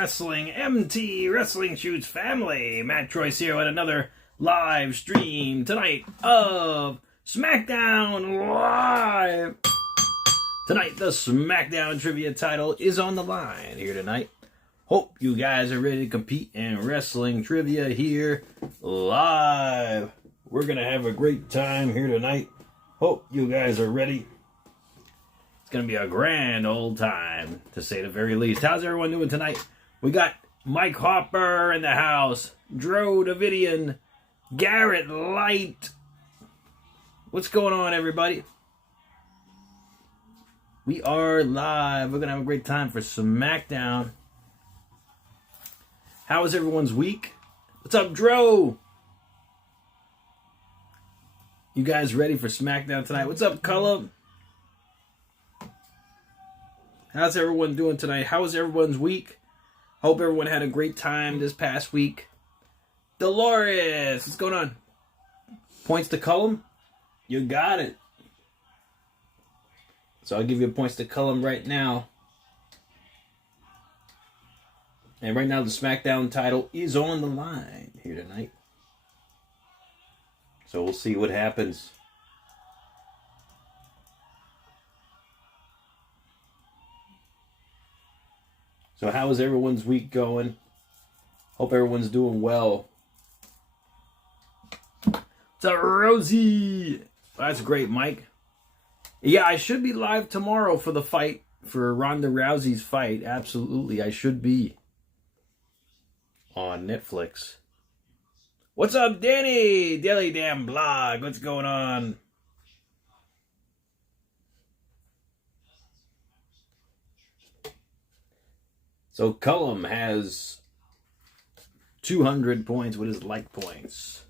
Wrestling, MT Wrestling Shoots family. MATTROISE here with another live stream tonight of SmackDown Live. Tonight, the SmackDown Trivia title is on the line here tonight. Hope you guys are ready to compete in wrestling trivia here live. We're going to have a great time here tonight. Hope you guys are ready. It's going to be a grand old time, to say the very least. How's everyone doing tonight? We got Mike Hopper in the house, Dro Davidian, Garrett Light. What's going on, everybody? We are live. We're going to have a great time for SmackDown. How was everyone's week? What's up, Dro? You guys ready for SmackDown tonight? What's up, Cullum? How's everyone doing tonight? How was everyone's week? Hope everyone had a great time this past week. Dolores, what's going on? Points to Cullum? You got it. So I'll give you points to Cullum right now. And right now the SmackDown title is on the line here tonight. So we'll see what happens. So how is everyone's week going? Hope everyone's doing well. What's up, Rosie? That's great, Mike. Yeah, I should be live tomorrow for the fight, for Ronda Rousey's fight. Absolutely, I should be on Netflix. What's up, Danny? Daily Damn Blog. What's going on? So Cullum has 200 points with his like points.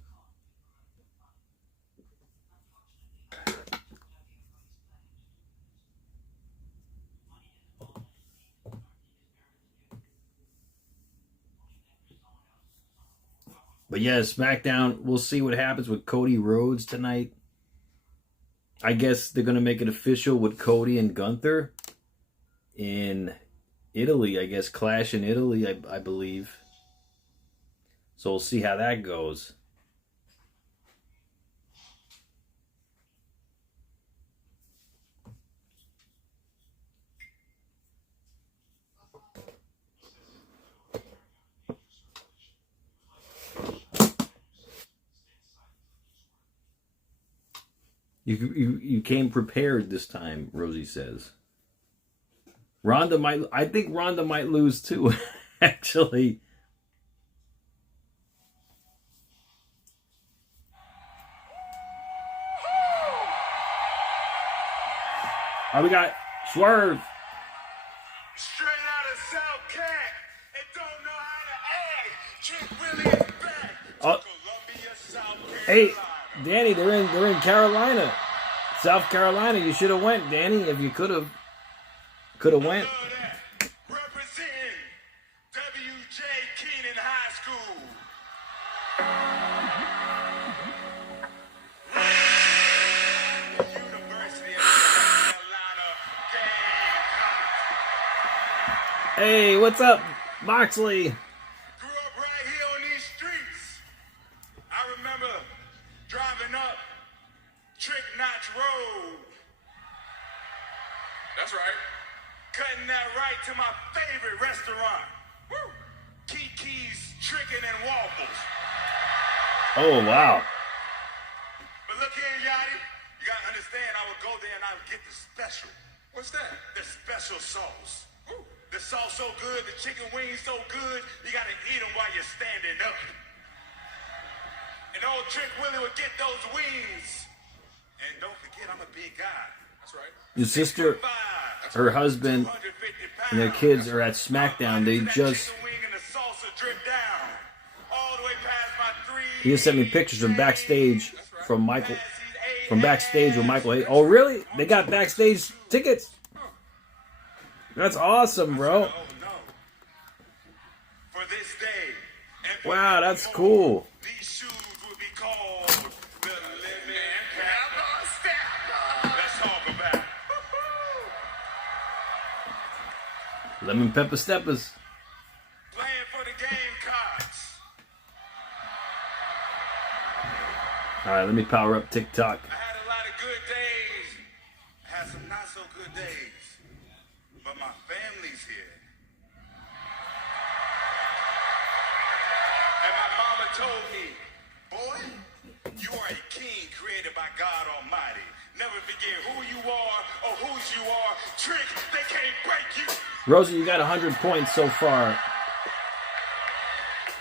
But yeah, SmackDown, we'll see what happens with Cody Rhodes tonight. I guess they're going to make it official with Cody and Gunther in Italy, I guess. Clash in Italy, I believe. So we'll see how that goes. You came prepared this time, Rosie says. I think Ronda might lose too, actually. We got Swerve. Straight out of South Cat and don't know how to act. Chick Willie is back. Columbia, South Carolina. Hey, Danny, they're in Carolina. South Carolina, you should have went, Danny, if you could have went. Representing W.J. Keenan High School. University of South Carolina. Hey, what's up, Moxley? Grew up right here on these streets. I remember driving up Trick Notch Road. That's right. Cutting that right to my favorite restaurant. Woo! Kiki's Chicken and Waffles. Oh, wow. But look here, Yachty. You gotta understand, I would go there and I would get the special. What's that? The special sauce. Woo! The sauce so good, the chicken wings so good, you gotta eat them while you're standing up. And old Trick Willie would get those wings. And don't forget, I'm a big guy. That's right. Your sister, her husband, and their kids are at SmackDown. They just... He just sent me pictures from backstage from Michael. From backstage with Michael Hayes. Oh, really? They got backstage tickets? That's awesome, bro. Wow, that's cool. Lemon Pepper Steppers. Alright, let me power up TikTok. I had a lot of good days. I had some not so good days. But my family's here. And my mama told me, boy, you are a king created by God Almighty. Never forget who you are or whose you are. Trick, they can't break you. Rosie, you got 100 points so far.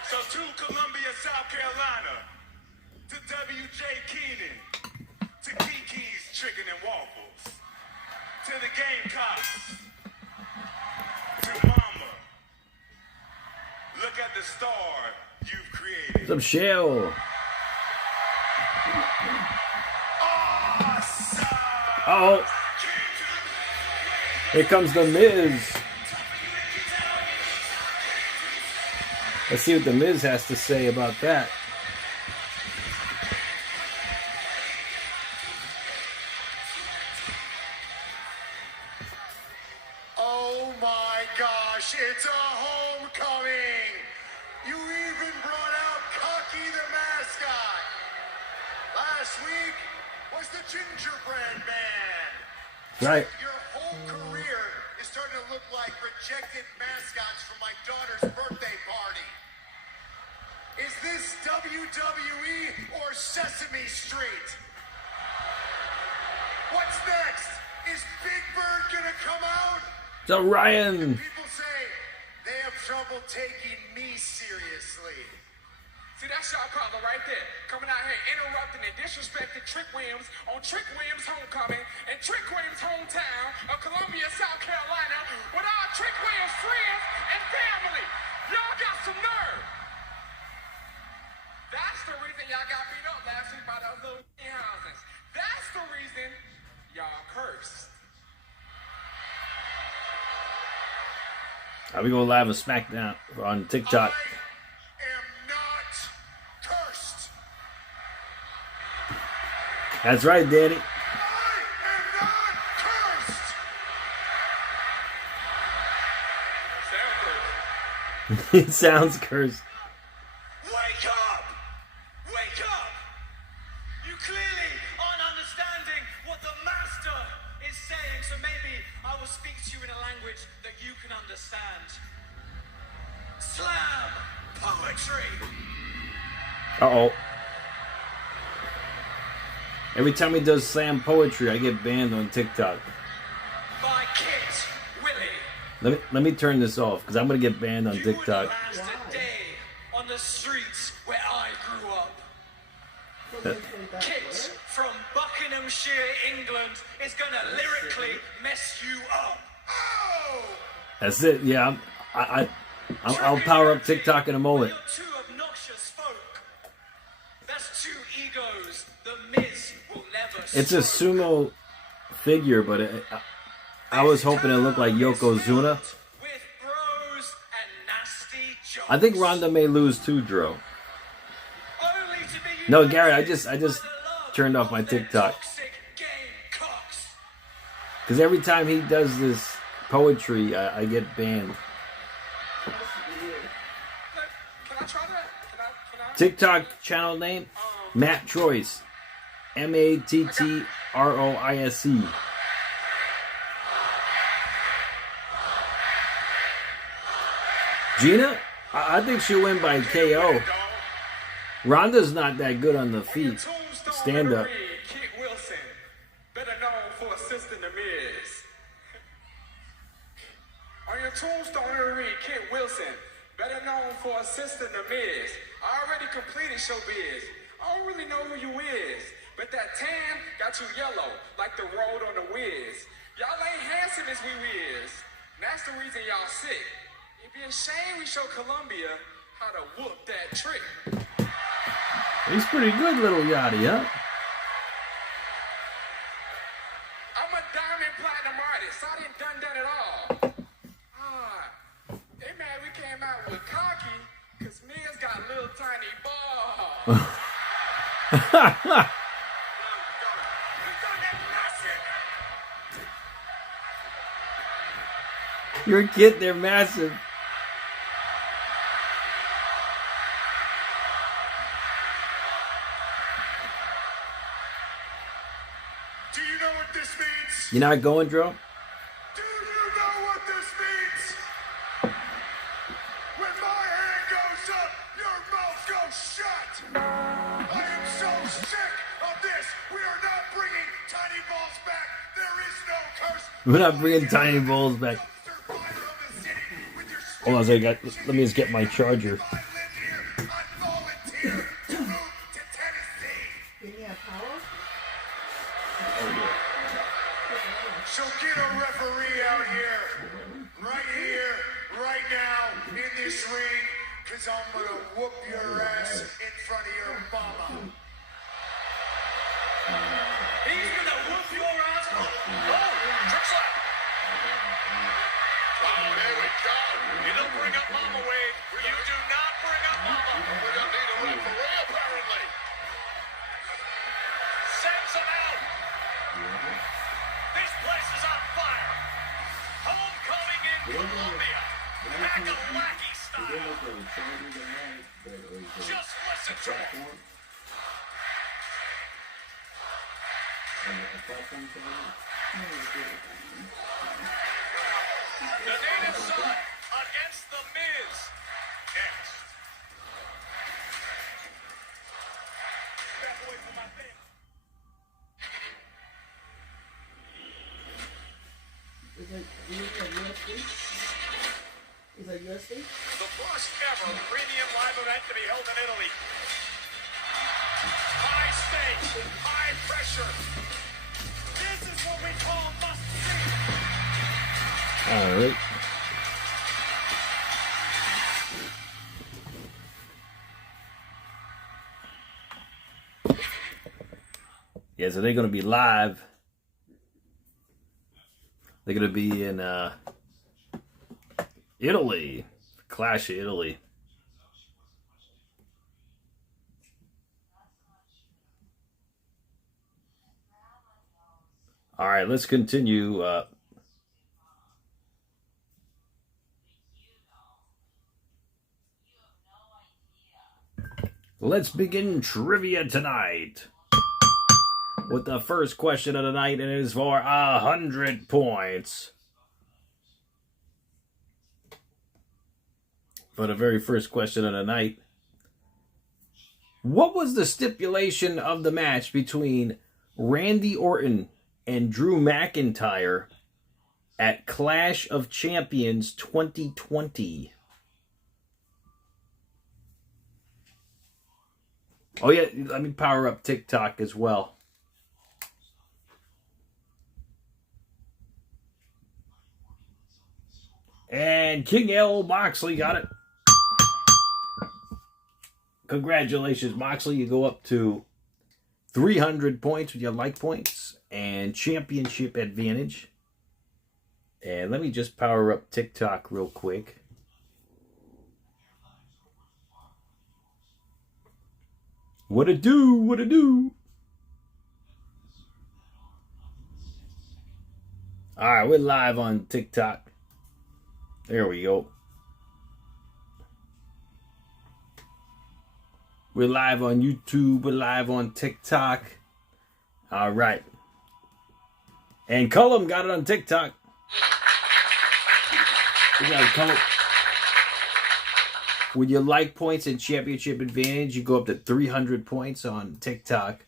So to Columbia, South Carolina, to W.J. Keenan, to Kiki's Chicken and Waffles, to the Gamecocks, to Mama. Look at the star you've created. What's up, Shell? Awesome! Uh-oh. Here comes the Miz. Let's see what the Miz has to say about that. Oh my gosh, it's a homecoming! You even brought out Cocky the mascot! Last week was the gingerbread man! Right. Your whole career is starting to look like rejected mascots from my daughter's birthday party. Is this WWE or Sesame Street? What's next? Is Big Bird gonna come out? So Ryan. People say they have trouble taking me seriously. See, that's y'all caller right there. Coming out here interrupting and disrespecting Trick Williams on Trick Williams' homecoming in Trick Williams' hometown of Columbia, South Carolina, with our Trick Williams friends and family. Y'all got some nerve. That's the reason y'all got beat up last week by those little houses. That's the reason y'all cursed. We go live with SmackDown on TikTok. I am not cursed. That's right, Daddy. I am not cursed. It sounds cursed. Wake up! Wake up! You clearly aren't understanding what the master is saying, so maybe I will speak to you in a language that you can understand. Slam poetry! Uh-oh. Every time he does slam poetry, I get banned on TikTok. By Kit Willie. Let me turn this off, because I'm going to get banned on You TikTok. wouldn't last a day on the streets where I grew up. Kit from Buckinghamshire, England, is gonna lyrically mess you up. Oh! That's it. Yeah, I'll power up TikTok in a moment. You're two obnoxious folk. That's two egos the Miz will never It's a stroke. sumo figure, but I was hoping it looked like Yokozuna. With bros and nasty jokes. I think Ronda may lose too, Dro. Only to be No, united Gary, I just by the love turned off my of their TikTok. toxic gamecocks. Because every time he does this poetry, I get banned. Look, can I try that? Can I? TikTok channel name, MATTROISE. MATTROISE. Gina? I think she'll win by KO. Ronda's not that good on the feet. Stand up. Kit Wilson, better known for assisting the Miz. On your tombstone, it'll read Kit Wilson, better known for assisting the Miz. I already completed showbiz. I don't really know who you is, but that tan got you yellow, like the road on the whiz. Y'all ain't handsome as we is. And that's the reason y'all sick. It'd be a shame we show Columbia how to whoop that trick. He's pretty good, little Yachty, huh? I'm a diamond platinum artist. I didn't done that at all. They mad we came out with cocky, cause Miz got little tiny balls. You're a kid, they're massive. Do you know what this means? You're not going, Dro? Do you know what this means? When my hand goes up, your mouth goes shut. I am so sick of this. We are not bringing tiny balls back. There is no curse. We're not bringing tiny balls back. Hold on a second, let me just get my charger. So get a referee out here, right now, in this ring, because I'm going to whoop your ass in front of your mama. He's gonna whoop your ass. Oh, trick shot. Oh, here we go. You don't bring up Mama, Wade. You do not bring up Mama. We don't need a referee, apparently. Sends him out. This place is on fire. Homecoming in Columbia. Hack-a-lacky style. Just listen to it. The native son against the Miz. Next. Step away from my thing. Is that USB? The first ever premium live event to be held in Italy. High stakes, high pressure. This is what we call must see. All right. Yeah, so they're going to be live. They're going to be in Italy. Clash of Italy. All right, let's continue. Let's begin trivia tonight with the first question of the night, and it is for 100 points. For the very first question of the night, what was the stipulation of the match between Randy Orton and Drew McIntyre at Clash of Champions 2020? Oh yeah, let me power up TikTok as well. And King L. Moxley got it. Congratulations, Moxley. You go up to 300 points with your like points and championship advantage. And let me just power up TikTok real quick. What it do? What it do? All right, we're live on TikTok. There we go. We're live on YouTube. We're live on TikTok. All right. And Cullum got it on TikTok. We got Cullum. With your like points and championship advantage, you go up to 300 points on TikTok.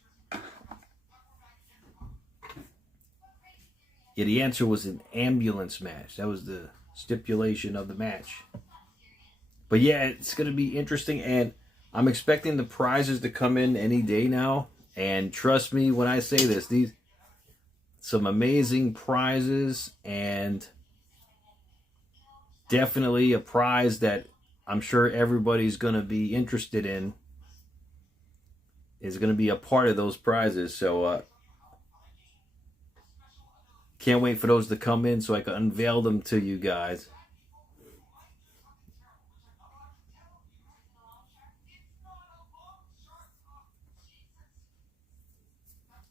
Yeah, the answer was an ambulance match. That was the stipulation of the match. But yeah, it's going to be interesting, and I'm expecting the prizes to come in any day now. And trust me when I say this, these some amazing prizes, and definitely a prize that I'm sure everybody's going to be interested in is going to be a part of those prizes. So can't wait for those to come in so I can unveil them to you guys.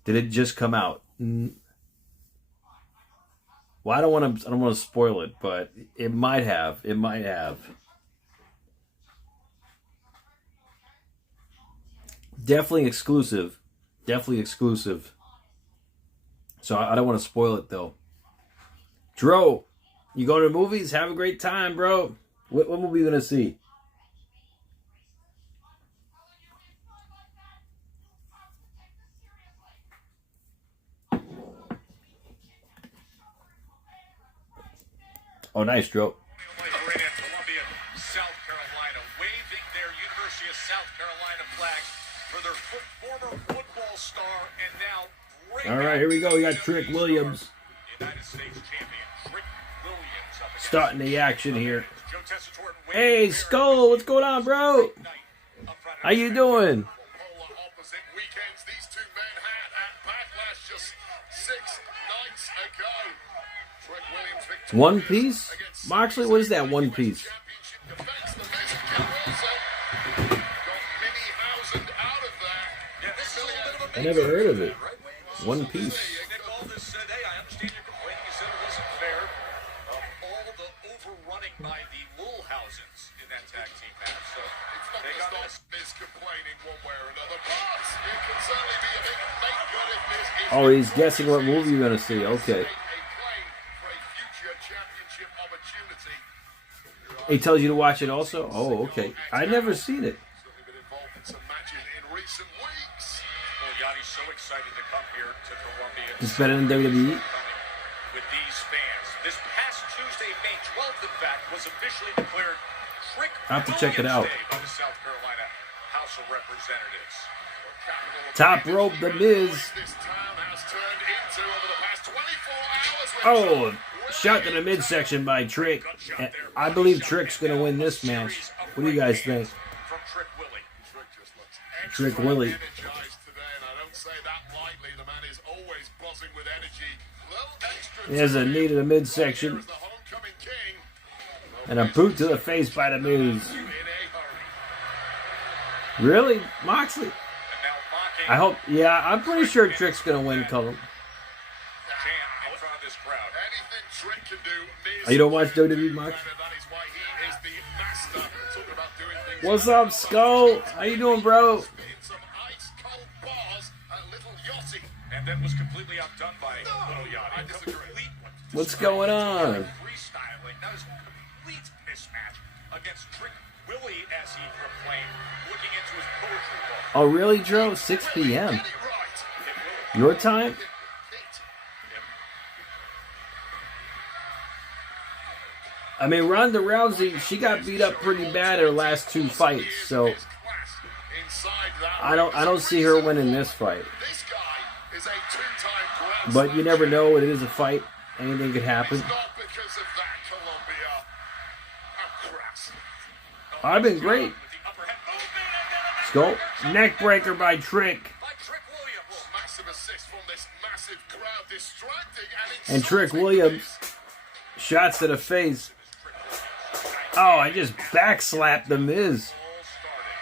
Did it just come out? Well, I don't want to spoil it, but it might have. It might have. Definitely exclusive. Definitely exclusive. So I don't want to spoil it, though. Dro, you going to the movies? Have a great time, bro. What movie are you going to see? Oh, nice, Dro. Columbia, South Carolina, waving their University of South Carolina flags for their former football star and now all right, here we go. We got Trick Williams. United States champion Trick Williams up against Starting the action here. Joe Tessitore. Hey, Skull, what's going on, bro? How you doing? Opposite weekends these two men had at Backlash just 6 nights ago. Trick Williams victorious One Piece? against Moxley, what is that One Piece? championship defense. The Miz and Ken Wilson got Minnie Housen out of there. Yeah, this is a little bit of a I never heard of it. One Piece. Nick Aldis said, hey, I understand your complaint. You said it wasn't fair. All the overrunning by the Mulhausens in that tag team match. So it's not going to stop Miz complaining one way or another. But it can certainly be a big make good if Miz is... Oh, he's guessing what movie you're going to see. Okay. A claim for a future championship opportunity. He tells you to watch it also? Oh, okay. I never seen it. Certainly been involved in some matches in recent weeks. Well, Yanni's so excited to come here to Columbia. It's better than WWE. With these fans. This past Tuesday, May 12th, in fact, was officially declared Trick I have to check it Williams out. Day by the South Carolina House of Representatives. Top rope, The Miz. This town has turned into over the past 24 hours. Oh, shot to the midsection by Trick. And I believe Trick's going to win this match. What do you guys think? From Trick Willie. Trick just looks Trick Willie. energized today, and I don't say that lightly. The man is always buzzing with energy. Little extra There's a knee to the midsection. Here's the homecoming king. And a boot to the face by The Miz. In a hurry. Really? Moxley? And now mocking I hope. Yeah, I'm pretty sure Trick's going to win, Colin. Champ in front of this crowd. Anything Trick can do, Miz Oh, you don't watch can WWE do, much? and that is why he is the master. Talking about doing things What's up, Skull? How you doing, bro? in some ice cold bars at Little Yachty. And then was completely outdone by Little Yachty. I disagree. What's going on? Freestyling. That was a complete mismatch against Trick Willie, as he proclaimed, looking into his poetry book. Oh, really, Dro? 6 p.m. Get it right. Your time? I mean, Ronda Rousey, she got beat up pretty bad in her last 2 fights, so I don't see her winning this fight. This guy is a two-time But you never know. It is a fight. Anything could happen. Not because of that, Columbia. How crass. I've been great. With the upper head movement, and then Skull. Neck breaker by Trick. by Trick Williams. Massive assist from this massive crowd, distracting And Trick Williams. Shots to the face. Oh, I just backslapped The Miz. all started.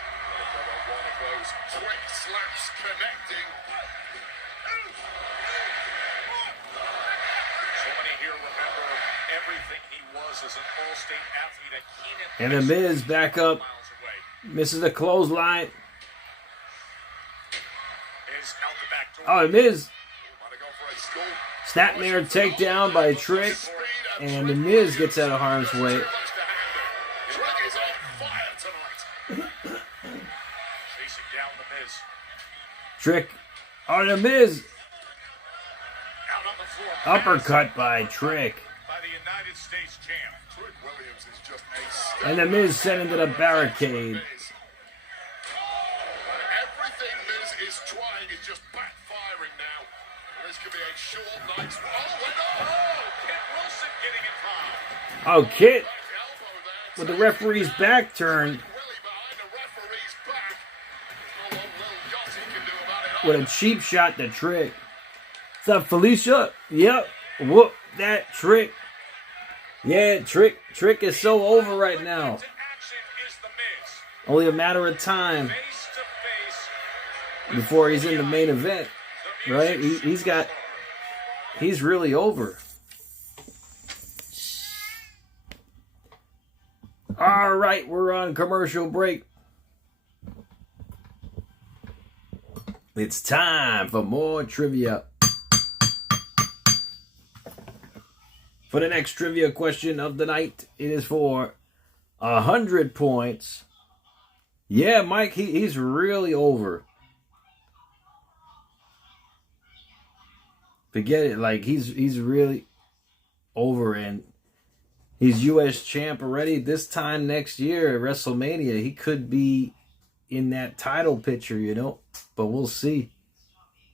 One of those quick slaps connecting. So many here remember everything he was as an all-state athlete at Keenan. And The Miz back up. Miles away. Misses the clothesline. Is out the back door. Oh, The Miz. Want to go for a school? Snapmare takedown by Trick. And The Miz gets out of harm's way. Too much to handle. Trick is on fire tonight. Chasing down the Miz. Trick. Oh, The Miz. Out on the floor. Uppercut by Trick. By the United States champ. Trick Williams is just a And The Miz sent into the barricade. Everything Miz is trying is just backfiring now. This could be a short night's. Oh, wait, oh! Kit Wilson getting involved. Oh, Kit Elbow there. with the referee's back turned Willie behind the referee's back. Not what Lil Yachty can do about it. with a cheap shot to Trick. What's up, Felicia? Yep. Whoop that Trick. Yeah, Trick is so over right now. To action is the Miz. Only a matter of time Face to face. before he's in the main event, right? He's really over. All right, we're on commercial break. It's time for more trivia. For the next trivia question of the night, it is for 100 points. Yeah, Mike, he's really over. Forget it, like he's really over, and he's U.S. champ already. This time next year at WrestleMania, he could be in that title picture, you know. But we'll see.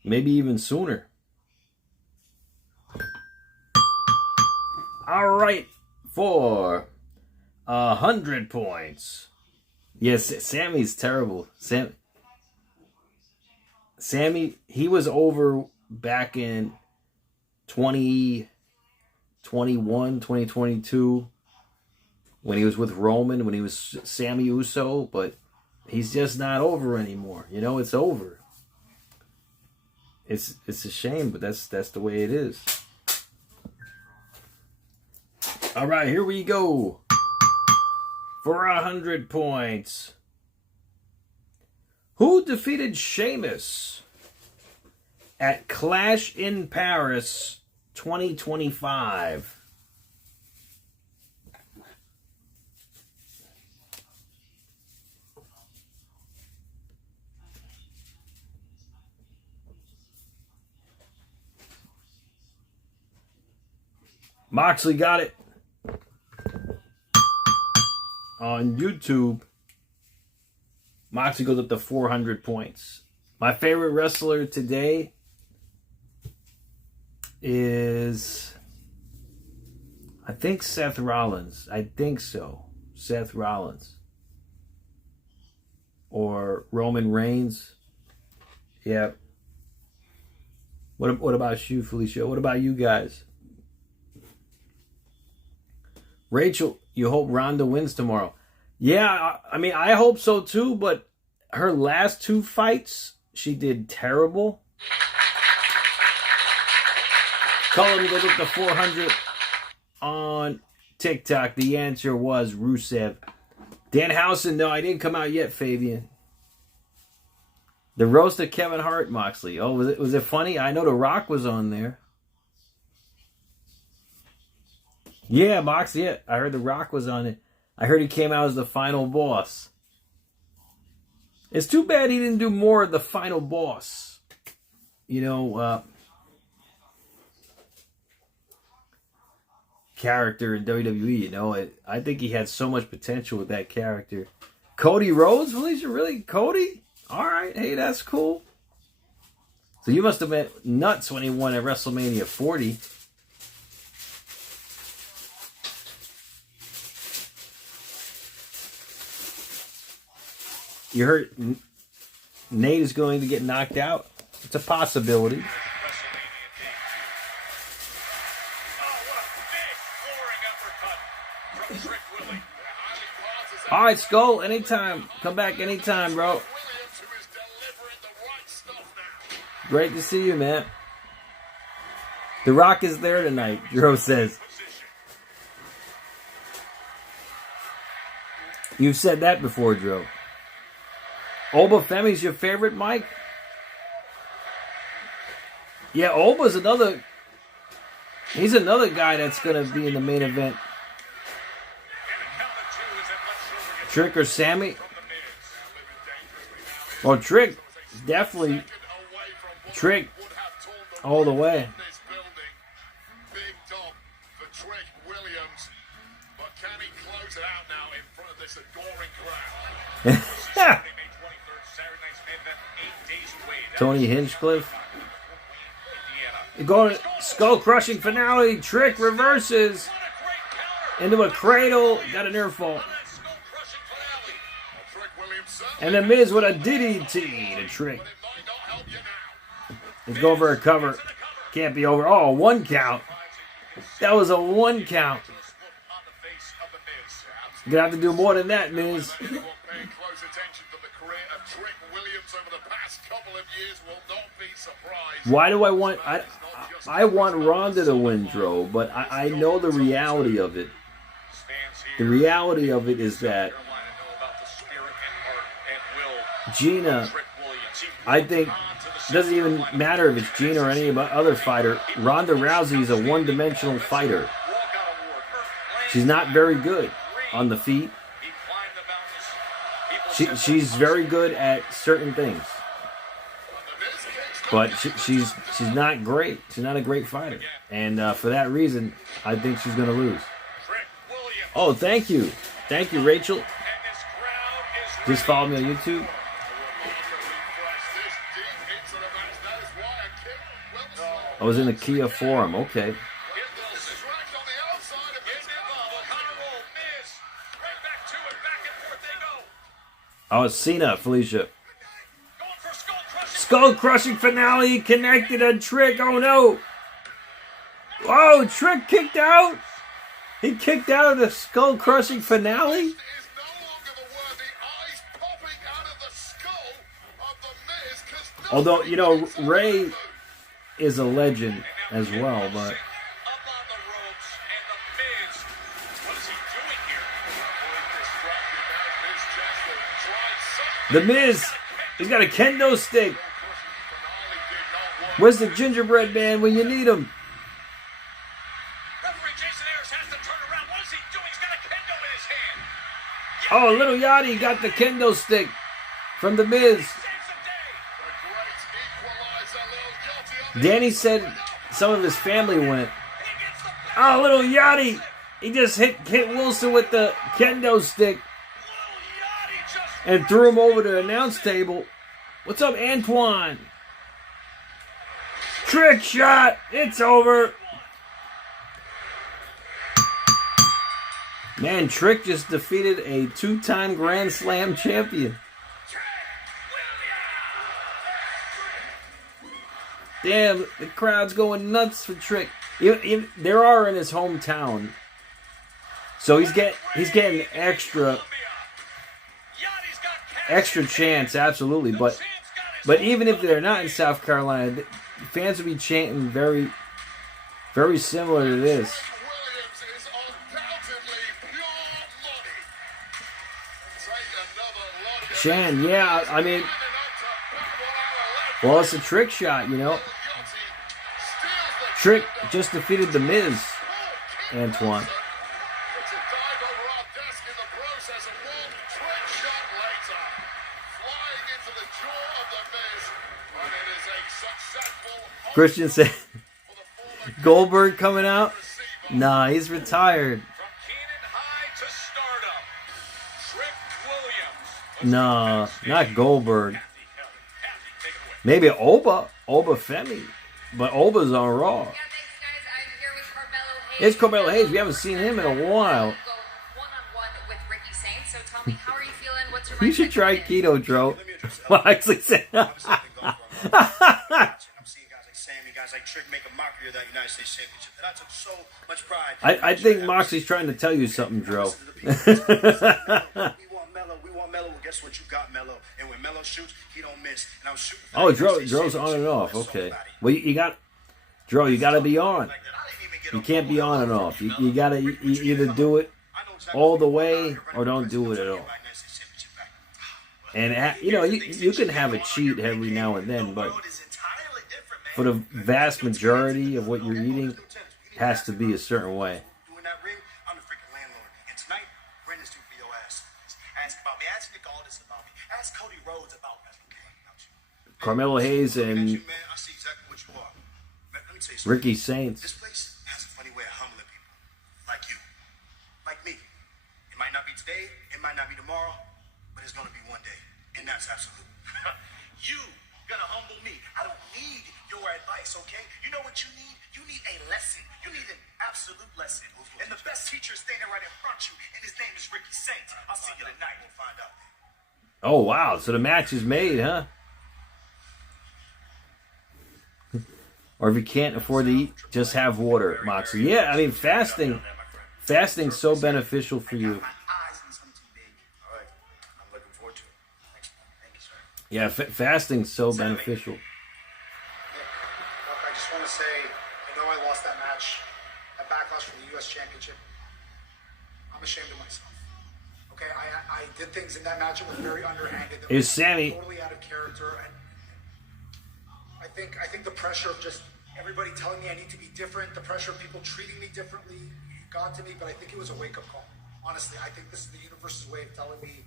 Maybe even sooner. All right, for 100 points. Yes, Sammy's terrible. Sammy, he was over back in 2021, 2022, when he was with Roman, when he was Sammy Uso, but he's just not over anymore. You know, it's over. It's a shame, but that's the way it is. All right, here we go. For 100 points. Who defeated Sheamus at Clash in Paris 2025? Moxley got it. On YouTube, Moxley goes up to 400 points. My favorite wrestler today is, I think, Seth Rollins. I think so. Seth Rollins. Or Roman Reigns. Yeah. What about you, Felicia? What about you guys? Rachel, you hope Ronda wins tomorrow. Yeah, I mean, I hope so too, but her last two fights, she did terrible. Cullen goes up to 400 on TikTok. The answer was Rusev. Danhausen, no, I didn't come out yet, Fabian. The roast of Kevin Hart, Moxley. Oh, was it funny? I know The Rock was on there. Yeah, Mox, yeah. I heard The Rock was on it. I heard he came out as the final boss. It's too bad he didn't do more of the final boss. You know, character in WWE, you know. I think he had so much potential with that character. Cody Rhodes? Felicia, really? Cody? Alright, hey, that's cool. So you must have been nuts when he won at WrestleMania 40. You heard Nate is going to get knocked out? It's a possibility. All right, Skull, anytime. Come back anytime, bro. Great to see you, man. The Rock is there tonight, Drew says. You've said that before, Drew. Oba Femi's your favorite, Mike? Yeah, Oba's another... He's another guy that's going to be in the main event. Trick or Sammy? Well, Trick, definitely. Trick, all the way. Big dog for Trick Williams. But can he close it out now in front of this adoring crowd? Tony Hinchcliffe. Going skull crushing finale. Trick reverses into a cradle. Got an ear fall. And the Miz with a DDT to Trick. He's going for a cover. Can't be over. Oh, 1 count. That was a 1 count. You're going to have to do more than that, Miz. Why do I want... I want Ronda to win, Dro, but I know the reality of it. The reality of it is that Gina, I think, doesn't even matter if it's Gina or any other fighter. Ronda Rousey is a one-dimensional fighter. She's not very good on the feet. She's very good at certain things, but she's not great. She's not a great fighter, and for that reason, I think she's going to lose. Oh, thank you, Rachel. Just follow me on YouTube. I was in the Kia forum. Okay. Oh, it's Cena, Felicia. Skull crushing finale connected a Trick. Oh no! Oh, Trick kicked out. He kicked out of the skull crushing finale. Although, you know, Ray is a legend as well, but The Miz, he's got a kendo stick. Where's the gingerbread man when you need him? Oh, Little Yachty got the kendo stick from The Miz. Danny said some of his family went. Oh, Little Yachty, he just hit Wilson with the kendo stick and threw him over to the announce table. What's up, Antoine? Trick shot. It's over. Man, Trick just defeated a 2-time Grand Slam champion. Damn, the crowd's going nuts for Trick. They are in his hometown, so he's getting extra chance, absolutely. But even if they're not in South Carolina, fans will be chanting very, very similar to this. Shan, yeah, I mean, well, it's a Trick shot, you know. Trick just defeated The Miz, Antoine. Christian said, Goldberg coming out? Nah, he's retired. Nah, not Goldberg. Maybe Oba Femi. But Oba's on Raw. Yeah, thanks, guys. I'm here with Carmelo Hayes. It's Carmelo Hayes. We haven't seen him in a while. One-on-one with Ricky Sainz. So tell me, how are you feeling? What's your You should try keto, Dro. Well, actually said. I'm seeing guys like Sammy, guys like Trick make a mockery of that United States Championship. And I took so much pride. I think Moxley's trying to tell you something, Dro. We want Melo. Well, guess what? You got Melo. And when Melo shoots, he don't miss. And I was shooting for Oh, Dro's on and off. Okay. Well, you got to be on. You can't be on and off. You got to either do it all the way or don't do it at all. And you know, you can have a cheat every now and then, but for the vast majority of what you're eating, it has to be a certain way. I'm the freaking landlord. And tonight, rent is due for your ass. Ask about me. Ask Nick Aldis about me. Ask Cody Rhodes about wrestling. Carmelo Hayes and I see exactly what you are. Let me tell you something. Ricky Sainz. This place has a funny way of humbling people. Like you. Like me. It might not be today. It might not be tomorrow. But it's going to be one day. And that's absolute. You gonna humble me. I don't need your advice, okay? You know what you need? You need a lesson. You need an absolute lesson. And the best teacher is standing right in front of you. And his name is Ricky Sainz. I'll see you tonight. We'll find out. Oh, wow. So the match is made, huh? Or if you can't afford to eat, just have water, Moxley. Yeah, I mean, fasting's so beneficial for you. Yeah, fasting's so beneficial. I just want to say, I know I lost that match, that backlash from the U.S. Championship. I'm ashamed of myself. Okay, I did things in that match that were very underhanded. That Here's Sammy. Totally out of character, and I think the pressure of just everybody telling me I need to be different, the pressure of people treating me differently, got to me, but I think it was a wake-up call. Honestly, I think this is the universe's way of telling me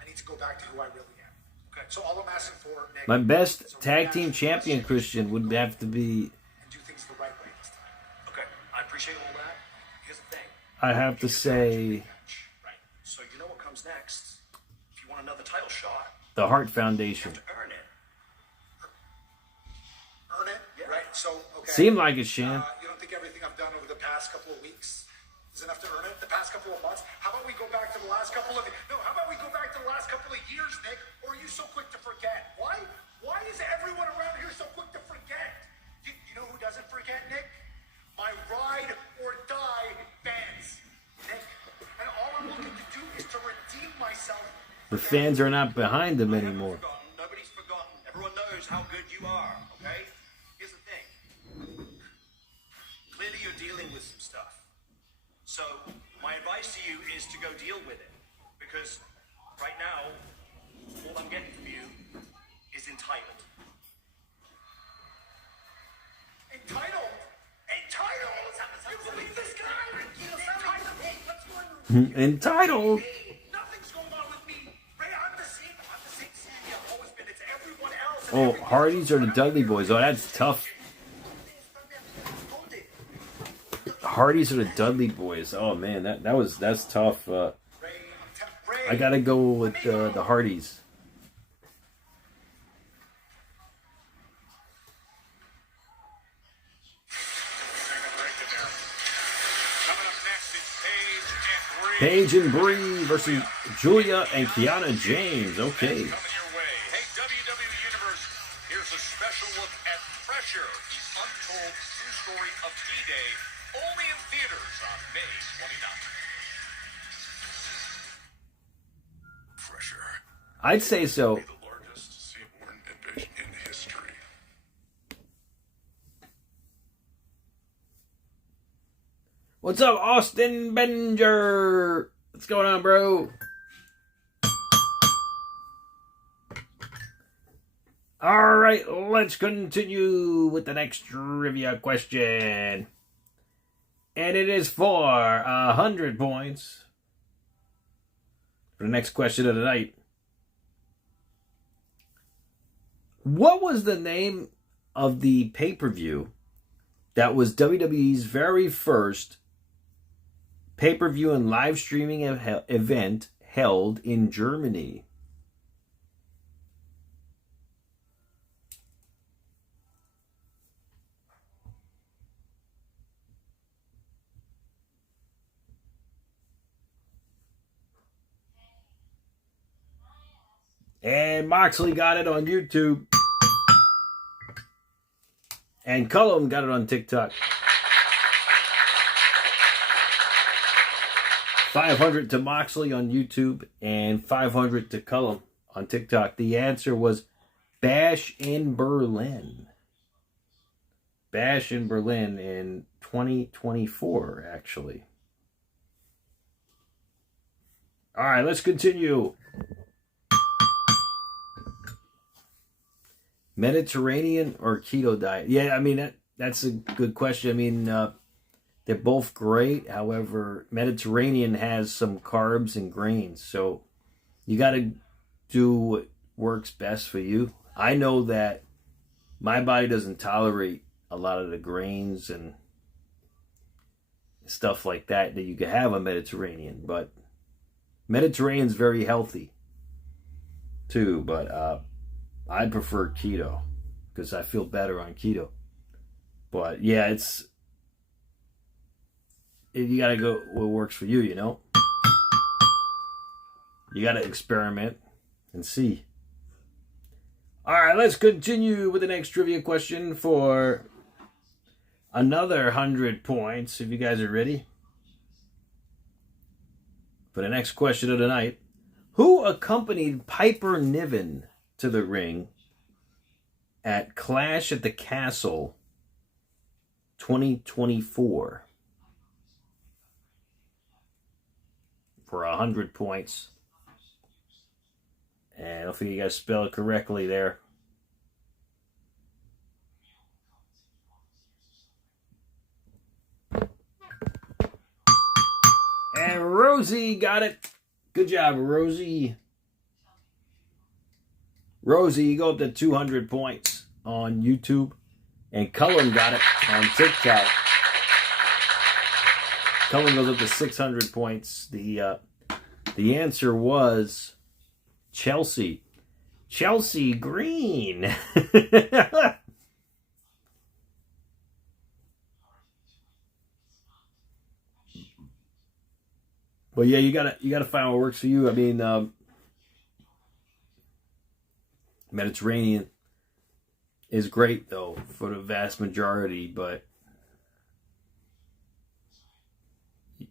I need to go back to who I really am. Okay, so all I'm asking for, Nick, my best tag team champion, Christian, would have to be... and do things the right way this time. Okay, I appreciate all that. Here's the thing. I have to say... Right. So you know what comes next. If you want another title shot, the Hart you Foundation. have to earn it. Earn it, Yeah. right? So, okay. Seemed like it, Shan. You don't think everything I've done over the past couple of weeks is enough to earn it? The past couple of months? How about we go back to the last couple of... No, how about we go back to the last couple of years, Nick? Or are you so quick to forget? Why? Why is everyone around here so quick to forget? You know who doesn't forget, Nick? My ride or die fans, Nick. And all I'm looking to do is to redeem myself. The fans are not behind him anymore. Nobody's forgotten. Everyone knows how good you are, okay? Here's the thing. Clearly you're dealing with some stuff. So, my advice to you is to go deal with it. Because right now, all I'm getting from you is entitled. Entitled? Entitled? You believe this guy? Entitled? What's going on? Entitled. Nothing's going on with me. Ray, I'm the same Sandy I've always been. It's everyone else. Oh, Hardys or the Dudley Boys? Oh, that's tough. Hardys or the Dudley Boys? Oh man, that's tough. I gotta go with the Hardys. Coming up next, it's Paige and Bree. Paige and Bree versus Julia and Kiana James. Okay. Coming your way. Hey, WWE Universe, here's a special look at Pressure, the untold true story of D-Day, only in theaters on May 29th. Pressure, I'd say so. the largest seaborne invasion in history. What's up, Austin Benger? What's going on, bro? All right, let's continue with the next trivia question. And it is for 100 points. For the next question of the night. What was the name of the pay-per-view that was WWE's very first pay-per-view and live streaming event held in Germany? And Moxley got it on YouTube. And Cullum got it on TikTok. 500 to Moxley on YouTube and 500 to Cullum on TikTok. The answer was Bash in Berlin. Bash in Berlin in 2024, actually. All right, let's continue. Mediterranean or keto diet? Yeah, I mean, that's a good question. I mean, they're both great. However, Mediterranean has some carbs and grains. So you got to do what works best for you. I know that my body doesn't tolerate a lot of the grains and stuff like that you can have on Mediterranean. But Mediterranean's very healthy too. But I prefer keto because I feel better on keto. But yeah, you got to go what works for you, you know? You got to experiment and see. All right, let's continue with the next trivia question for another 100 points, if you guys are ready. For the next question of the night, who accompanied Piper Niven to the ring at Clash at the Castle 2024 for 100 points? And hopefully you guys spell it correctly there. And Rosie got it. Good job, Rosie. Rosie, you go up to 200 points on YouTube. And Cullen got it on TikTok. Cullen goes up to 600 points. The answer was Chelsea. Chelsea Green. But yeah, you gotta find what works for you. I mean, Mediterranean is great though for the vast majority, but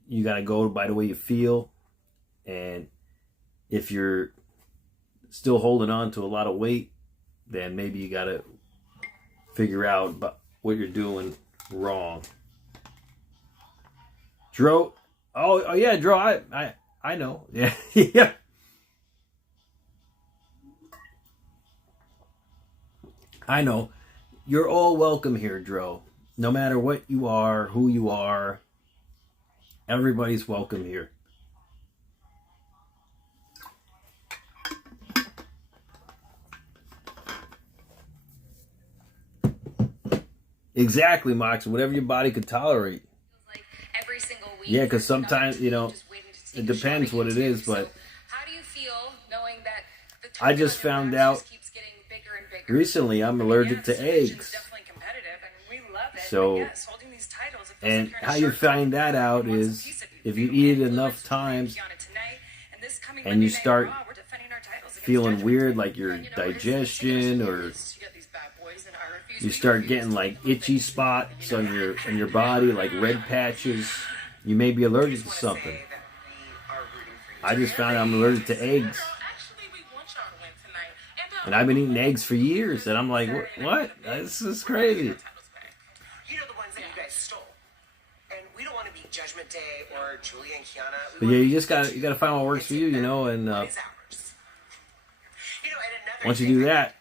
you gotta go by the way you feel. And if you're still holding on to a lot of weight, then maybe you gotta figure out what you're doing wrong. Dro. Oh yeah, Dro, I know. Yeah. Yeah. I know. You're all welcome here, Dro. No matter what you are, who you are, everybody's welcome here. Exactly, Mox. Whatever your body could tolerate. Every single week. Yeah, because sometimes, you know, it depends what it is, but how do you feel knowing that the I just found out keeps getting bigger and bigger? Recently I'm allergic to eggs. Definitely competitive, and we love it. So, yes, holding these titles, it feels and like you're in a how you shirt find club. that out Wants a is piece of you. if you eat it enough times and you start feeling weird, like your digestion, or you start getting like itchy spots on your body, like red patches, you may be allergic to something. I just found out I'm allergic to eggs. And I've been eating eggs for years, and I'm like, what? This is crazy. You know the ones that you guys stole. And we don't want to be Judgment Day or Julia and Kiana. But yeah, you gotta find what works for you, you know, and once you do that,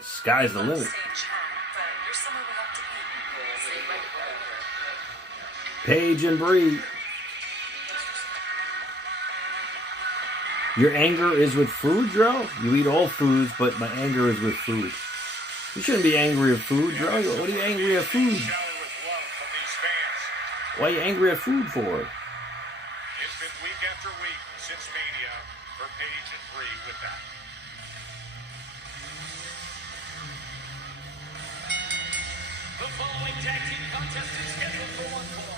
sky's the limit. Paige and Bree. Your anger is with food, Dro? You eat all foods, but my anger is with food. You shouldn't be angry at food, Dro. What are you angry at food? Why are you angry at food for? It's been week after week since Mania for Paige and Bree with that. The following tag team contest is scheduled for one fall.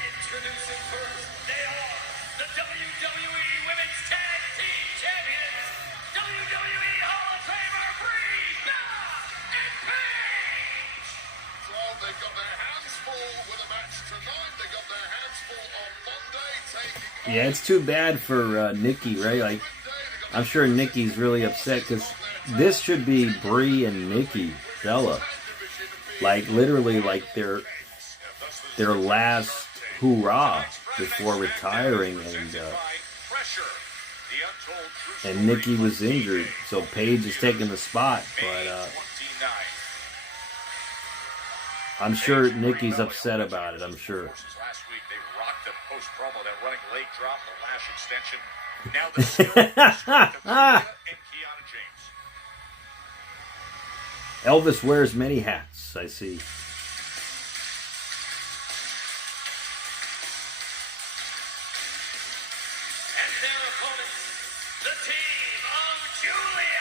Introducing first, they are the WWE Women's Tag Team Champions, WWE Hall of Famer Bree, and Paige! So they've got their hands full with a match tonight. They got their hands full on Monday, taking Yeah, it's too bad for Nikki, right? Like, I'm sure Nikki's really upset because this should be Bree and Nikki Bella. Like, literally, like their last hoorah before retiring, and Nikki was injured, so Paige is taking the spot, but I'm sure Nikki's upset about it, I'm sure. Last week they rocked the post promo, that running leg drop, the lash extension. Now the skill and Kiana James. Elvis wears many hats, I see.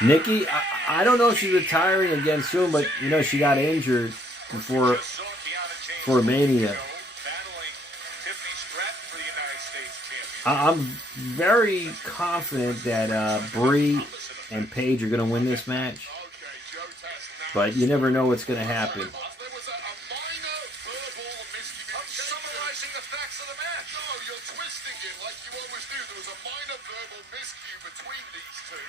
Nikki, I don't know if she's retiring again soon, but you know she got injured before Mania. I'm very confident that Bree and Paige are going to win this match, but you never know what's going to happen. Summarizing the facts of the match. No, you're twisting it like you always do. There was a minor verbal miscue between these two.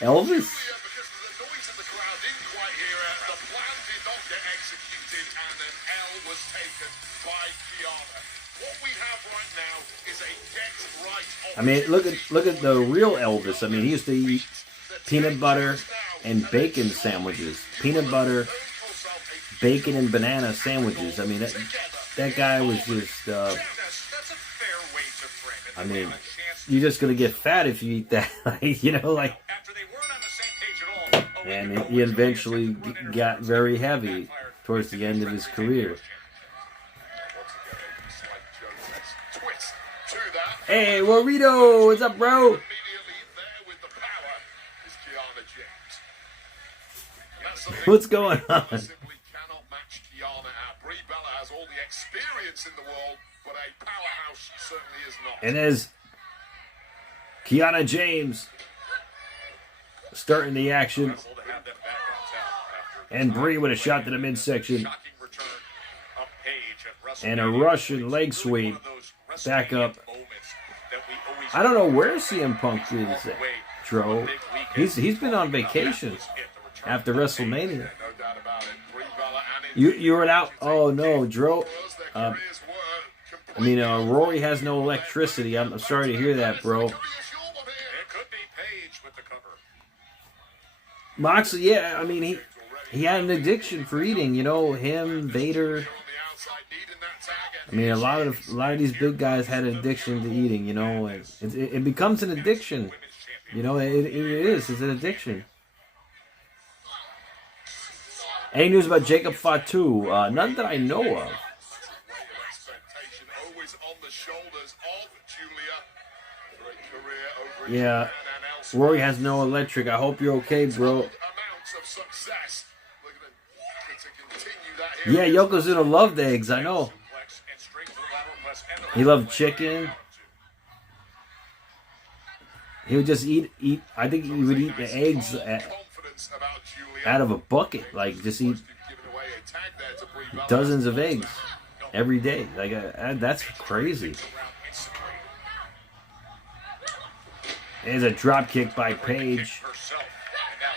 Elvis? Because the noise in the crowd didn't quite hear it. The plan did not get executed, and an L was taken by Kiana. What we have right now is a get-right. I mean, look at the real Elvis. I mean, he used to eat peanut butter and bacon sandwiches. Peanut butter, bacon, and banana sandwiches. I mean, that guy was just, That's a fair way to frame it. I mean, you're just going to get fat if you eat that. You know, like, After they weren't on the same page at all, and he eventually got very heavy towards the end of his career. Hey, Warito, what's up, bro? Immediately there with the power is Kiana James. That's something What's going on? simply cannot match Kiana out. Brie Bella has all the experience in the world, but a powerhouse she certainly is not. And as Kiana James starting the action, Wrestle to have them back on top after and Brie with a shot to the midsection, shocking return of Paige at and a WrestleMania. Russian leg sweep One of those back up. moments that we always I don't know where CM Punk is at, Tro. He's been on vacation after WrestleMania. No doubt about it. Brie Bella and You were out. Oh no, Dro. Rory has no electricity. I'm sorry to hear that, bro. It could be Paige with the cover. Moxley, yeah, I mean he had an addiction for eating. You know, him, Vader. On the outside, needing that tag. I mean, a lot of these big guys had an addiction to eating. You know, and it becomes an addiction. You know, it is. It's an addiction. Any news about Jacob Fatu? None that I know of. Expectation always on the shoulders of Julia. Great career over in Yeah, Japan and elsewhere. Rory has no electric. I hope you're okay, bro. Amounts of success. Look at to continue that Yeah, Yokozuna loved eggs. I know. He loved chicken. He would just eat. I think he would eat the eggs out of a bucket. Like, just eat dozens of eggs every day. Like, that's crazy. There's a drop kick by Paige. herself. And now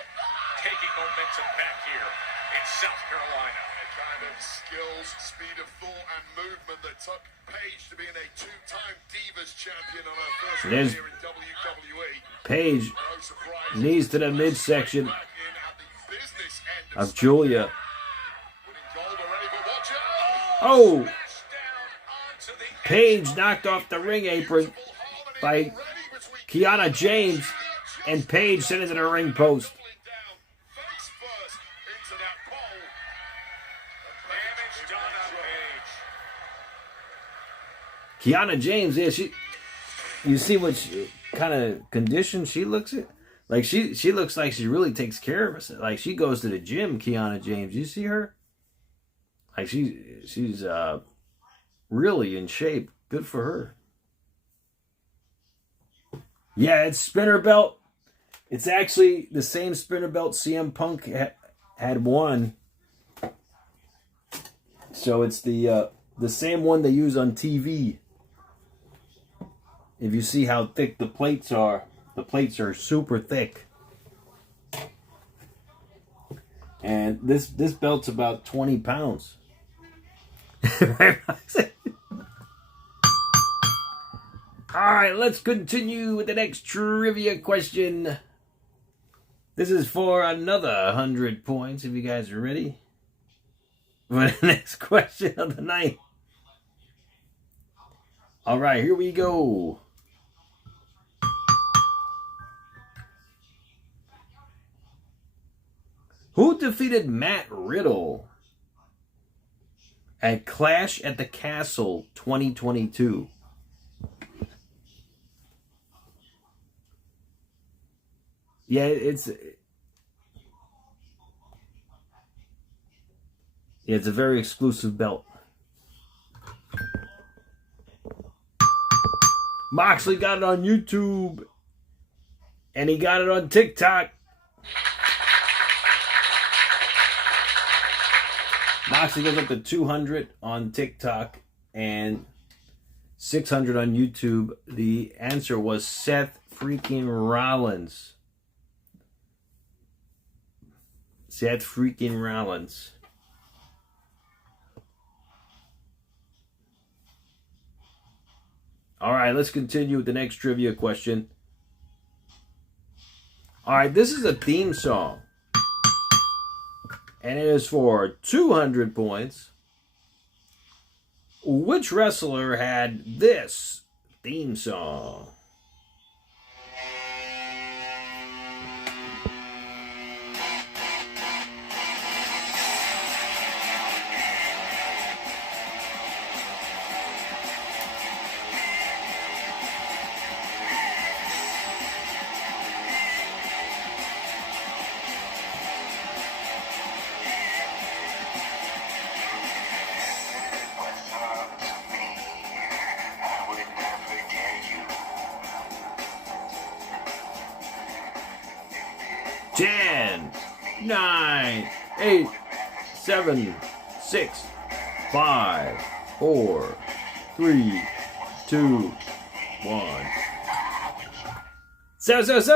taking momentum back here in South Carolina. The kind of skills, speed of thought, and movement that took Paige to being a two-time Divas champion on her first run There's here in WWE. Paige, No surprise. knees to the midsection Back in at the business end of Julia. winning gold already, but watch out. Oh, Smash down onto the Paige knocked off the ring apron by Kiana James, and Paige sent it to the ring post. face first into that pole. Damage done on Paige. Kiana James, yeah, you see what kind of condition she looks at? Like, she looks like she really takes care of herself. Like, she goes to the gym, Kiana James. You see her? Like, she's really in shape. Good for her. Yeah, it's spinner belt. It's actually the same spinner belt CM Punk had won. So it's the same one they use on TV. If you see how thick the plates are super thick. And this belt's about 20 pounds. Alright, let's continue with the next trivia question. This is for another 100 points, if you guys are ready. For the next question of the night. Alright, here we go. Who defeated Matt Riddle at Clash at the Castle 2022? Yeah, it's a very exclusive belt. Moxley got it on YouTube, and he got it on TikTok. Moxley goes up to 200 on TikTok and 600 on YouTube. The answer was Seth freaking Rollins. Seth freaking Rollins. All right, let's continue with the next trivia question. All right, this is a theme song. And it is for 200 points. which wrestler had this theme song? Ten, 9, 8, 7, 6, 5, 4, 3, 2, 1. Settle!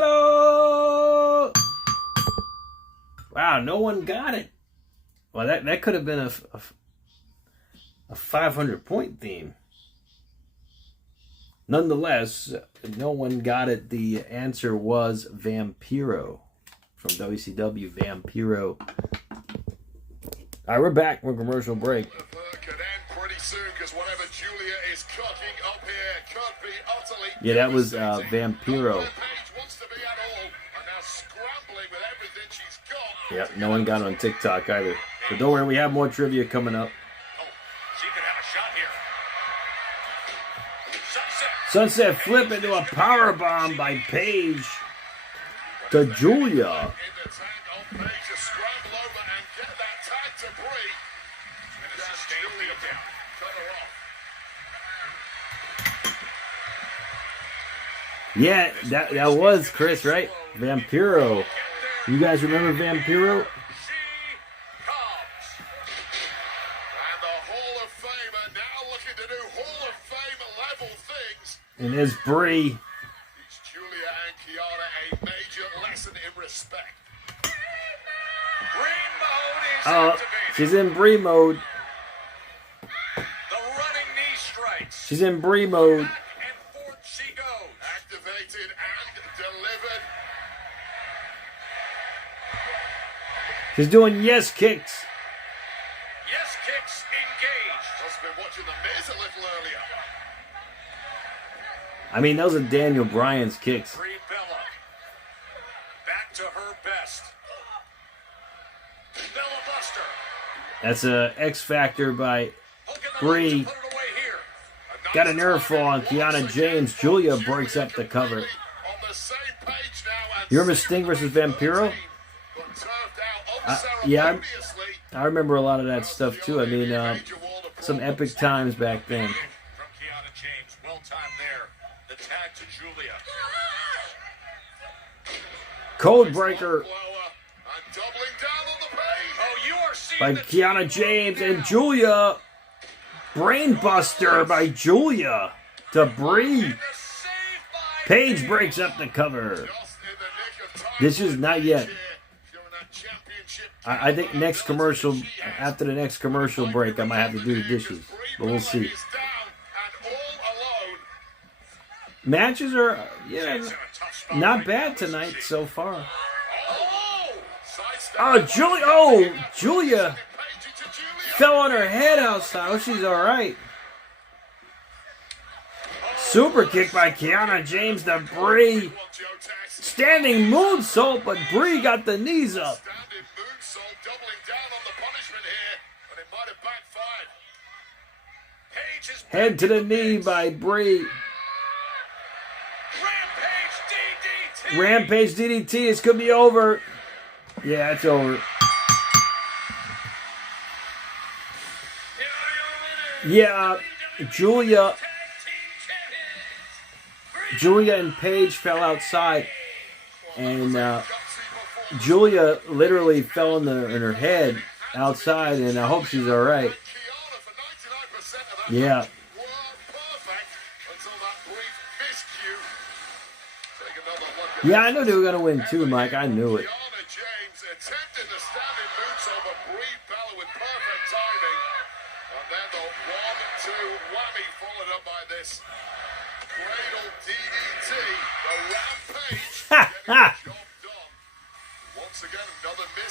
Wow, no one got it. Well, that could have been a 500-point theme. Nonetheless, no one got it. The answer was Vampiro. From WCW, Vampiro. Alright, we're back from commercial break. Yeah, that was Vampiro. Yep, no one got on TikTok either. But don't worry, we have more trivia coming up. Sunset flip into a powerbomb by Paige to Julia. Yeah, that was Chris, right? Vampiro. You guys remember Vampiro? And there's Brie. Oh, she's in Brie mode. She's in Brie mode. Activated and delivered. She's doing yes kicks. Yes kicks engaged. Must have been watching the Miz a little earlier. I mean, those are Daniel Bryan's kicks. Brie Bella. Back to her best. Bella Buster. That's a X Factor by Brie. Got a nerve fall on Kiana James. Julia breaks up the cover. You remember Sting versus Vampiro? Yeah, I remember a lot of that stuff too. I mean, some epic times back then. Code Breaker by Kiana James and Julia. Brainbuster by Julia to Brie. Paige breaks up the cover. This is not yet. I think next commercial, after the next commercial break, I might have to do the dishes. But we'll see. Matches are, yeah, not bad tonight so far. Oh, Julia fell on her head outside. Oh, she's all right. Super kick by Kiana James to Brie. Standing moonsault, but Brie got the knees up. Head to the knee by Brie. Rampage DDT. This could be over. Yeah, it's over. Yeah, Julia and Paige fell outside, and Julia literally fell in her head outside, and I hope she's all right. Yeah. Yeah, I knew they were going to win too, Mike. I knew it.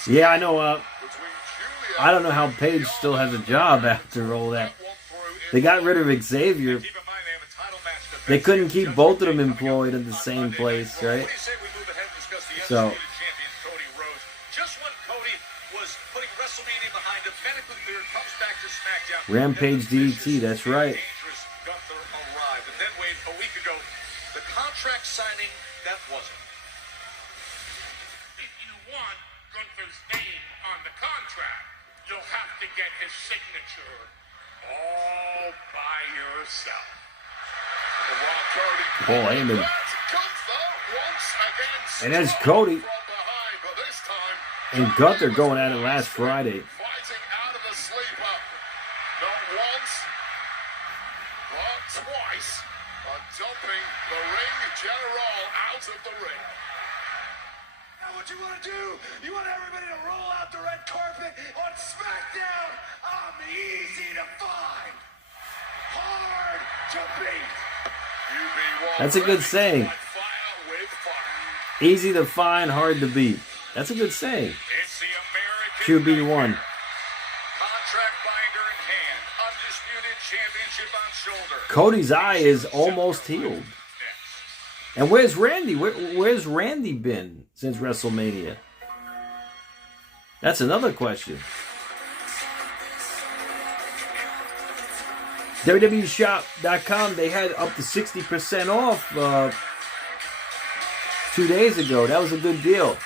Yeah, I know. I don't know how Paige still has a job after all that. They got rid of Xavier. Keep in mind they have a title match defense. They couldn't keep both of them employed in the same place, right? What do you say we move ahead and discuss the So, undisputed champion Cody Rhodes? Just when Cody was putting WrestleMania behind him, medically cleared, comes back to SmackDown. Rampage Then the DDT, that's right. dangerous Gunther arrived. And then wait, a week ago, the contract signing that wasn't. If you want Gunther's name on the contract, you'll have to get his signature all by yourself. Paul Heyman. Gunther once again And there's Cody from behind, but this time and Gunther going at it last Friday. fighting out of the sleeper. Not once, but twice. Dumping the ring general out of the ring. Now what you want to do? You want everybody to roll out the red carpet on SmackDown? I'm easy to find, hard to beat. That's a good saying. Like fire with fire. Easy to find, hard to beat. That's a good saying. It's the American QB1. contract binder in hand, undisputed championship on shoulder. Cody's eye is almost healed. And where's Randy? Where's Randy been since WrestleMania? That's another question. WWEshop.com, they had up to 60% off 2 days ago. That was a good deal.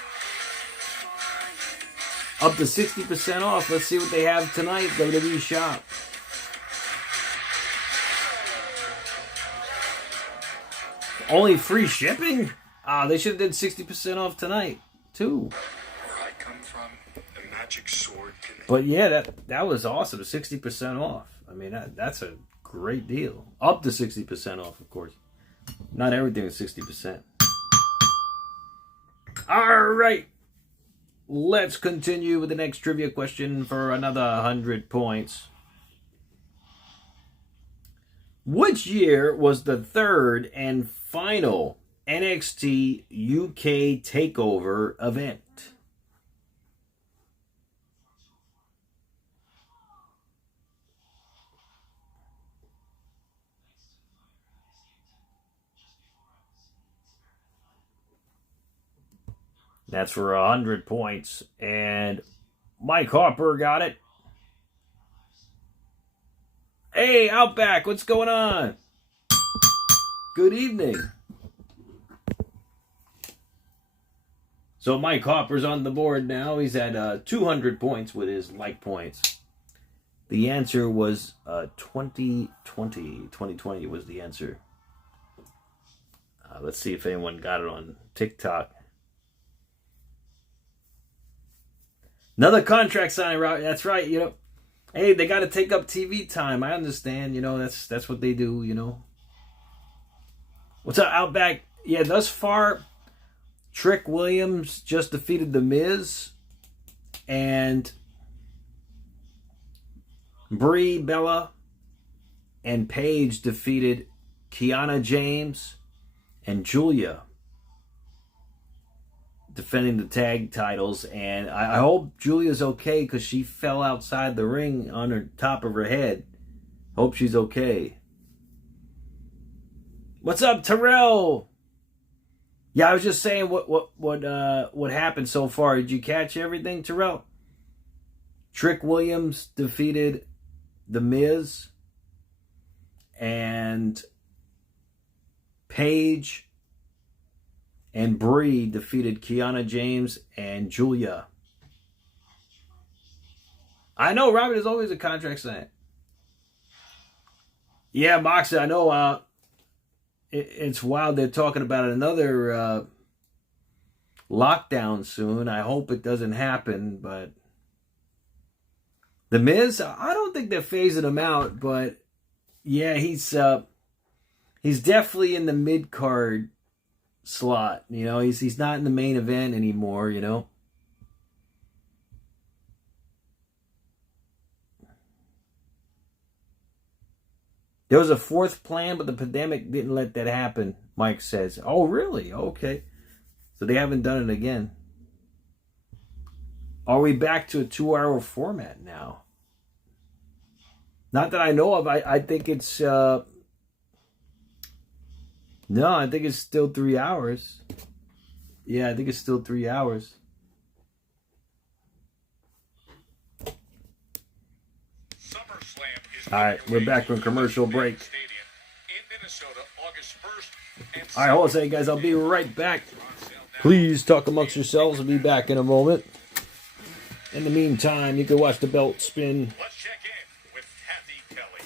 Up to 60% off. Let's see what they have tonight, WWE Shop. Only free shipping? They should have did 60% off tonight, too. Where I come from, the magic sword can... But yeah, that was awesome. 60% off. I mean, that's a great deal. Up to 60% off, of course. Not everything is 60%. All right. Let's continue with the next trivia question for another 100 points. Which year was the third and final NXT UK TakeOver event? That's for 100 points. And Mike Harper got it. Hey, Outback, what's going on? Good evening. So Mike Harper's on the board now. He's at 200 points with his like points. The answer was 2020. 2020 was the answer. Let's see if anyone got it on TikTok. Another contract signing, Rob. That's right. You know, hey, they got to take up TV time. I understand. You know, that's what they do. You know. What's up, Outback? Yeah, thus far, Trick Williams just defeated The Miz, and Brie Bella and Paige defeated Kiana James and Julia, defending the tag titles. And I hope Julia's okay because she fell outside the ring on her top of her head. Hope she's okay. What's up, Terrell? Yeah, I was just saying what happened so far. Did you catch everything, Terrell? Trick Williams defeated The Miz, and Paige and Brie defeated Kiana James and Julia. I know, Robert, is always a contract sign. Yeah, Moxie, I know. It's wild. They're talking about another lockdown soon. I hope it doesn't happen, but The Miz, I don't think they're phasing him out, but yeah, he's definitely in the mid-card slot. You know, he's not in the main event anymore, you know. There was a fourth plan, but the pandemic didn't let that happen, Mike says. Oh, really? Okay. So they haven't done it again. Are we back to a 2-hour format now? Not that I know of. I think it's... no, I think it's still 3 hours. Yeah, I think it's still 3 hours. All right, we're back from commercial break. All right, hold on a second, guys. I'll be right back. Please talk amongst yourselves. I'll be back in a moment. In the meantime, you can watch the belt spin. Let's check in with Kathy Kelly.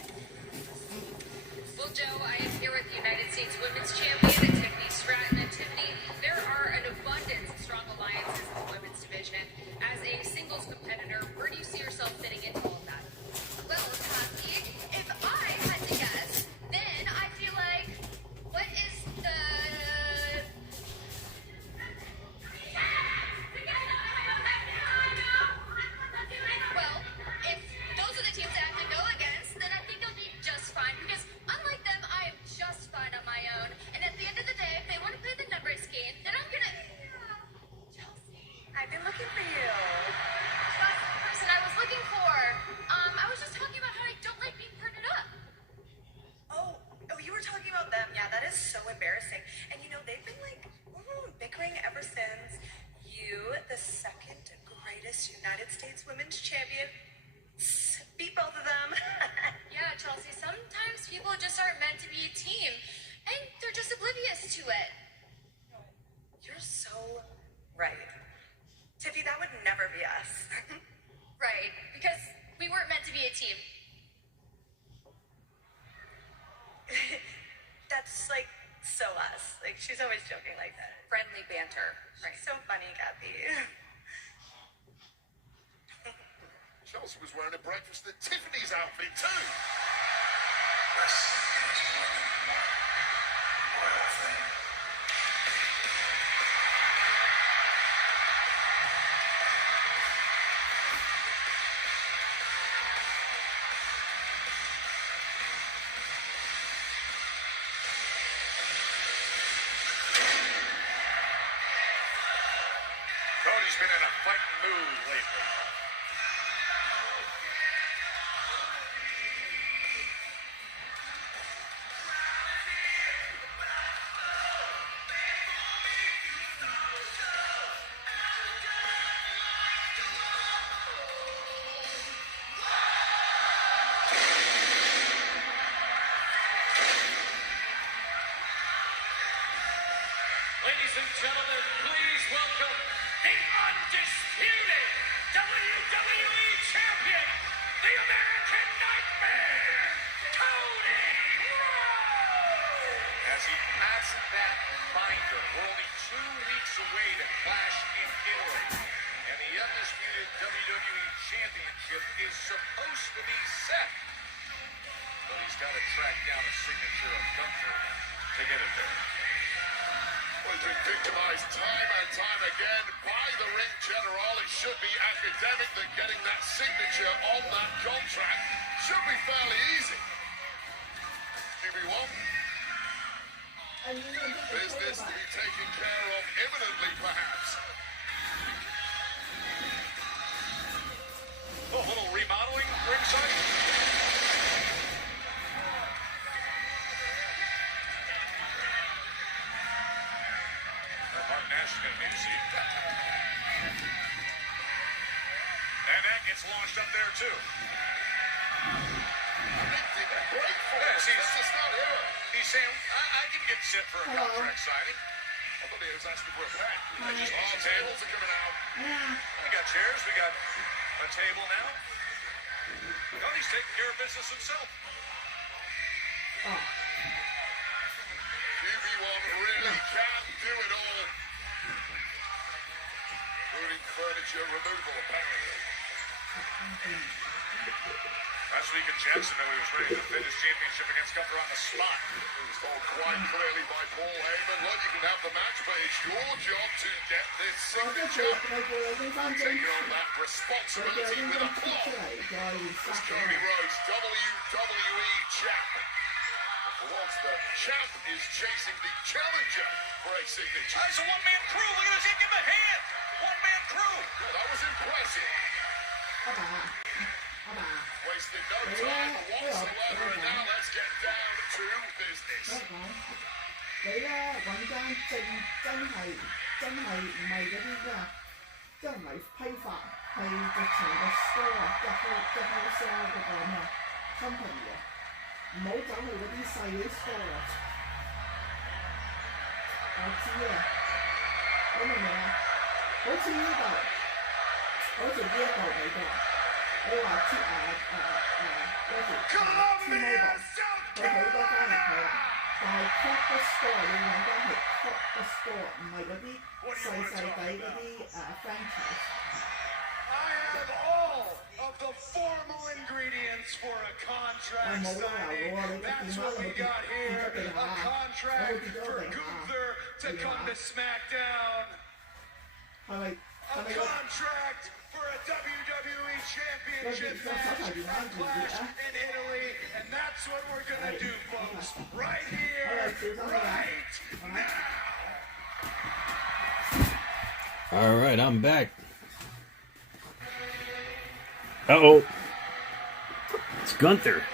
Well, Joe, I am here with the United States Women's Champion, Tiffany Stratton. And Tiffany, there are an abundance of strong alliances in the women's division. As a singles competitor, where do you see yourself fitting into all of that? Well, Kathy, if I had to guess, then I feel like, what is the... Well, if those are the teams that I have to go against, then I think I'll be just fine, because unlike them, I am just fine on my own. And at the end of the day, if they want to play the numbers game, then I'm gonna... Chelsea, I've been looking for you. That's the person I was looking for. I was just talking about how I don't like being partnered up. Oh, you were talking about them. Yeah, that is so embarrassing. And you know, they've been like bickering ever since you, the second greatest United States Women's Champion, beat both of them. Yeah, Chelsea, sometimes people just aren't meant to be a team, and they're just oblivious to it. You're so right. Tiffy, that would never be us. Right, because we weren't meant to be a team. That's like so us. Like, she's always joking like that. Friendly banter. Right. So funny, Kathy. Chelsea was wearing a breakfast at Tiffany's outfit too. Cody's been in a fighting mood lately. Ladies and gentlemen, please welcome the undisputed WWE Champion, the American Nightmare, Cody Rhodes! As he pats that binder, we're only 2 weeks away to Clash in Italy, and the undisputed WWE Championship is supposed to be set. But he's got to track down a signature of Gunther to get it there. Well, he's been victimized time and time again by the ring general. It should be academic that getting that signature on that contract should be fairly easy. QB1. Business to be taken care of imminently, perhaps. Oh, a little remodeling ringside. And that gets launched up there too. He's saying, I can get set for a contract signing. I thought he was asking for a pen. All Tables are coming out. We got chairs, we got a table now. Cody's taking care of business himself. QB1 really can do it all. Including furniture removal, apparently. Last week in Jacksonville, he was ready to defend his championship against Gunther on the spot. It was told quite clearly by Paul Heyman, look, you can have the match, but it's your job to get this signature. Taking on that responsibility with aplomb. It's Cody Rhodes, WWE champ. Once the champ is chasing the challenger for a signature. It's a one-man crew. Look at this. He give him a hand. One-man crew. Yeah, that was impressive. Wasting no time whatsoever, and now let's get down to business. 你咧揾間真係唔係嗰啲咩啊？即係唔係批發，係直情個 store 啊，即係 wholesale 嗰個咩 company 啊，唔好走去嗰啲細嗰啲 store 啊。我知啊，你明唔明啊？好似呢度，好似呢一個美國，你話嗰條 T-Mobile， 佢好多間入去啦。但係 corporate store 你揾間係 corporate store， 唔係嗰啲細底嗰啲franchise。I have all of the formal ingredients for a contract signing. That's what we got here. A contract for Gunther to come to SmackDown. A contract for a WWE Championship match, a clash in Italy, and that's what we're gonna do, folks. Right here, right now. All right, I'm back. Uh-oh. It's Gunther.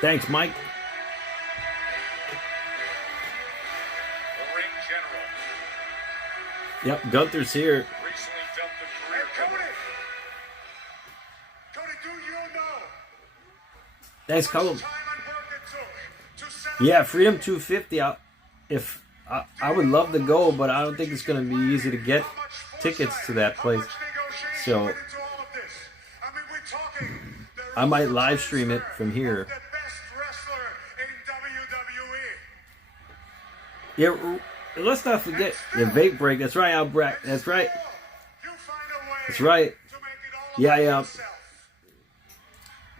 Thanks, Mike. The ring general. Yep, Gunther's here. Recently dumped the career. Cody! Cody, do you know? Thanks, Colin. Time and work it took to set Yeah, Freedom 250. I would love to go, but I don't think it's going to be easy to get tickets to that place. So I might live stream it from here. Yeah, let's not forget the vape break. That's right, Albrecht. That's right. That's right. Yeah.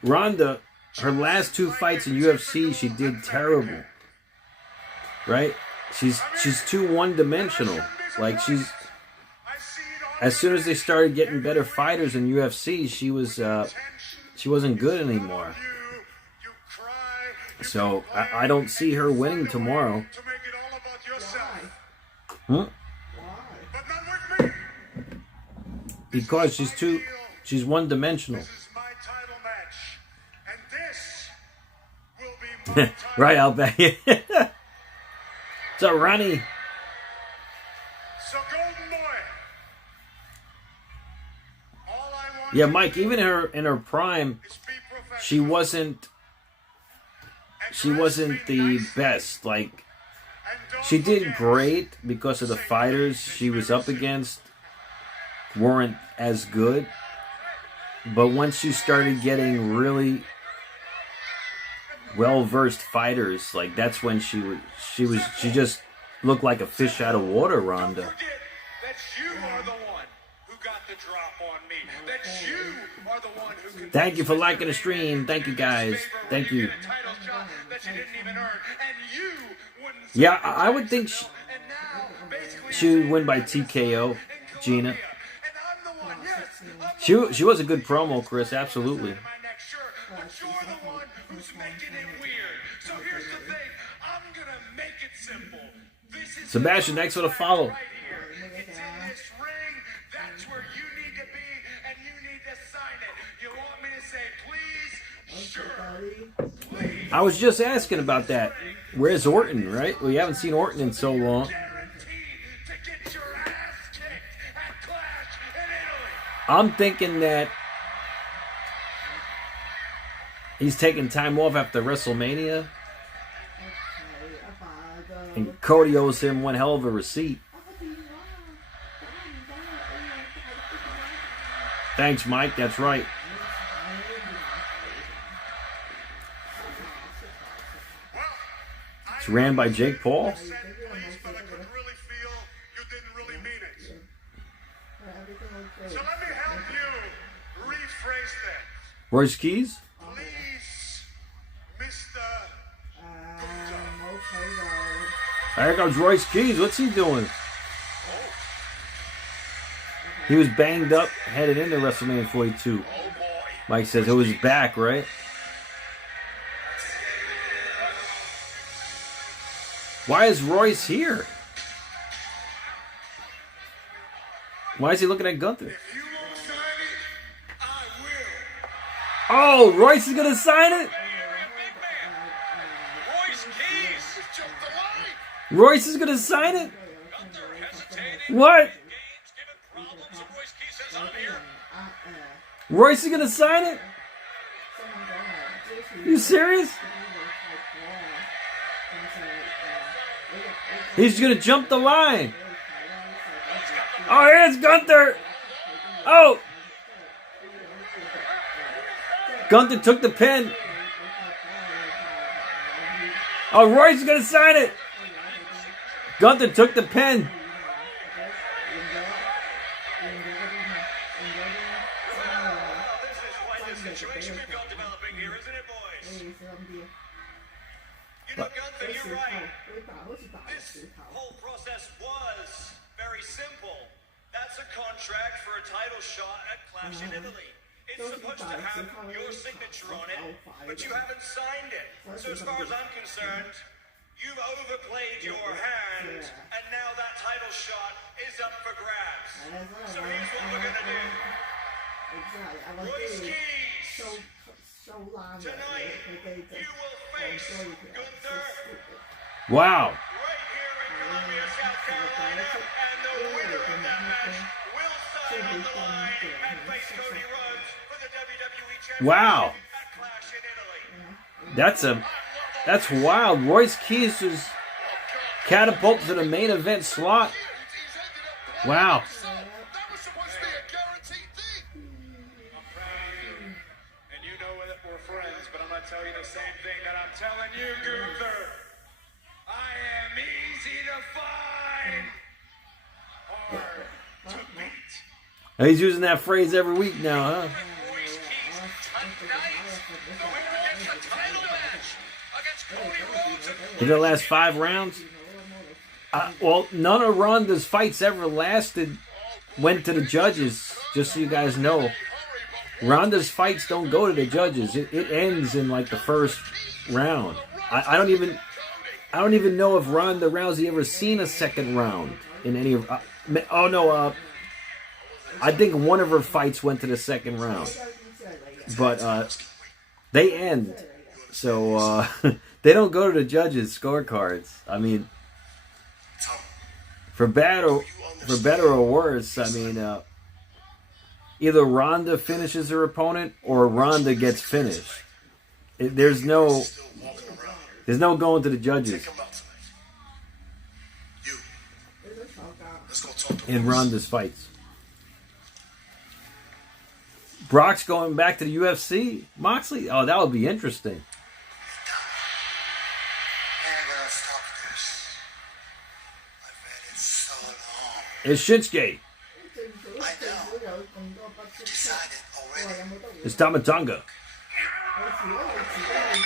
Ronda, her last 2 fights in UFC, she did terrible. Right? She's too one-dimensional. Like as soon as they started getting better fighters in UFC, she wasn't good anymore. So I don't see her winning tomorrow. Because she's one-dimensional. Right, I'll bet you. What's up, Ronnie? Yeah, Mike, even in her prime, she wasn't the best. Like, she did great because of the fighters she was up against weren't as good. But once she started getting really well-versed fighters, like that's when she just looked like a fish out of water, Ronda. Don't forget that you are the one who got the drop on me. That you are the one who can. Thank you for liking the stream. Thank you, guys. Thank you. Yeah, I would think she would win by TKO, Gina. She was a good promo, Chris. Absolutely. Sebastian, thanks for the follow. I was just asking about that. Where's Orton, right? We haven't seen Orton in so long. I'm thinking that he's taking time off after WrestleMania. And Cody owes him one hell of a receipt. Thanks, Mike. That's right. It's ran by Jake Paul. So let me help you rephrase that. Royce Keys? Please, Mr. There comes Royce Keys. What's he doing? He was banged up headed into WrestleMania 42. Mike says it was his back, right? Why is Royce here? Why is he looking at Gunther? If you won't sign it, I Oh, will. Royce is going to sign it? Royce is going to sign it? What? Royce is going to sign it? You serious? He's going to jump the line. Oh, here's Gunther. Oh. Gunther took the pin. Oh, Royce is going to sign it. Gunther took the pin. You know, Gunther, you're right. This whole process was very simple. That's a contract for a title shot at Clash in Italy. It's supposed to have your signature on it, but you haven't signed it. So as far as I'm concerned, you've overplayed your hand, and now that title shot is up for grabs. So here's what we're gonna do. Royce Keys, tonight you will face Gunther. Wow. Right here in Columbia, South Carolina, and the winner of that match will sign on the line and face Cody Rhodes for the WWE Championship Wow. at Clash in Italy. That's wild. Royce Keys was catapulted to the main event slot. Wow. That was supposed to be a guaranteed thing. I'm proud of you. And you know that we're friends, but I'm going to tell you the same thing that I'm telling you, Gunther. I am easy to find, hard to beat. He's using that phrase every week now, huh? Royce Keys tonight, the winner gets the title match against Cody Rhodes. Did it last 5 rounds? Well, none of Ronda's fights ever went to the judges, just so you guys know. Ronda's fights don't go to the judges. It ends in like the first round. I don't even know if Ronda Rousey ever seen a second round in any of. I think one of her fights went to the second round, but they end, so they don't go to the judges' scorecards. I mean, for better or worse, I mean, either Ronda finishes her opponent or Ronda gets finished. There's no going to the judges in Ronda's fights. Brock's going back to the UFC. Moxley? Oh, that would be interesting. It's Shinsuke. It's Tamatanga.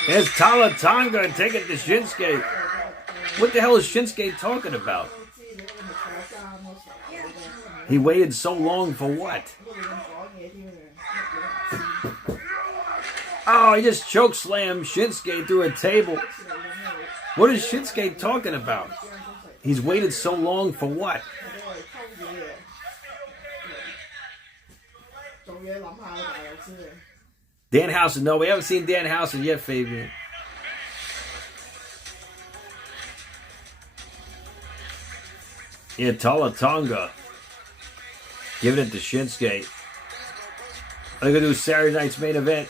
It's Tamatanga taking the Shinsuke. What the hell is Shinsuke talking about? He waited so long for what? Oh, he just chokeslammed Shinsuke through a table. What is Shinsuke talking about? He's waited so long for what? Danhausen, no, we haven't seen Danhausen yet, Fabian. Yeah, Talatonga. Giving it to Shinsuke. They're going to do Saturday night's main event.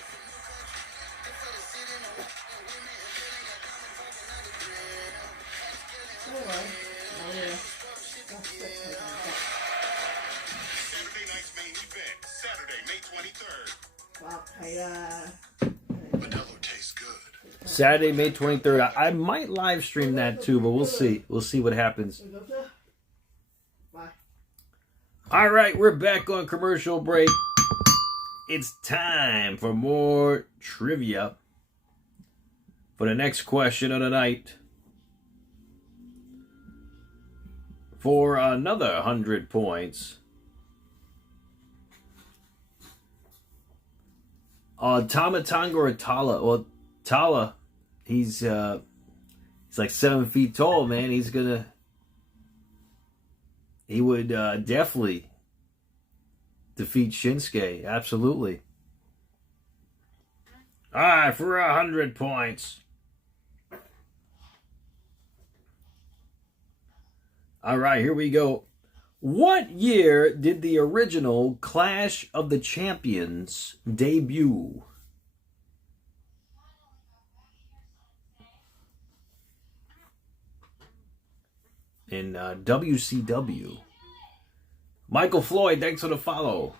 Saturday night's main event, Saturday, May 23rd. Modelo tastes good. Saturday, May 23rd. I might live stream that too, but we'll see. We'll see what happens. All right, we're back on commercial break. It's time for more trivia. For the next question of the night. For another 100 points. Tamatanga or Tala? Well, Tala, he's He's like 7 feet tall, man. He would definitely defeat Shinsuke. Absolutely. All right, for 100 points. All right, here we go. What year did the original Clash of the Champions debut? In WCW. Michael Floyd, thanks for the follow.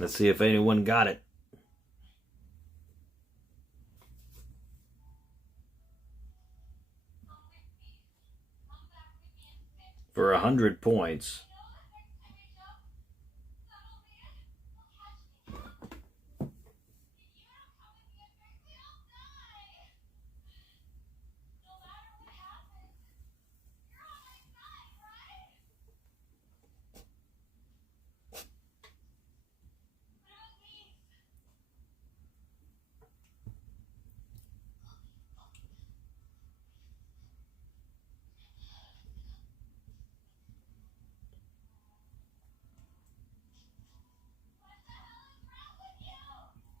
Let's see if anyone got it. For 100 points.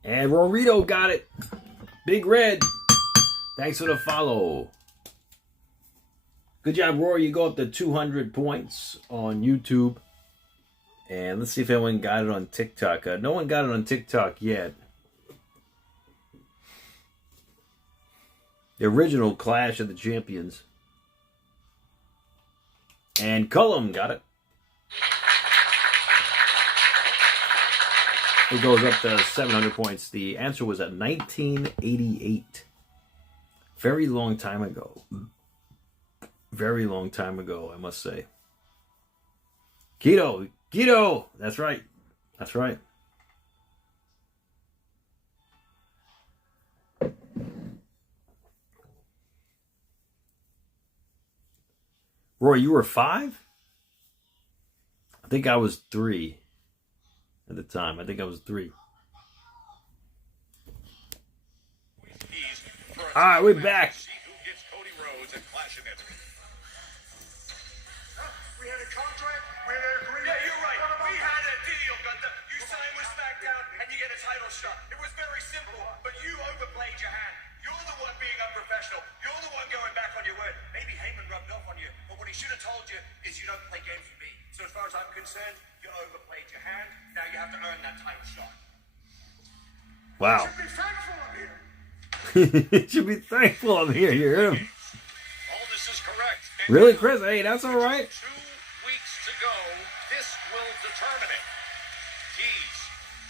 And Rorito got it. Big Red. Thanks for the follow. Good job, Rory. You go up to 200 points on YouTube. And let's see if anyone got it on TikTok. No one got it on TikTok yet. The original Clash of the Champions. And Cullum got it. It goes up to 700 points. The answer was at 1988. Very long time ago. Very long time ago, I must say. Keto. Keto. That's right. That's right. Roy, you were 5? I think I was 3. At the time, I think I was 3. All right, we're back. See who gets Cody Rhodes and Clash of Entry. We had a contract. We had an agreement. Yeah, you're right. We had a deal, Gunther. You signed with SmackDown and you get a title shot. It was very simple, but you overplayed your hand. You're the one being unprofessional. You're the one going back on your word. Maybe Heyman rubbed off on you, but what he should have told you is you don't play games with me. So as far as I'm concerned, you overplayed your hand. Now you have to earn that title shot. Wow. You should be thankful I'm here. You should be thankful I'm here. You hear him? All this is correct. And Really, Chris? Hey, that's all right. 2 weeks to go. This will determine it. Tease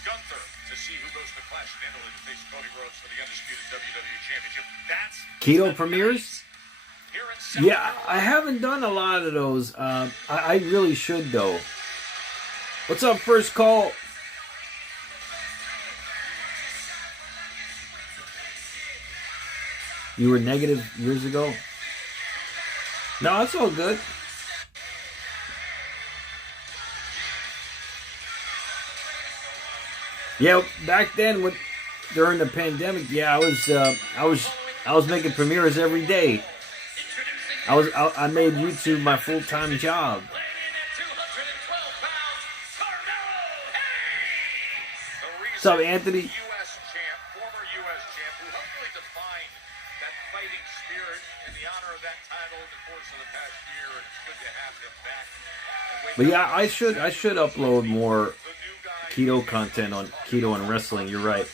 Gunther to see who goes to Clash of Entry to face Cody Rhodes for the undisputed WWE Championship. That's Keto premieres? here in South Yeah, I haven't done a lot of those. I really should, though. What's up, First Call? You were negative years ago? No, it's all good. Yeah, back then, during the pandemic, yeah, I was making premieres every day. I made YouTube my full-time job. What's up, Anthony? U.S. champ, former U.S. champ, who helped really define that fighting spirit in the honor of that title in the course of the past year. And it's good to have him back. But yeah, I should upload more keto content on Keto and Wrestling. You're right.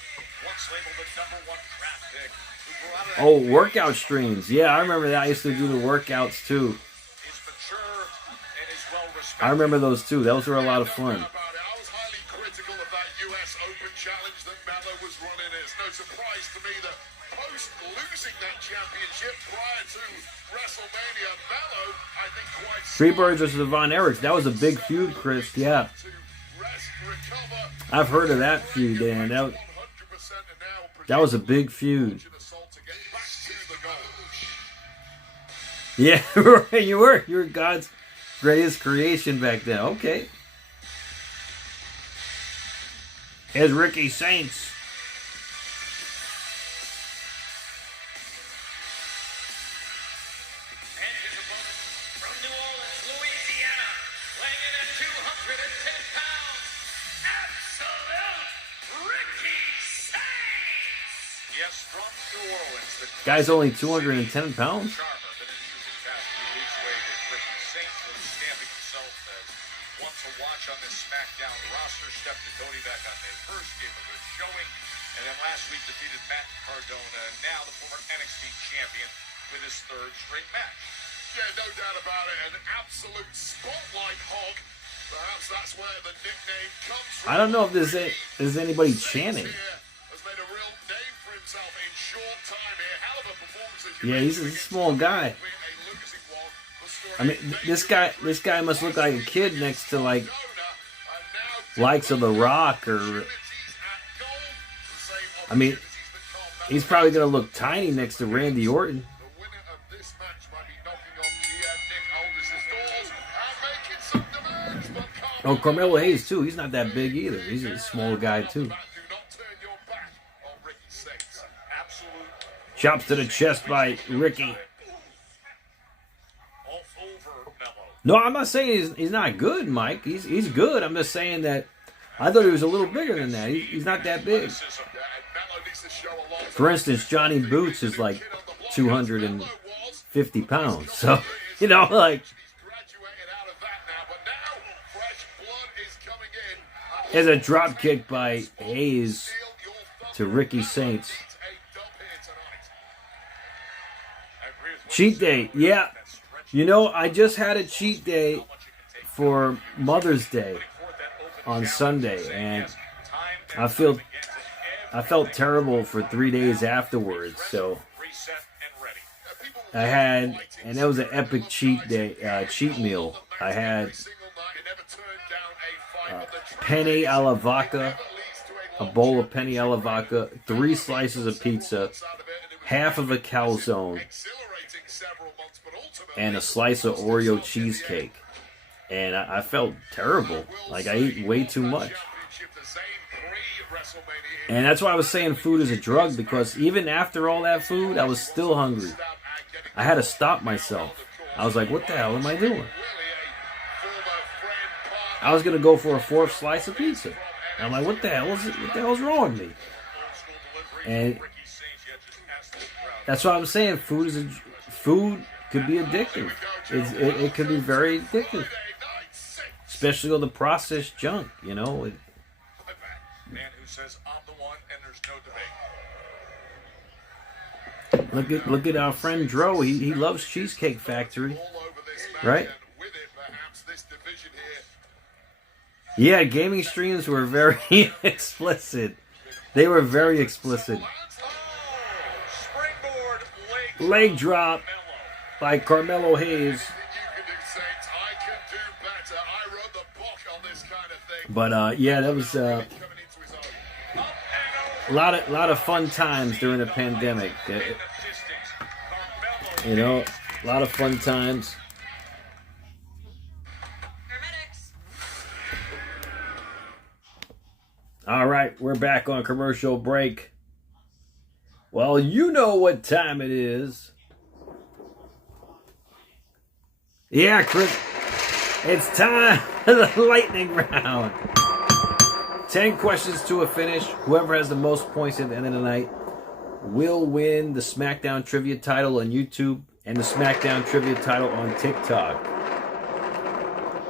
Once labeled the #1 draft pick, who brought out Oh, workout streams. Yeah, I remember that. I used to do the workouts too. is mature and is well respected. I remember those too. Those were a lot of fun. I was highly critical of that U.S. Open challenge that Mallow was running. It's no surprise to me that post losing that championship prior to WrestleMania, Mello, I think quite Freebirds versus the Von Erichs. That was a big feud, Chris. Yeah. I've heard of that feud, Dan. That was a big feud. Yeah, you were God's greatest creation back then. Okay. Here's Ricky Saints. And his opponent from New Orleans, Louisiana, weighing in at 210 pounds, Absolute Ricky Saints. Yes, from New Orleans. Guy's only 210 pounds. On this SmackDown roster, stepped to Cody back on May 1st, gave a good showing, and then last week defeated Matt Cardona, now the former NXT champion, with his third straight match. Yeah, no doubt about it, an absolute spotlight hog. Perhaps that's where the nickname comes from. I don't know if there's anybody chanting. Has made a real name for himself in short time here. Hell of a performance. Yeah, he's a small guy. I mean, this guy must look like a kid next to like likes of The Rock, or I mean, he's probably gonna look tiny next to Randy Orton. Oh, Carmelo Hayes too. He's not that big either. He's a small guy too. Chops to the chest by Ricky. No, I'm not saying he's not good, Mike. He's good. I'm just saying that I thought he was a little bigger than that. He's not that big. For instance, Johnny Boots is like 250 pounds. So, you know, like, there's a drop kick by Hayes to Ricky Saints. Cheat day, yeah. You know, I just had a cheat day for Mother's Day on Sunday, and I felt terrible for 3 days afterwards. So I had, and that was an epic cheat day, cheat meal. I had penne alla vodka, a bowl of penne alla vodka, 3 slices of pizza, half of a calzone, and a slice of Oreo cheesecake. And I felt terrible. Like, I ate way too much. And that's why I was saying food is a drug, because even after all that food, I was still hungry. I had to stop myself. I was like, what the hell am I doing? I was going to go for a 4th slice of pizza. And I'm like, what the hell's wrong with me? And that's why I'm saying food could be addictive. It could be very addictive, especially all the processed junk. You know. Man who says I'm the one, and there's no debate. Look at our friend Dro. He loves Cheesecake Factory, right? Yeah, gaming streams were very explicit. They were very explicit. Leg drop by Carmelo Hayes. But yeah, that was a lot of fun times during the pandemic. You know, a lot of fun times. All right, we're back on commercial break. Well, you know what time it is. Yeah, Chris, it's time for the lightning round. 10 questions to a finish. Whoever has the most points at the end of the night will win the SmackDown Trivia title on YouTube and the SmackDown Trivia title on TikTok.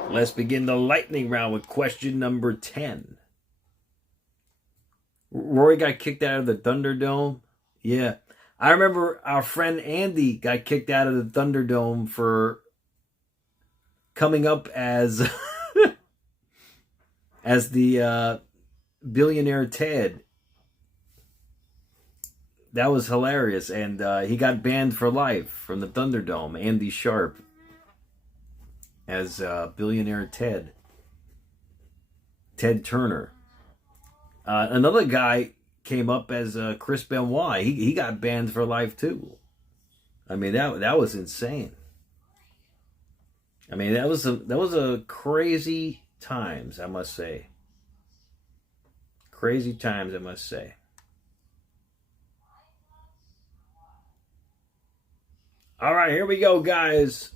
Let's begin the lightning round with question number 10. Roy got kicked out of the Thunderdome. Yeah. I remember our friend Andy got kicked out of the Thunderdome for coming up as as the billionaire Ted. that was hilarious. And he got banned for life from the Thunderdome. Andy Sharp as billionaire Ted Turner. Another guy came up as Chris Benoit. He got banned for life too. I mean, that was insane. I mean, that was a crazy times, I must say. Crazy times, I must say. All right, here we go, guys.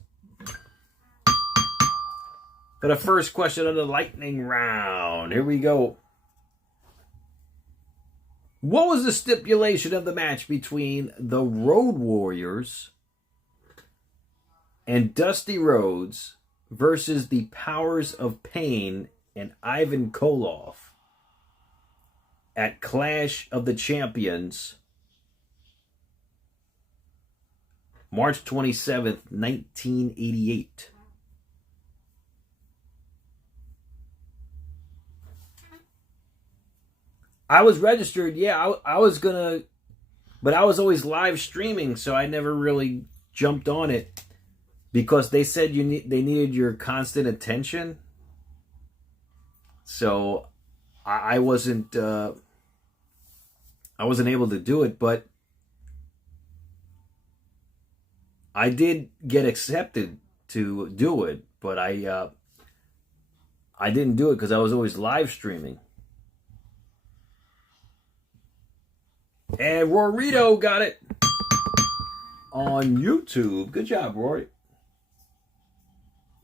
For the first question of the lightning round. Here we go. What was the stipulation of the match between the Road Warriors and Dusty Rhodes versus the Powers of Pain and Ivan Koloff at Clash of the Champions, March 27th, 1988? I was registered, yeah, I was gonna, but I was always live streaming, so I never really jumped on it because they said they needed your constant attention. So I wasn't able to do it, but I did get accepted to do it, but I didn't do it because I was always live streaming. And Rorito got it on YouTube. Good job, Rory.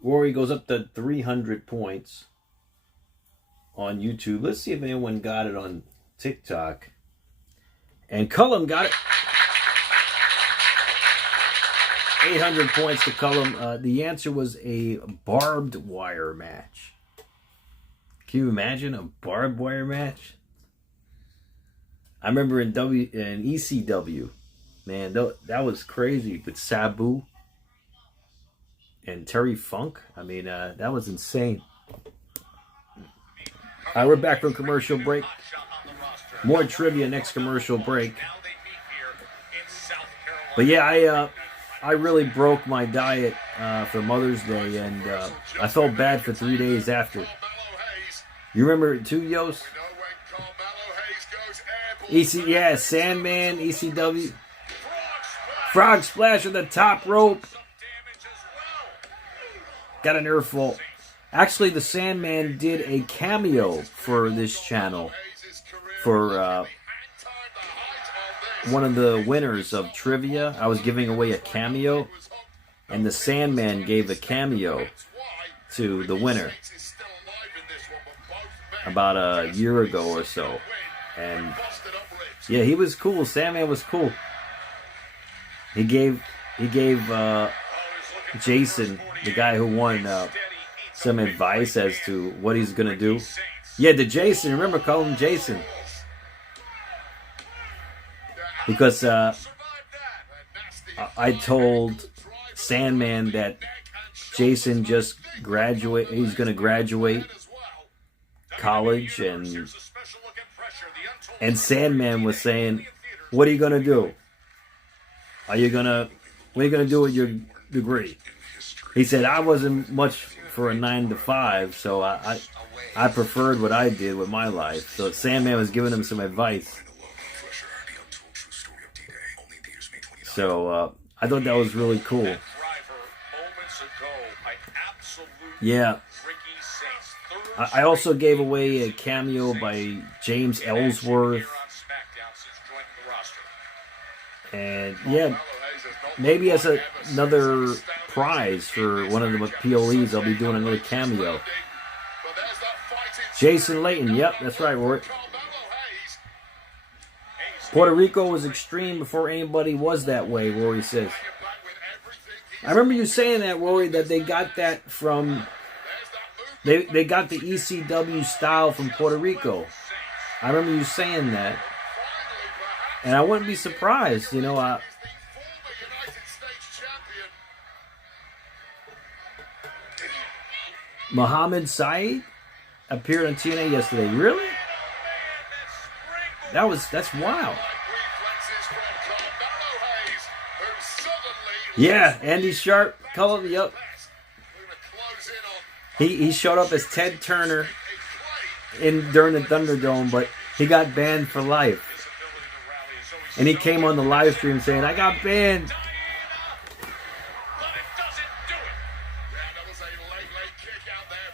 Rory goes up to 300 points on YouTube. Let's see if anyone got it on TikTok. And Cullum got it. 800 points to Cullum. The answer was a barbed wire match. Can you imagine a barbed wire match? I remember in ECW, man, that was crazy with Sabu and Terry Funk. I mean, that was insane. All right, we're back from commercial break. More trivia next commercial break. But yeah, I really broke my diet for Mother's Day, and I felt bad for 3 days after. You remember it too, Yost? Yeah, Sandman, ECW. Frog Splash on the top rope. Got an earful. Actually, the Sandman did a cameo for this channel. For one of the winners of trivia. I was giving away a cameo. And the Sandman gave a cameo to the winner. About a year ago or so. And yeah, he was cool. Sandman was cool. He gave Jason, the guy who won, some advice as to what he's gonna do. Yeah, the Jason. Remember, call him Jason, because I told Sandman that Jason just graduate. He's gonna graduate college, and Sandman was saying, "What are you gonna do? What are you gonna do with your degree?" He said, "I wasn't much for a 9 to 5, so I preferred what I did with my life." So Sandman was giving him some advice. So I thought that was really cool. Yeah. I also gave away a cameo by James Ellsworth. And yeah, maybe as another prize for one of the PLEs, I'll be doing another cameo. Jason Layton, yep, that's right, Rory. Puerto Rico was extreme before anybody was that way, Rory says. I remember you saying that, Rory, that they got that from... They got the ECW style from Puerto Rico. I remember you saying that. And I wouldn't be surprised, you know. Muhammad Saeed appeared on TNA yesterday. Really? That's wild. Yeah, Andy Sharp. Call him, yep. He showed up as Ted Turner during the Thunderdome, but he got banned for life. And he came on the live stream saying, I got banned.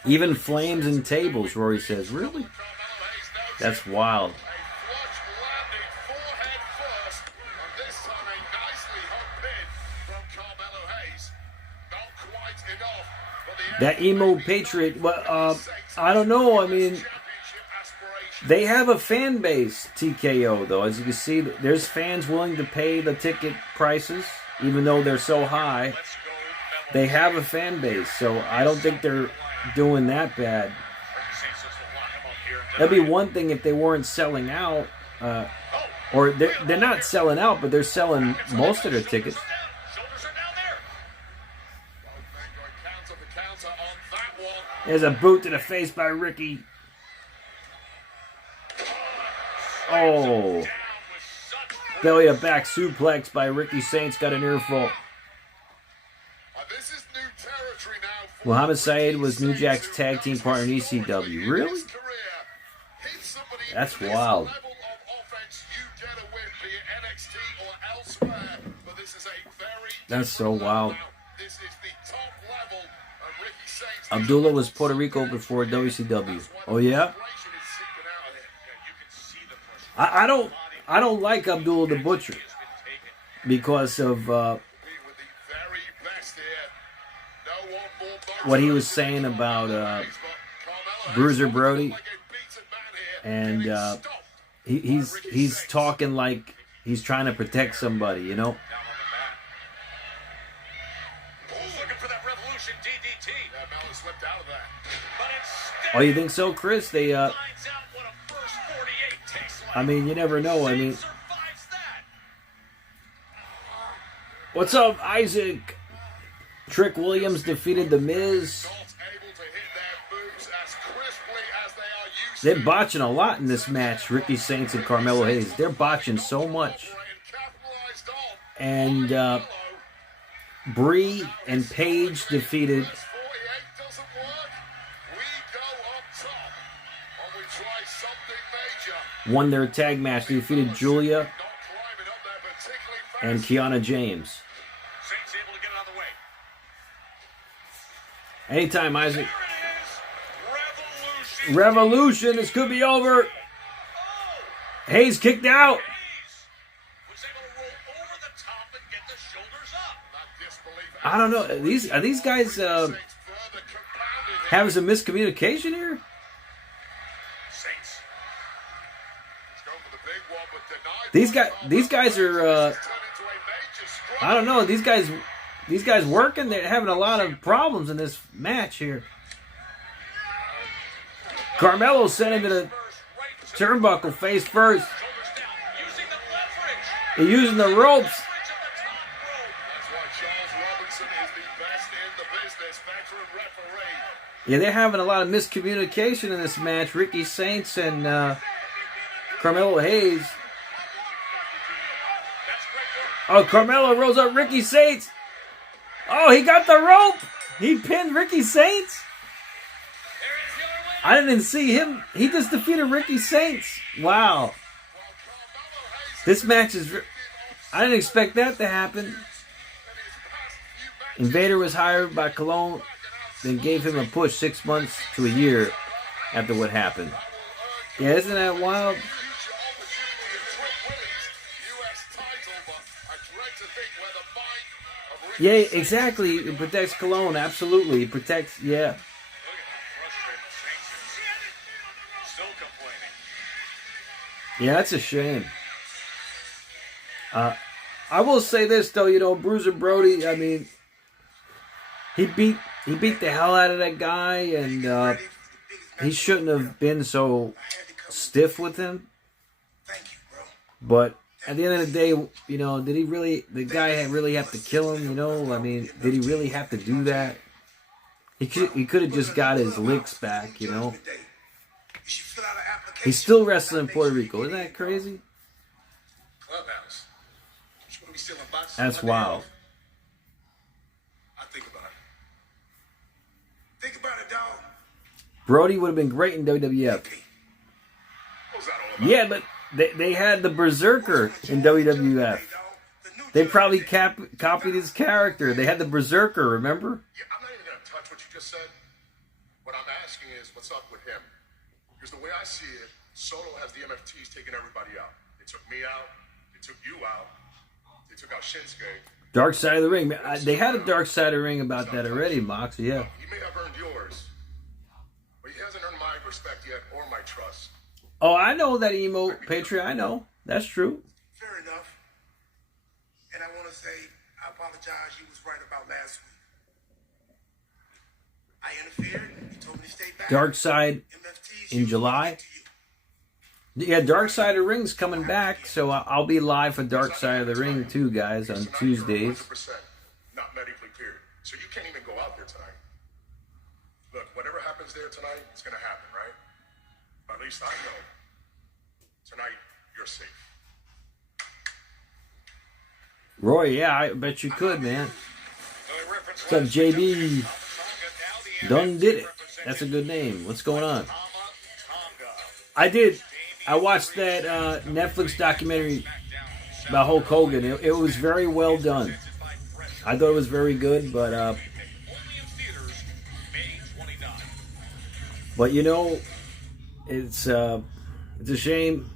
Even flames and tables, Rory says. Really? That's wild. That emo patriot, well, I don't know. I mean, they have a fan base, TKO, though. As you can see, there's fans willing to pay the ticket prices, even though they're so high. They have a fan base, so I don't think they're doing that bad. That'd be one thing if they weren't selling out, or they're not selling out, but they're selling most of their tickets. There's a boot to the face by Ricky. Oh. Belly to back suplex by Ricky Saints. Got an earful. Muhammad Saeed was New Jack's tag team partner in ECW. Really? That's wild. That's so wild. Abdullah was Puerto Rico before WCW. Oh yeah? I don't like Abdullah the Butcher because of what he was saying about Bruiser Brody, and he's talking like he's trying to protect somebody, you know. Oh, you think so, Chris? They I mean, you never know. I mean, what's up, Isaac? Trick Williams defeated The Miz. They're botching a lot in this match, Ricky Saints and Carmelo Hayes. They're botching so much. And Bree and Paige defeated. Won their tag match. They defeated Julia and Kiana James. Anytime, Isaac. Revolution. This could be over. Hayes kicked out. I don't know. Are these guys having some miscommunication here? These guys are I don't know, these guys working, they're having a lot of problems in this match here. Carmelo sent him to the turnbuckle face first. They're using the ropes. Yeah, they're having a lot of miscommunication in this match. Ricky Saints and Carmelo Hayes. Oh, Carmelo rolls up Ricky Saints. Oh, he got the rope. He pinned Ricky Saints. I didn't see him. He just defeated Ricky Saints. Wow. This match is... I didn't expect that to happen. Invader was hired by Cologne, then gave him a push 6 months to a year after what happened. Yeah, isn't that wild? Yeah, exactly. It protects Cologne. Absolutely. It protects, yeah. Yeah, that's a shame. I will say this, though. You know, Bruiser Brody, I mean, he beat the hell out of that guy, and he shouldn't have been so stiff with him. But at the end of the day, you know, did he really, the guy really have to kill him, you know? I mean, did he really have to do that? He could have just got his licks back, you know? He's still wrestling in Puerto Rico. Isn't that crazy? That's wild. Brody would have been great in WWF. What's that all about? Yeah, but they had the Berserker in WWF. They probably copied his character. They had the Berserker, remember? Yeah, I'm not even going to touch what you just said. What I'm asking is, what's up with him? Because the way I see it, Soto has the MFTs taking everybody out. They took me out. They took you out. They took out Shinsuke. Dark Side of the Ring. They had a Dark Side of the Ring about that already, Mox. Yeah. He may have earned yours, but he hasn't earned my respect yet or my trust. Oh, I know that emo Patriot. I know. That's true. Fair enough. And I want to say, I apologize. You was right about last week. I interfered. You told me to stay back. Dark Side MFTs, in July. Yeah, Dark Side of the Ring's coming back, so I'll be live for Dark Side of the Ring too, guys, on Tuesdays. 100% not medically cleared, so you can't even go out there tonight. Look, whatever happens there tonight, it's going to happen, right? But at least I know tonight you're safe. Roy, yeah, I bet you could, man. What's up, JB? Done did it. That's a good name. What's going on? I watched that Netflix documentary about Hulk Hogan. It was very well done. I thought it was very good, but you know, it's a shame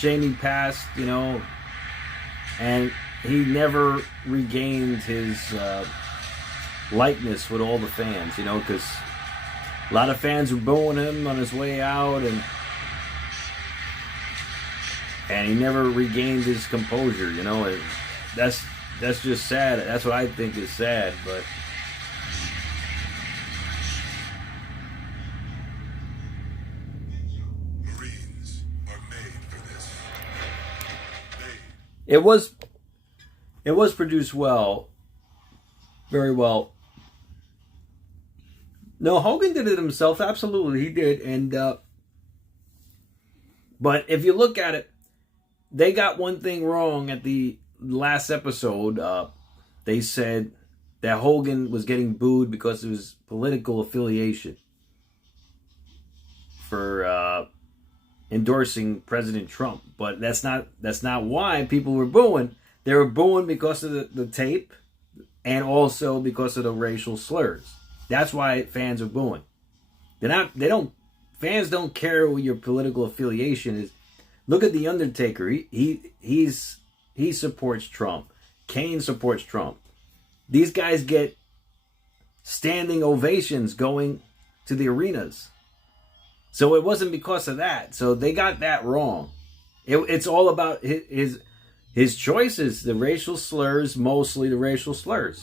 he passed, you know, and he never regained his likeness with all the fans, you know, because a lot of fans were booing him on his way out, and he never regained his composure, you know. And that's just sad. That's what I think is sad, but Marines are made for this. it was produced well, very well. No, Hogan did it himself. Absolutely, he did. And but if you look at it, they got one thing wrong at the last episode. They said that Hogan was getting booed because of his political affiliation for endorsing President Trump. But that's not why people were booing. They were booing because of the tape, and also because of the racial slurs. That's why fans are booing. Fans don't care what your political affiliation is. Look at The Undertaker. He supports Trump. Kane supports Trump. These guys get standing ovations going to the arenas. So it wasn't because of that. So they got that wrong. It's all about his choices, the racial slurs, mostly the racial slurs.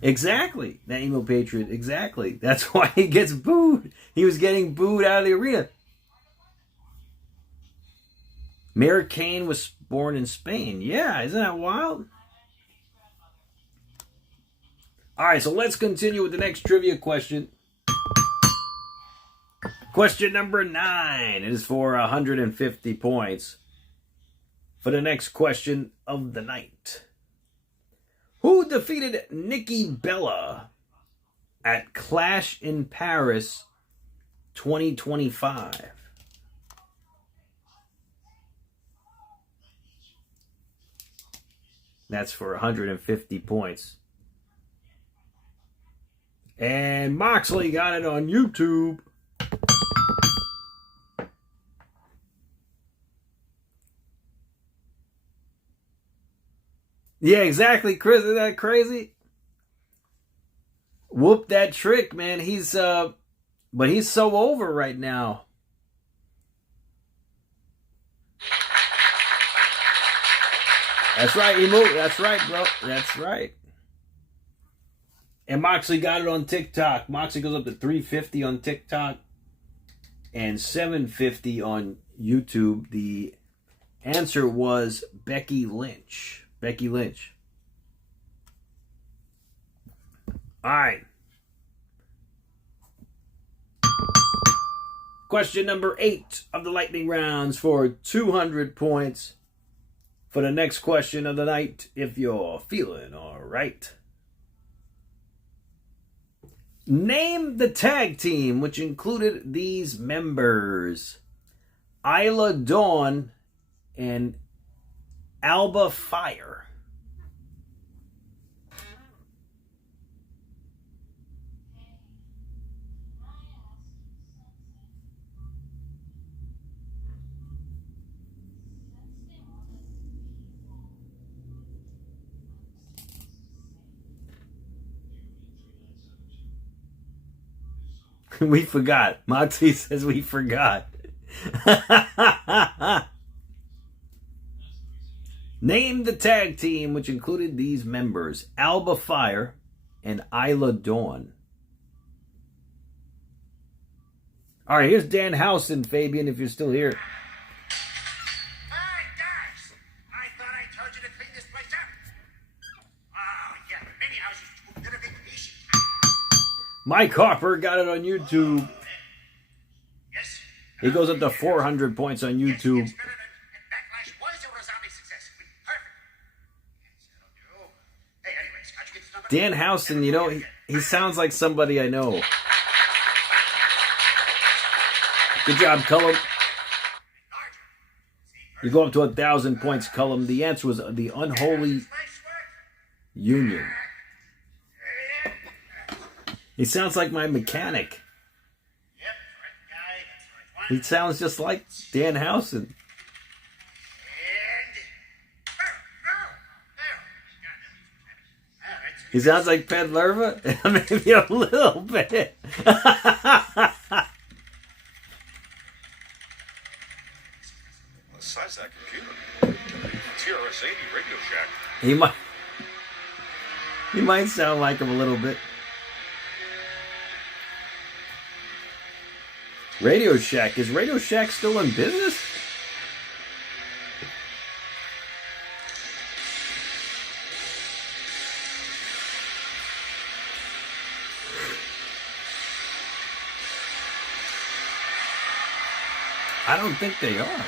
Exactly. That emo patriot. Exactly. That's why he gets booed. He was getting booed out of the arena. Mayor Kane was born in Spain. Yeah, isn't that wild? All right, so let's continue with the next trivia question. Question number 9 is for 150 points. For the next question of the night. Who defeated Nikki Bella at Clash in Paris 2025? That's for 150 points. And Moxley got it on YouTube. Yeah, exactly, Chris. Isn't that crazy? Whoop that trick, man. But he's so over right now. That's right, Emo. That's right, bro. That's right. And Moxley got it on TikTok. Moxley goes up to 350 on TikTok and 750 on YouTube. The answer was Becky Lynch. Becky Lynch. All right. Question number 8 of the lightning rounds for 200 points. For the next question of the night, if you're feeling all right. Name the tag team which included these members: Isla Dawn and Alba Fire. We forgot. Monty says we forgot. Name the tag team which included these members: Alba Fire and Isla Dawn. All right, here's Dan Housen, Fabian, if you're still here. Hi, guys. I thought I told you to clean this place up. Oh, yeah. Many houses moved to the vacation. Mike Harper got it on YouTube. Yes. He goes up to 400 points on YouTube. It's better than Backlash was a resounding success. Perfect. Yes, that'll do. Hey, anyways, how'd you get this number? Dan Housen, you know, he sounds like somebody I know. Good job, Cullum. You go up to 1,000 points, Cullum. The answer was the Unholy Union. He sounds like my mechanic. He sounds just like Dan Housen. He sounds like Ped Lerva? Maybe a little bit. The size of that computer. TRS-80 Radio Shack. He might sound like him a little bit. Radio Shack. Is Radio Shack still in business? I don't think they are.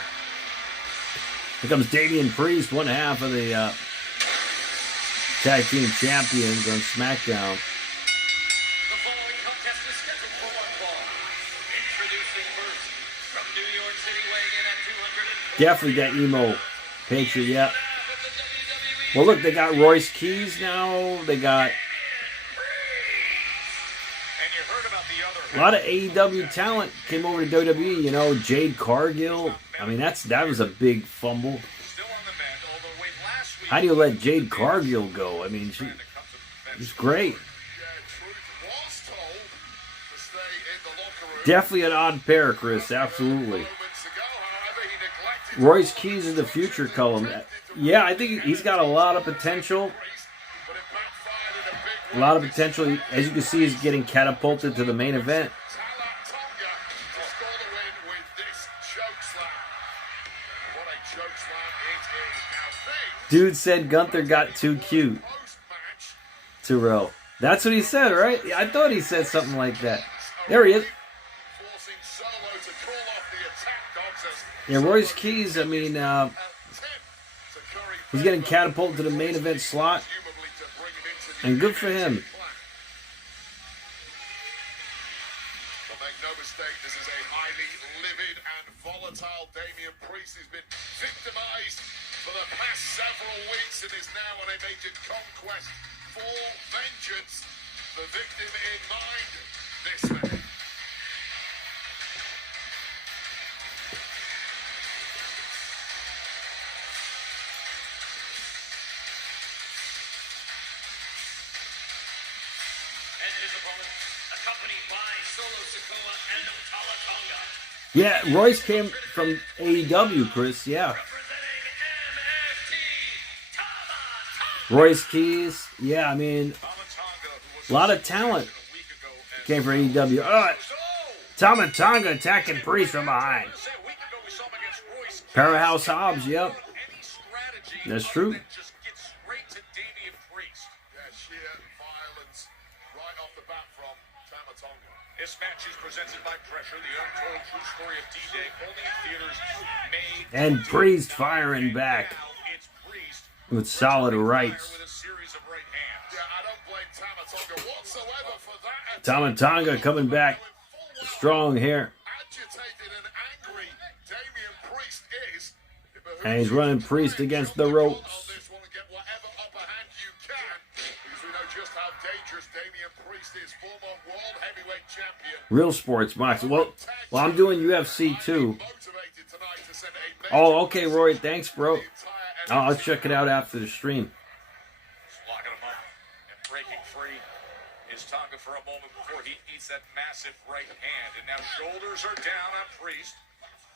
Here comes Damian Priest, one half of the tag team champions on SmackDown. The following contest is scheduled for one fall. Introducing first, from New York City, weighing in at 200. Definitely that emo Patriot, yeah. Well, look, they got Royce Keys now. They got a lot of AEW talent came over to WWE. You know, Jade Cargill. I mean, that was a big fumble. How do you let Jade Cargill go? I mean, she's great. Definitely an odd pair, Chris. Absolutely. Royce Keys is the future, Cullum. Yeah, I think he's got a lot of potential. A lot of potential. As you can see, he's getting catapulted to the main event. Dude said Gunther got too cute. Terrell. That's what he said, right? I thought he said something like that. There he is. Yeah, Royce Keys, I mean, he's getting catapulted to the main event slot. And good for him. But make no mistake, this is a highly livid and volatile Damian Priest. He's been victimized for the past several weeks and is now on a major conquest for vengeance. The victim in mind, this man. Yeah, Royce came from AEW, Chris. Yeah. Royce Keys. Yeah, I mean, a lot of talent came from AEW. Tama Tonga attacking Priest from behind. Powerhouse Hobbs, yep. That's true. This match is presented by Pressure, the untold true story of D-Day, only in theaters May. And Priest firing back with solid rights. With a series of right hands. Yeah, I don't blame Tama Tama Tonga coming back strong here. And he's running Priest against the ropes. Real sports boxing. Well, I'm doing UFC too. Oh, okay, Roy. Thanks, bro. I'll check it out after the stream. Locking him up and breaking free is Tonga for a moment before he eats that massive right hand. And now shoulders are down on Priest.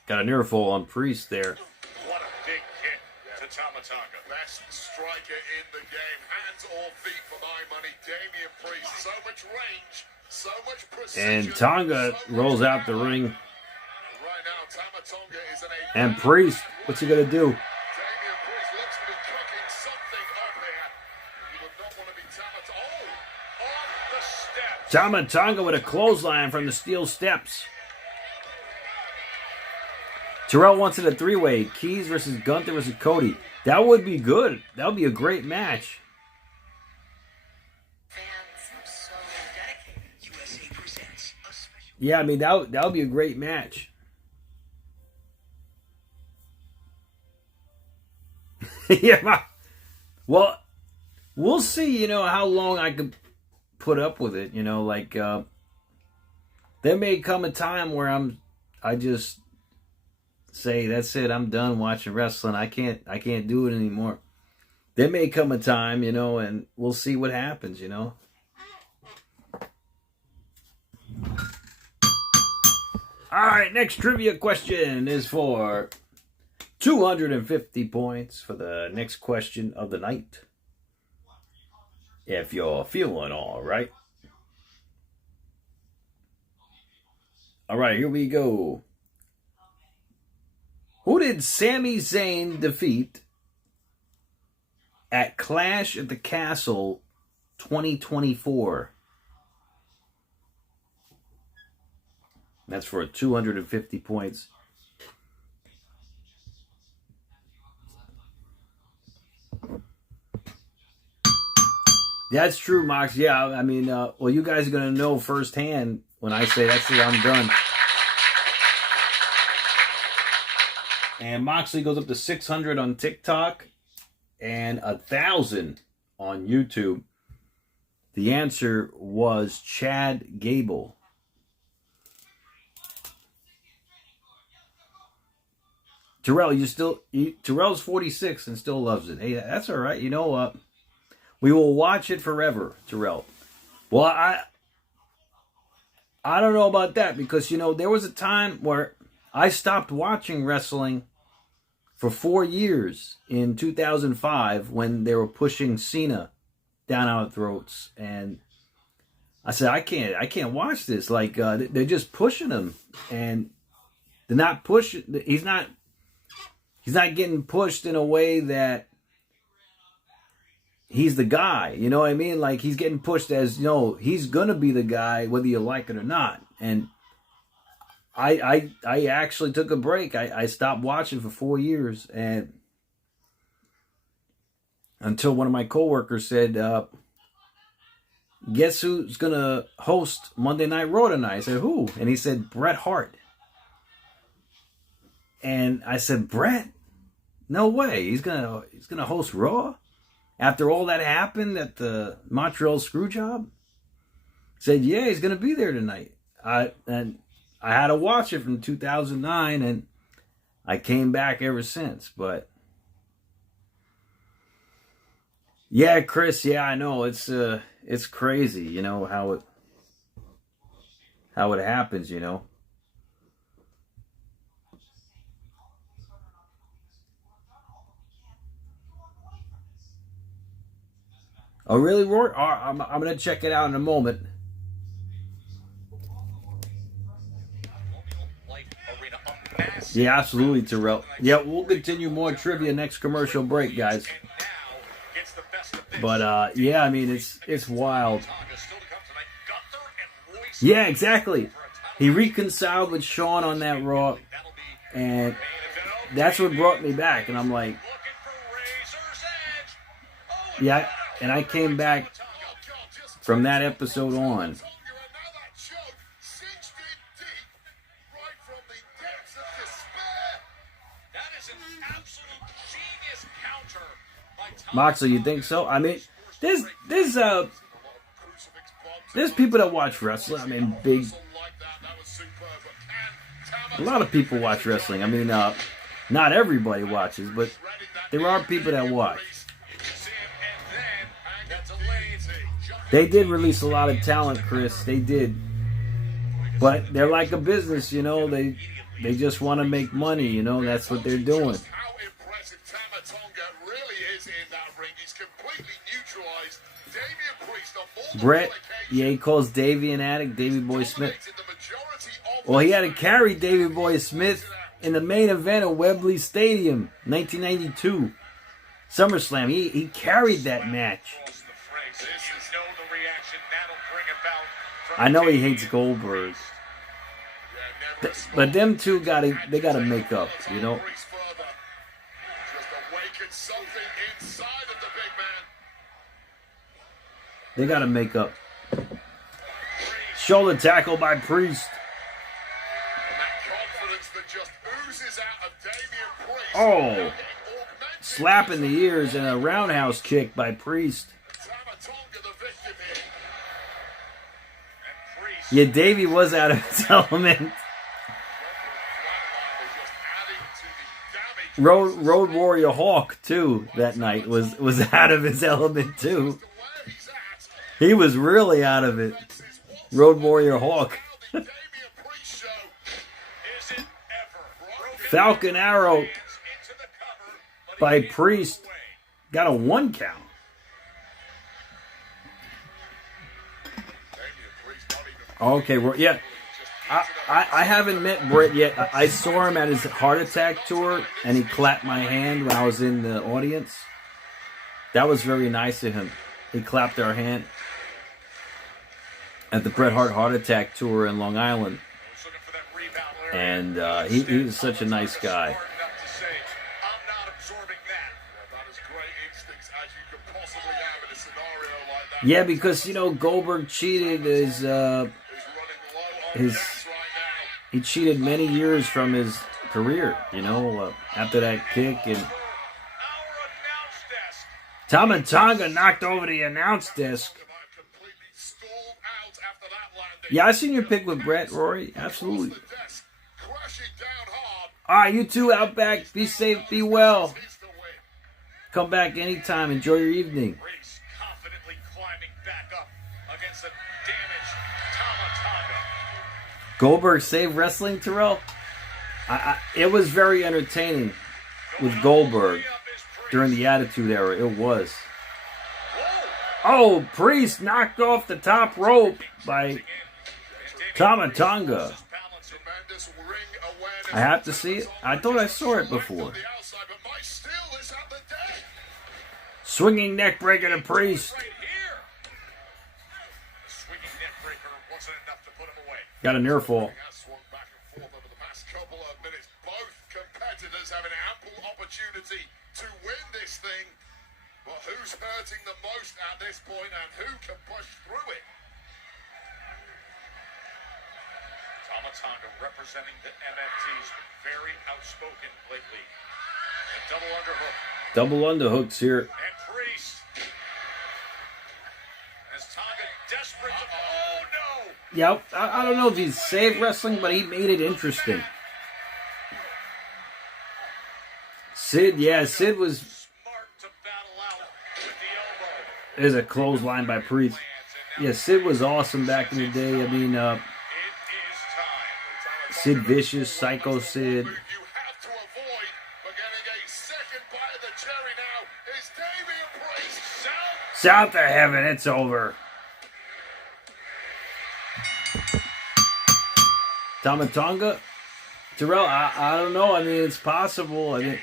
Got an earful on Priest there. What a big hit to Tonga. Best striker in the game. Hands or feet for my money. Damian Priest. So much range. So much precision. And Tonga rolls out the ring. Right now, Tama Tonga is an And Priest, what's he going to do? Damian Priest looks to be cooking something up here. You would not want to be Tama Tonga. Oh, off the steps. Tama Tonga with a clothesline from the steel steps. Terrell wants it a three-way. Keys versus Gunther versus Cody. That would be good. That would be a great match. Yeah, I mean, that would be a great match. Yeah, well, we'll see, you know, how long I could put up with it. You know, like, there may come a time where I just say, that's it, I'm done watching wrestling. I can't do it anymore. There may come a time, you know, and we'll see what happens, you know. All right, next trivia question is for 250 points for the next question of the night. If you're feeling all right. All right, here we go. Who did Sami Zayn defeat at Clash at the Castle 2024? That's for 250 points. That's true, Mox. Yeah, I mean, well, you guys are going to know firsthand when I say that's it, I'm done. And Moxley goes up to 600 on TikTok and 1,000 on YouTube. The answer was Chad Gable. Terrell, Terrell's 46 and still loves it. Hey, that's all right. You know what? We will watch it forever, Terrell. Well, I don't know about that because, you know, there was a time where I stopped watching wrestling for 4 years in 2005 when they were pushing Cena down our throats. And I said, I can't watch this. Like, they're just pushing him. And they're not pushing. He's not getting pushed in a way that he's the guy. You know what I mean? Like, he's getting pushed as, you know, he's going to be the guy whether you like it or not. And I actually took a break. I stopped watching for 4 years. And until one of my coworkers said, guess who's going to host Monday Night Raw tonight? I said, who? And he said, Bret Hart. And I said, Bret? No way. He's gonna host Raw? After all that happened at the Montreal Screwjob? Said, yeah, he's gonna be there tonight. And I had to watch it from 2009, and I came back ever since. But yeah, Chris, yeah, I know it's crazy, you know, how it happens, you know. Oh, really, Roy? I'm going to check it out in a moment. Yeah, absolutely, Terrell. Yeah, we'll continue more trivia next commercial break, guys. But, yeah, I mean, it's wild. Yeah, exactly. He reconciled with Shawn on that Raw, and that's what brought me back. And I'm like, yeah. And I came back from that episode on. Moxley, you think so? I mean, there's people that watch wrestling. I mean, a lot of people watch wrestling. I mean, not everybody watches, but there are people that watch. They did release a lot of talent, Chris. They did. But they're like a business, you know. They just want to make money, you know. That's what they're doing. Brett, yeah, he calls Davey an addict, Davey Boy Smith. Well, he had to carry Davey Boy Smith in the main event of Wembley Stadium, 1992. SummerSlam. He carried that match. I know he hates Goldberg. But them two gotta make up, you know. They gotta make up. Shoulder tackle by Priest. Oh, slap in the ears and a roundhouse kick by Priest. Yeah, Davey was out of his element. Road Warrior Hawk too that night was out of his element too. He was really out of it. Road Warrior Hawk. Falcon Arrow by Priest. Got a 1 count. Okay, well, yeah. I haven't met Britt yet. I saw him at his Heart Attack tour, and he clapped my hand when I was in the audience. That was very nice of him. He clapped our hand at the Bret Hart Heart Attack tour in Long Island. And he was such a nice guy. Yeah, because, you know, Goldberg cheated he cheated many years from his career, you know, after that kick. And Tama Tonga knocked over the announce desk. Yeah, I seen your pick with Brett, Rory. Absolutely. All right, you two out back. Be safe, be well. Come back anytime. Enjoy your evening. Goldberg saved wrestling, Terrell? It was very entertaining with Goldberg during the Attitude Era. It was. Oh, Priest knocked off the top rope by Tama Tonga. I have to see it. I thought I saw it before. Swinging neck breaker to Priest. Got a near fall. Both competitors having ample opportunity to win this thing. But who's hurting the most at this point and who can push through it? Tama Tonga representing the MFT's been very outspoken lately. And double underhook. Double underhooks here. And Priest. As Tonga desperate to... Oh no! Yeah, I don't know if he's saved wrestling, but he made it interesting. Sid was... There's a clothesline by Priest. Yeah, Sid was awesome back in the day. I mean, Sid Vicious, Psycho Sid. South of heaven, it's over. Tama Tonga? Terrell, I don't know. I mean, it's possible. I mean,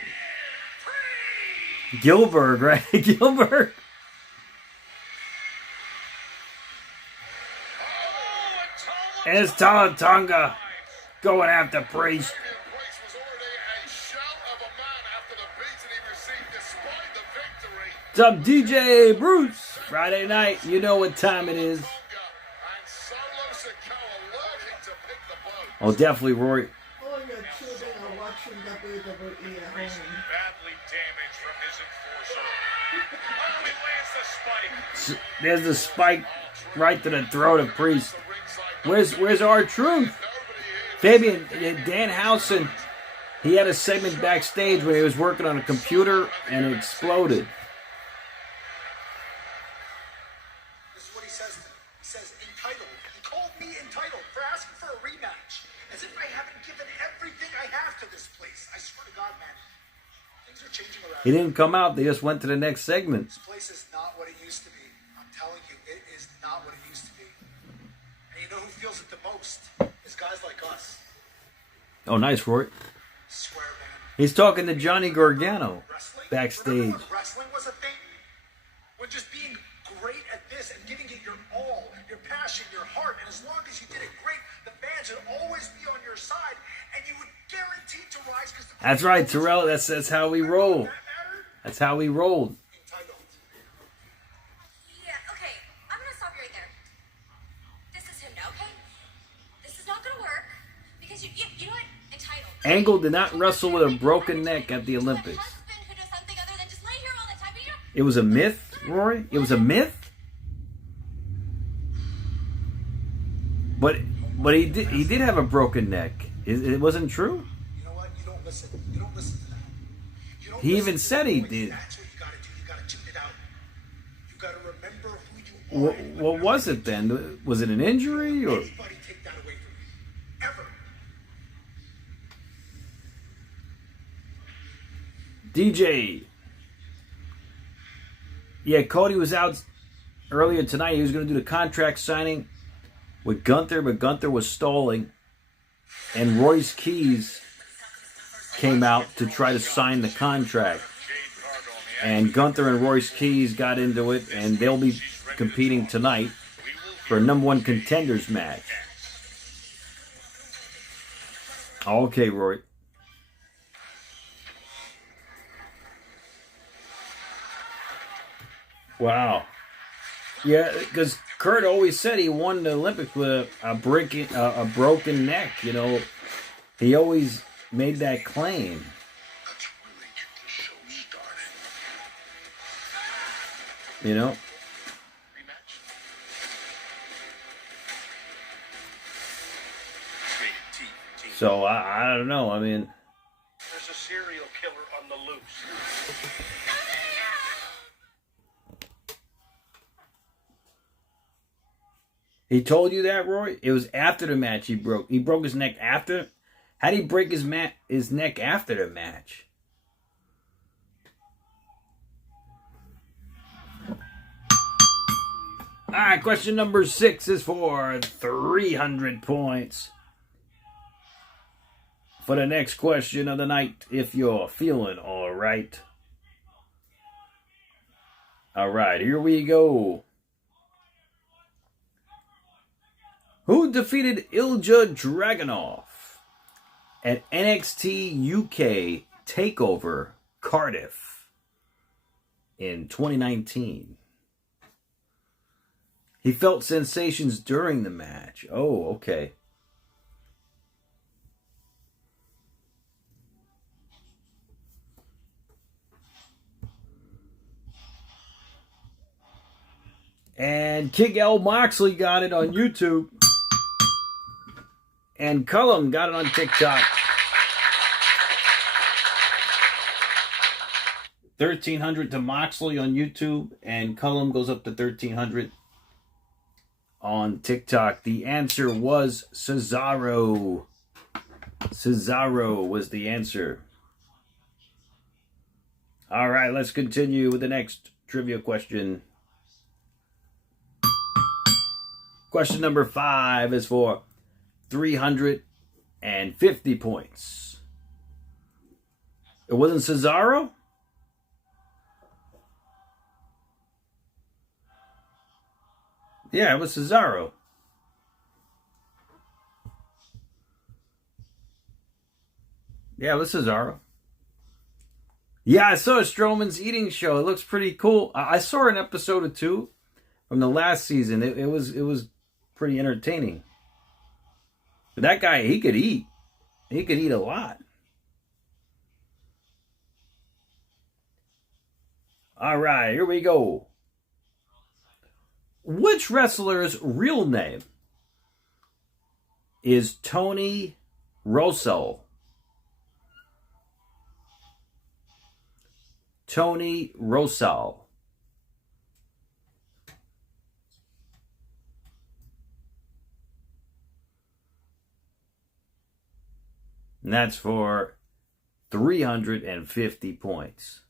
Gilbert, right? Gilbert. And it's Tama Tonga going after Priest. What's up, DJ Bruce? Friday night, you know what time it is. Oh, definitely, Rory. All your children are watching WWE at home. Badly damaged from his enforcer. Oh, he lands the spike. There's the spike right to the throat of Priest. Where's our truth? Fabian, Danhausen, he had a segment backstage where he was working on a computer and it exploded. This is what he says. He says, entitled. He called me entitled for asking for a rematch. As if I haven't given everything I have to this place. I swear to God, man. Things are changing around. He didn't come out. They just went to the next segment. This place is not what it used to be. I'm telling you, it is not what it used to be. And you know who feels it the most? Is guys like us. Oh, nice, Roy. Swear, man. He's talking to Johnny Gargano Wrestling? backstage. Remember when wrestling was a thing? When just being great at this and giving it your all, your passion, your heart, and as long as you did it great, the fans would always be on your side, and you would guarantee to rise. That's right, Terrell. That's how we roll. That's how we rolled. Yeah, okay. I'm gonna stop you right there. This is him now, okay? This is not gonna work. Because you know what? Entitled. Angle did not wrestle with a broken neck at the Olympics. Who does something other than just lay here all the time, but you don't. It was a myth, Rory? It was a myth? But he did have a broken neck. It wasn't true? You know what? You don't listen. You don't listen to that. You don't He listen even to said the he voice. did. That's what you gotta do. You gotta tune it out. You gotta remember who you are. What was it then? Was it an injury or? Anybody take that away from you. Ever. DJ. Yeah, Cody was out earlier tonight. He was going to do the contract signing with Gunther, but Gunther was stalling. And Royce Keys came out to try to sign the contract. And Gunther and Royce Keys got into it, and they'll be competing tonight for a #1 contenders match. Okay, Roy. Wow. Yeah, because Kurt always said he won the Olympics with a broken neck. You know, he always made that claim. Let's really get the show started. You know. Rematch. So I don't know. I mean, There's a serial killer on the loose. he told you that, Roy. It was after the match he broke. He broke his neck after. How did he break his neck after the match? All right, question number 6 is for 300 points. For the next question of the night, if you're feeling all right. All right, here we go. Who defeated Ilja Dragunov at NXT UK TakeOver Cardiff in 2019? He felt sensations during the match. Oh, okay. And King L. Moxley got it on YouTube. And Cullum got it on TikTok. 1,300 to Moxley on YouTube. And Cullum goes up to 1,300 on TikTok. The answer was Cesaro. Cesaro was the answer. All right, let's continue with the next trivia question. Question number 5 is for 350 points. It wasn't Cesaro? Yeah, it was Cesaro. Yeah, it was Cesaro. Yeah, I saw Strowman's eating show. It looks pretty cool. I saw an episode or two. from the last season. It was pretty entertaining. But that guy, he could eat. He could eat a lot. All right, here we go. Which wrestler's real name is Tony Rhodes? Tony Rhodes. And that's for 350 points.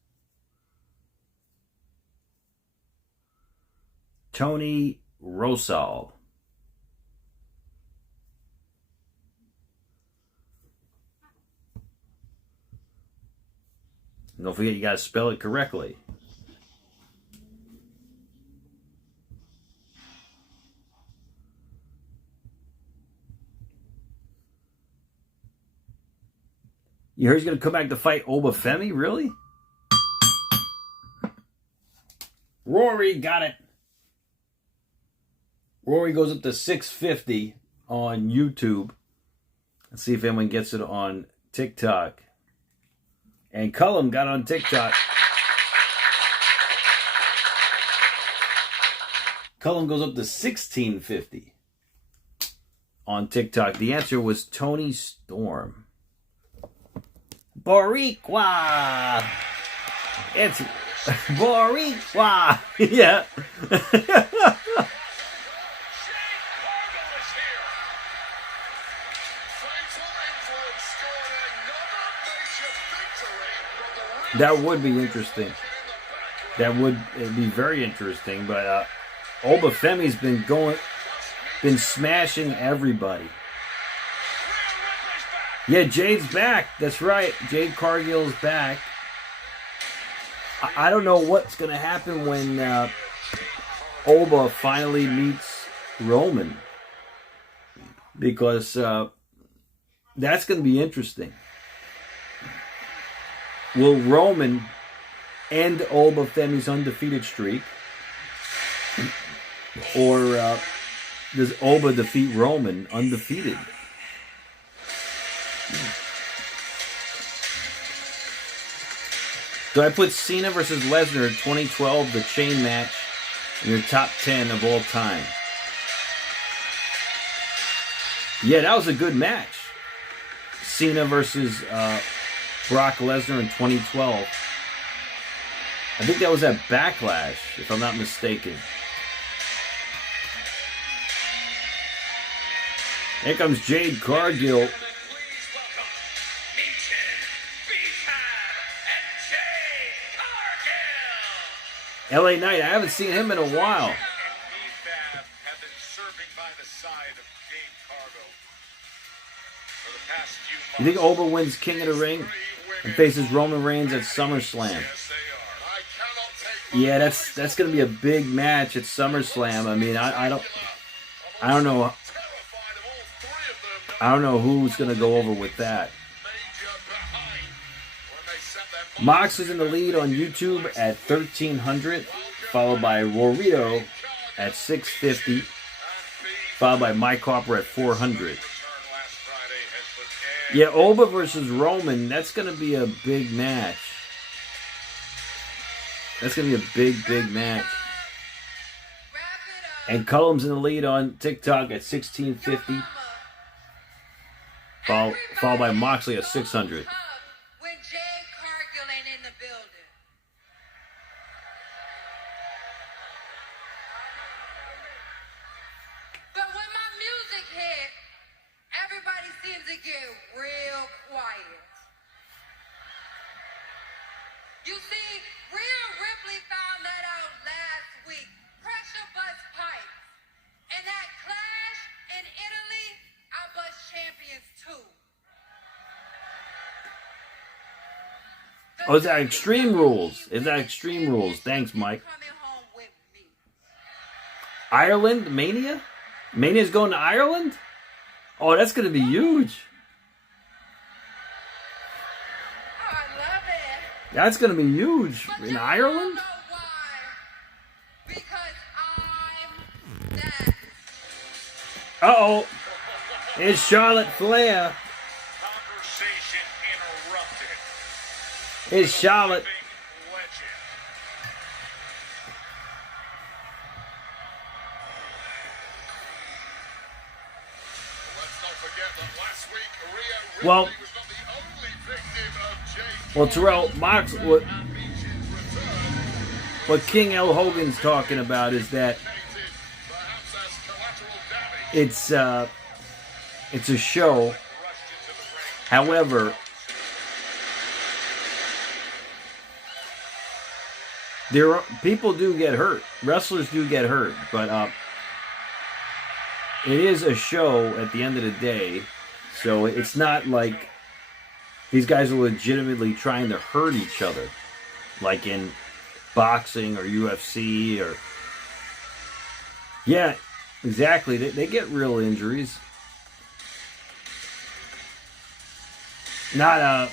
Tony Rhodes. Don't forget, you got to spell it correctly. You heard he's going to come back to fight Obafemi? Really? Rory got it. Rory goes up to 650 on YouTube. Let's see if anyone gets it on TikTok. And Cullum got on TikTok. Cullum goes up to 1650 on TikTok. The answer was Tony Storm. Boricua. It's Boricua. Yeah. That would be interesting. That would be very interesting. But Obafemi's been smashing everybody. Yeah, Jade's back. That's right. Jade Cargill's back. I don't know what's going to happen when Oba finally meets Roman. Because that's going to be interesting. Will Roman end Obafemi's undefeated streak? Or does Oba defeat Roman undefeated? Do I put Cena versus Lesnar 2012, the chain match, in your top 10 of all time? Yeah, that was a good match. Cena versus Brock Lesnar in 2012. I think that was at Backlash, if I'm not mistaken. Here comes Jade Cargill. LA Knight, I haven't seen him in a while. You think Oba wins King of the Ring and faces Roman Reigns at SummerSlam? Yeah, that's going to be a big match at SummerSlam. I mean, I don't know who's going to go over with that. Mox is in the lead on YouTube at 1,300, followed by Rorito at 650, followed by Mike Harper at 400. Yeah, Oba versus Roman, that's going to be a big match. That's going to be a big match. And Cullum's in the lead on TikTok at 1,650, followed by Moxley at 600. Oh, it's that Extreme Rules. It's that Extreme Rules. Thanks, Mike. Ireland? Mania? Mania's going to Ireland? Oh, that's going to be huge. Oh, I love it. That's going to be huge. In Ireland? Because I Uh-oh. It's Charlotte Flair. Conversation interrupted. It's Charlotte. Legend. Let's not forget that last week, Rhea Ripley Well, was not the only victim of Jake. well, Terrell, Mox, what King L. Hogan's talking about is that it's a show. However, people do get hurt. Wrestlers do get hurt, but it is a show at the end of the day. So it's not like these guys are legitimately trying to hurt each other, like in boxing or UFC or... Yeah, exactly. They get real injuries. Not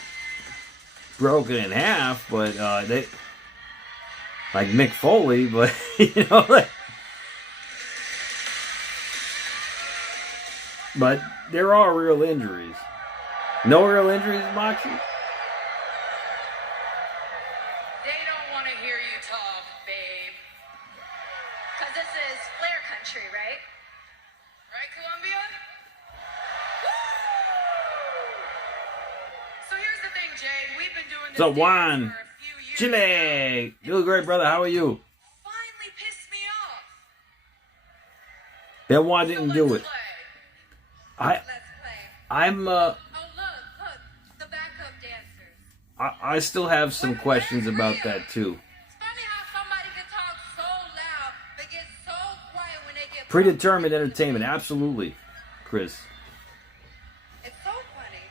broken in half, but they... Like Mick Foley, but, you know... Like, but there are real injuries. No real injuries, Moxie? They don't want to hear you talk, babe. Because this is Flair country, right? Right, Columbia? So here's the thing, Jade. We've been doing this So, dance Juan, for a few years. Chile, doing great, brother. How are you? Finally pissed me off. That one didn't do it. Let's play. I'm Oh, look, the backup dancers. I still have some questions about that too. It's funny how somebody can talk so loud, but get so quiet when they get Predetermined entertainment, absolutely, Chris. It's so funny.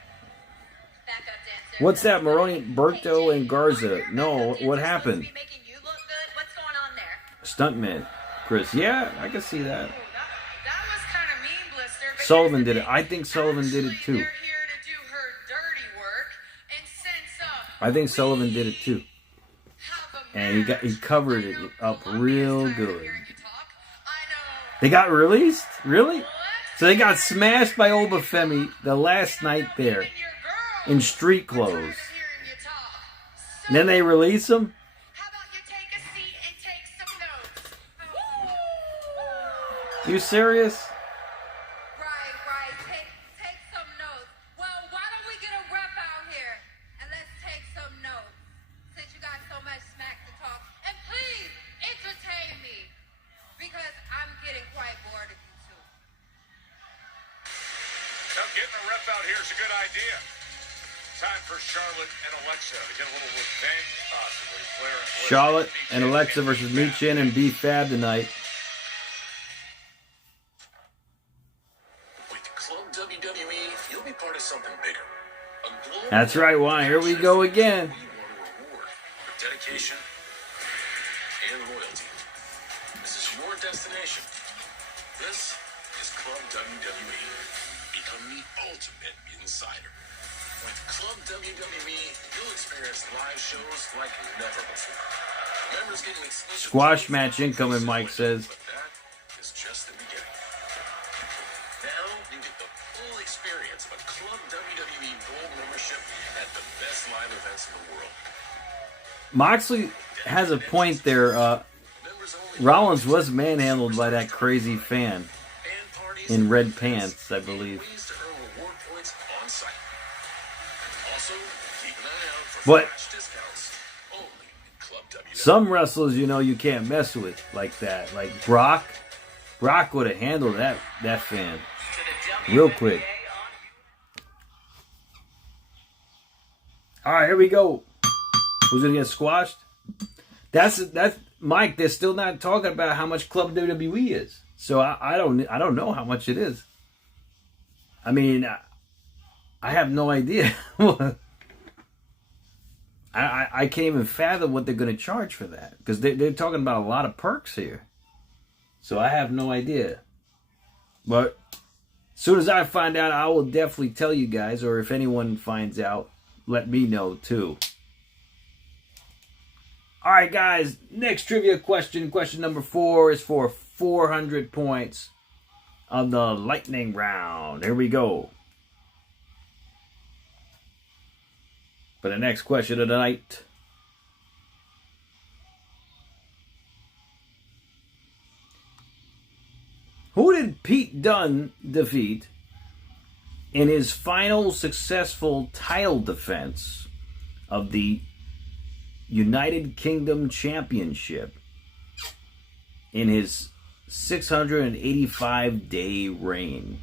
Backup dancer. What's that, Maroni, Berto, and Garza? No, what happened? Be making you look good. What's going on there? Stuntman, Chris. Yeah, I can see that. That was kind of mean, Blister. But Sullivan here's the did it. thing. I think Sullivan did it Actually, too. They're here to do her dirty work, and since I think Sullivan did it too. And he covered it up real good. They got released? Really? So they got smashed by Obafemi the last night there in street clothes. And then they release them? How about you take a seat and take some notes? You serious? Right. Take some notes. Well, why don't we get a rep out here and let's take some notes? Since you got so much smack to talk. And please, entertain me. Because I'm getting quite bored of you two. Now, getting a rep out here is a good idea. Time for Charlotte and Alexa to get a little revenge, possibly. Flair and Bliss. Charlotte and Alexa versus Michin and B-Fab tonight. With Club WWE, you'll be part of something bigger. A global... That's right, Juan. Here we go again. We want to reward for dedication and loyalty. This is your destination. This is Club WWE. Become the ultimate insider. With Club WWE, you'll experience live shows like never before. Members getting exclusive Squash match incoming, Mike says. But that is just the beginning. Now you get the full experience of a Club WWE Gold membership at the best live events in the world. Moxley has a point there. Rollins was manhandled by that crazy fan in red pants, I believe. Ways to earn reward points on site. Also, keep an eye out for But flash discounts only in Club WWE. some wrestlers, you know, you can't mess with like that. Like Brock. Brock would have handled that fan real quick. All right, here we go. Who's gonna get squashed? That's Mike. They're still not talking about how much Club WWE is. So I don't know how much it is. I mean, I have no idea. I can't even fathom what they're going to charge for that, because they're talking about a lot of perks here. So I have no idea. But as soon as I find out, I will definitely tell you guys, or if anyone finds out, let me know too. All right, guys, next trivia question. Question number 4 is for 400 points of the lightning round. Here we go. For the next question of the night. Who did Pete Dunne defeat in his final successful title defense of the United Kingdom Championship in his 685-day reign?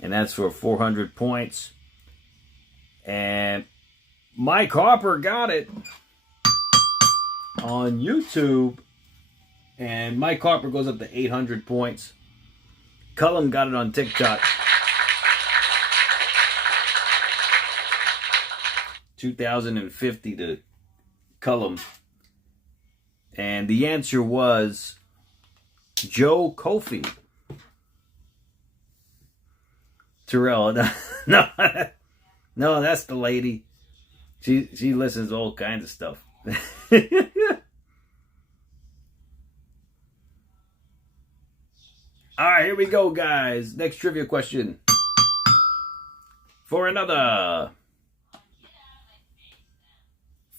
And that's for 400 points. And Mike Harper got it on YouTube. And Mike Harper goes up to 800 points. Cullum got it on TikTok. 2,050 to Cullum. And the answer was Joe Kofi. Terrell, no, that's the lady. She listens to all kinds of stuff. All right, here we go, guys. Next trivia question for another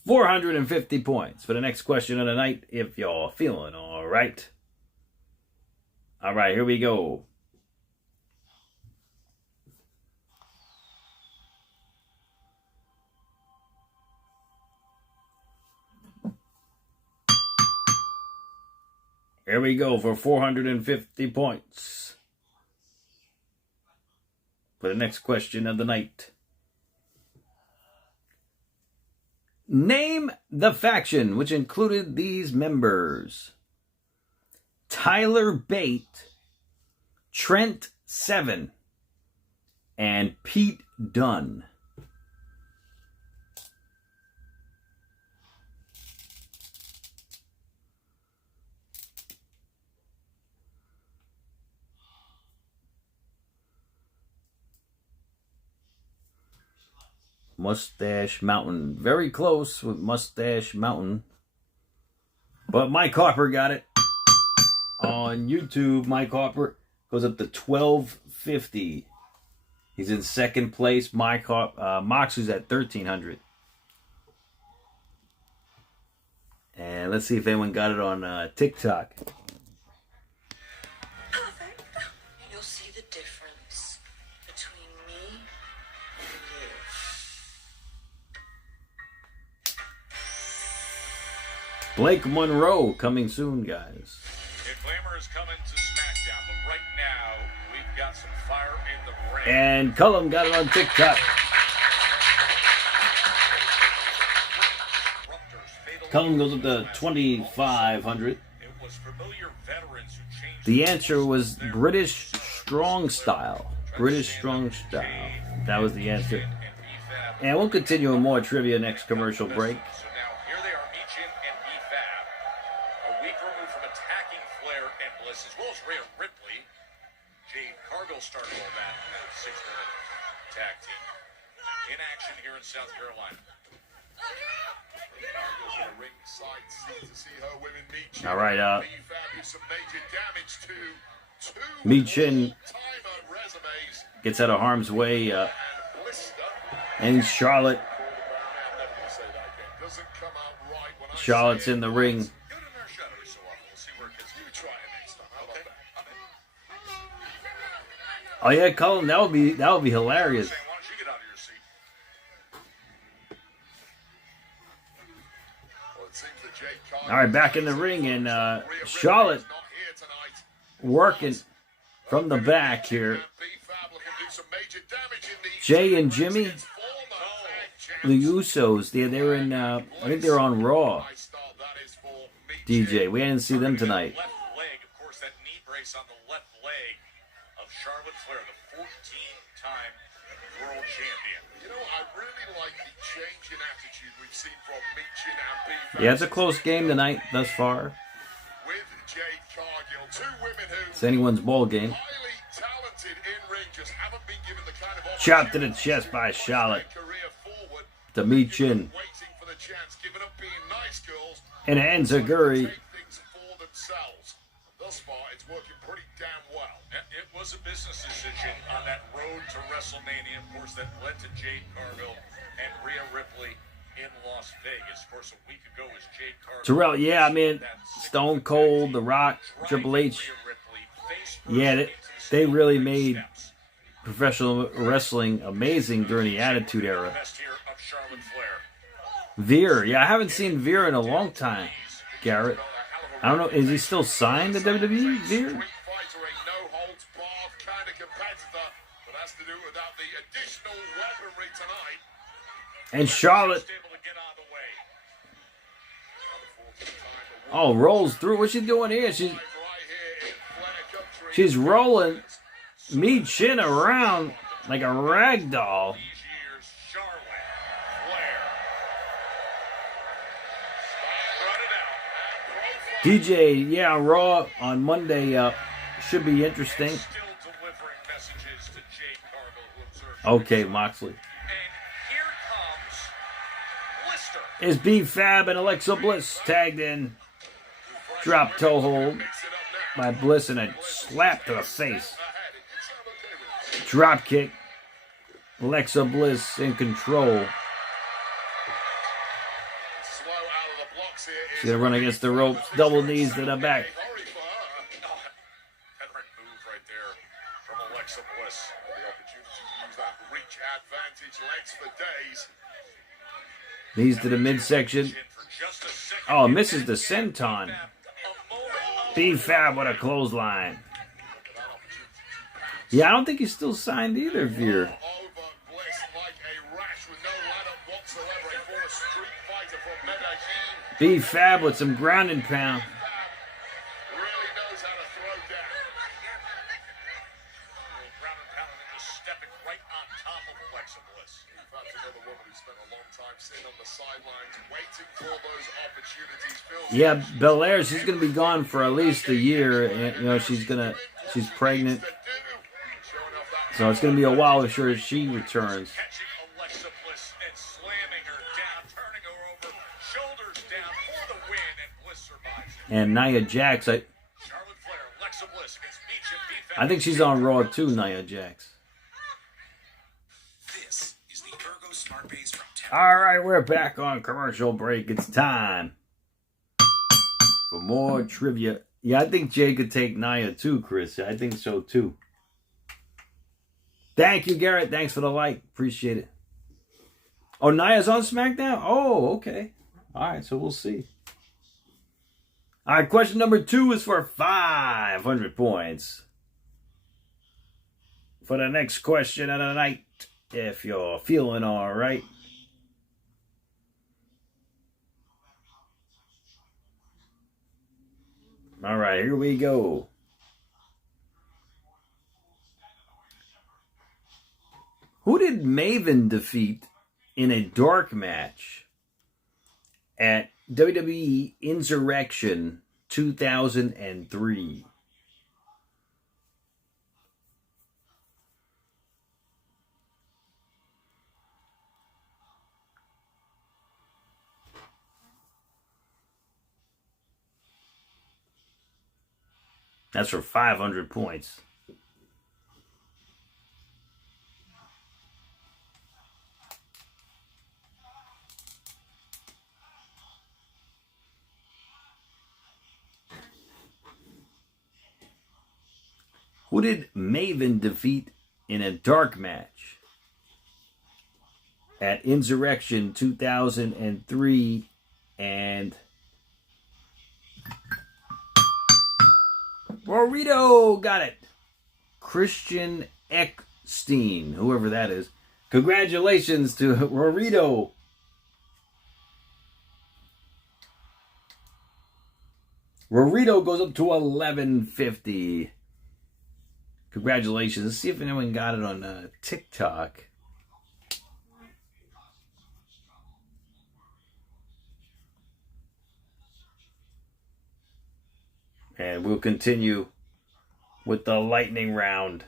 450 points for the next question of the night. If you're feeling all right. All right, here we go. Here we go for 450 points. For the next question of the night. Name the faction which included these members: Tyler Bate, Trent Seven, and Pete Dunne. Mustache Mountain. Very close with Mustache Mountain. But Mike Harper got it. On YouTube, Mike Harper goes up to 1250. He's in second place. Moxley's at 1300. And let's see if anyone got it on TikTok. You'll see the difference between me and you. Blake Monroe coming soon, guys. Glamour is coming to SmackDown, but right now we've got some fire in the ring. And Cullum got it on TikTok. Cullum goes up to 2,500. The answer was British Strong Style. British Strong Style. That was the answer. And we'll continue with more trivia next commercial break. Started all that 6-minute tag team in action here in South Carolina. All right, Michin gets out of harm's way, and Charlotte. Charlotte's in the ring. Oh yeah, Colin, that would be hilarious. All right, back in the ring, and Charlotte working from the back here. Jay and Jimmy, the Usos, they're in. I think they're on Raw. DJ, we didn't see them tonight. Charlotte Flair, the 14-time world champion. You know, I really like the change in attitude we've seen from Michin and B-Fab. Yeah, it's a close game tonight thus far. With Jade Cargill, two women who It's anyone's ball game. highly talented in ring, just haven't been given the kind of Chopped to the chest by Charlotte. To Michin. waiting And enziguri. things for themselves. Thus far, it's working pretty damn well. It was a business decision on that road to WrestleMania, of course, that led to Jade Cargill and Rhea Ripley in Las Vegas. Of course, a week ago was Jade Cargill. Terrell, yeah, I mean, Stone Cold, The Rock, Triple H. Yeah, they really made professional wrestling amazing during the Attitude Era. Veer, yeah, I haven't seen Veer in a long time, Garrett. I don't know, is he still signed to WWE, Veer? And Charlotte. Oh, rolls through. What's she doing here? She's rolling me chin around like a rag doll. DJ, yeah, Raw on Monday should be interesting. Okay, Moxley. Is B-Fab and Alexa Bliss tagged in. Drop toe hold by Bliss and a slap to the face. Drop kick. Alexa Bliss in control. She's going to run against the ropes. Double knees to the back. Knees to the midsection. Oh, misses the senton. B-Fab with a clothesline. Yeah, I don't think he's still signed either, Veer. B-Fab with some ground and pound. Yeah, Belair, she's going to be gone for at least a year. And, you know, she's pregnant. So it's going to be a while before she returns. And Nia Jax, I think she's on Raw too, Nia Jax. All right, we're back on commercial break. It's time for more trivia. Yeah, I think Jay could take Nia too, Chris. I think so too. Thank you, Garrett. Thanks for the like. Appreciate it. Oh, Nia's on SmackDown? Oh, okay. All right, so we'll see. All right, question number 2 is for 500 points. For the next question of the night, if you're feeling all right. All right, here we go. Who did Maven defeat in a dark match at WWE Insurrection 2003? That's for 500 points. Who did Maven defeat in a dark match at Insurrection 2003 and Burrito got it. Christian Eckstein, whoever that is. Congratulations to Burrito. Burrito goes up to 1150. Congratulations. Let's see if anyone got it on TikTok. And we'll continue with the lightning round.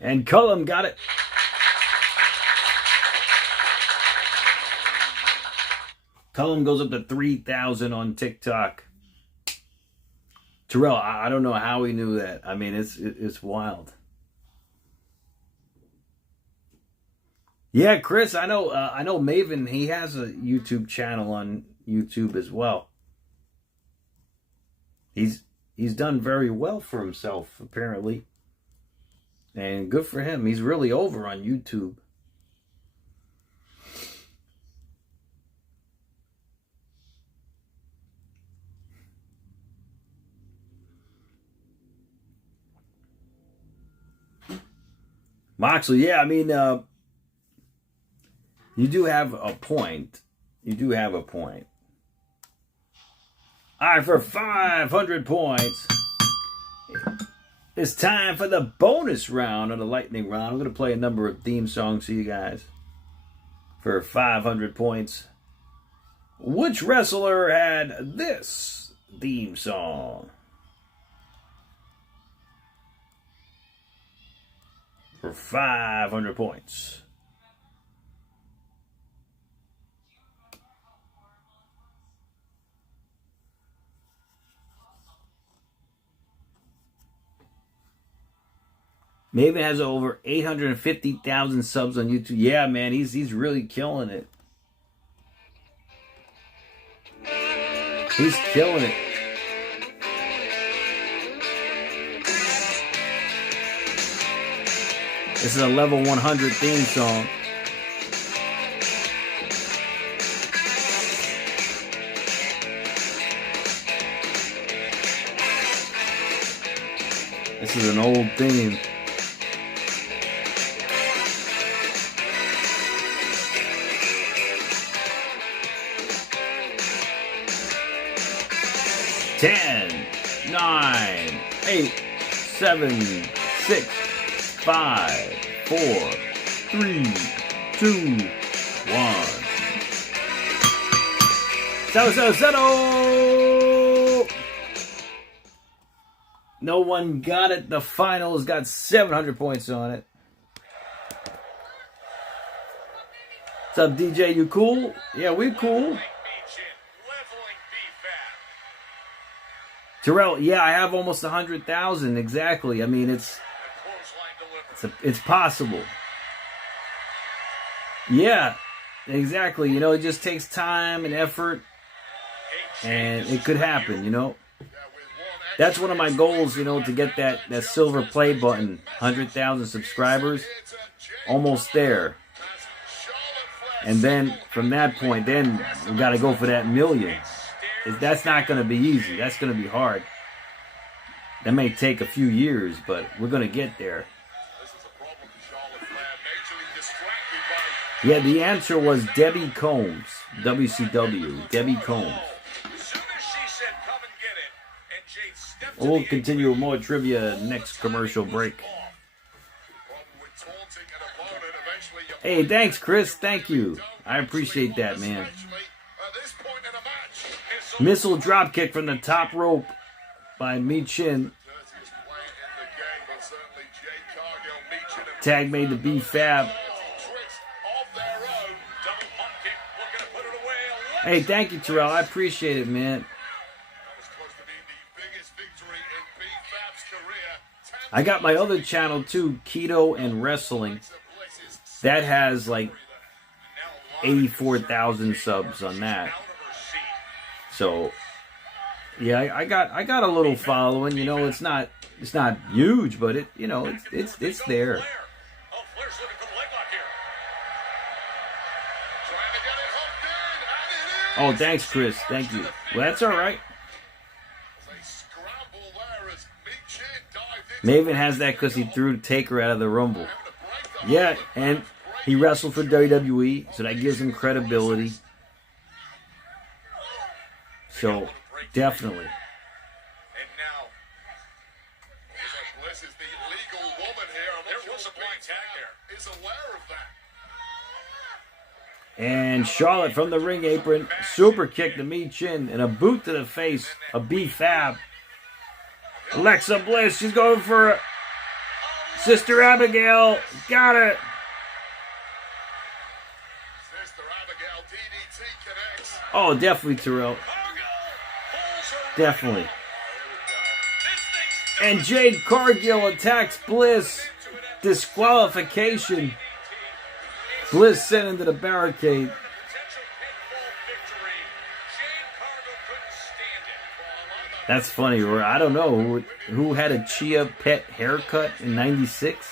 And Cullum got it. Cullum goes up to 3,000 on TikTok. Terrell, I don't know how he knew that. I mean, it's wild. Yeah, Chris, I know Maven, he has a YouTube channel on YouTube as well. He's done very well for himself, apparently. And good for him. He's really over on YouTube. Moxley, yeah, I mean, you do have a point. You do have a point. All right, for 500 points, it's time for the bonus round of the lightning round. I'm going to play a number of theme songs for you guys. For 500 points, which wrestler had this theme song? For 500 points. Maven has over 850,000 subs on YouTube. Yeah, man, he's really killing it. He's killing it. This is a level 100 theme song. This is an old theme. Ten, 9, 8, 7, 6, 5, 4, 3, 2, 1. Settle! No one got it. The finals got 700 points on it. What's up, DJ? You cool? Yeah, we cool. Terrell, yeah, I have almost 100,000 exactly. I mean, it's possible. Yeah, exactly. You know, it just takes time and effort, and it could happen. You know, that's one of my goals. You know, to get that silver play button, 100,000 subscribers, almost there. And then from that point, then we got to go for that million. That's not going to be easy. That's going to be hard. That may take a few years, but we're going to get there. Yeah, the answer was Debbie Combs. WCW. Debbie Combs. We'll continue with more trivia next commercial break. Hey, thanks, Chris. Thank you. I appreciate that, man. Missile dropkick from the top rope by Michin. Tag made to B-Fab. Hey, thank you, Terrell. I appreciate it, man. I got my other channel, too, Keto and Wrestling. That has, like, 84,000 subs on that. So, yeah, I got a little following. You know, it's not huge, but it, you know, it's there. Oh, thanks, Chris. Thank you. Well, that's all right. Maven has that because he threw Taker out of the Rumble. Yeah, and he wrestled for WWE, so that gives him credibility. So, definitely. And now, Bliss is the legal woman here. There was a blind tag there. Is aware of that. And Charlotte from the ring apron, super kick to Michin, and a boot to the face of B-Fab. Alexa Bliss, she's going for Sister Abigail. Got it. Sister Abigail, DDT connects. Oh, definitely Terrell. Definitely. And Jade Cargill attacks Bliss. Disqualification. Bliss sent into the barricade. That's funny, Roy. I don't know who had a Chia Pet haircut in '96.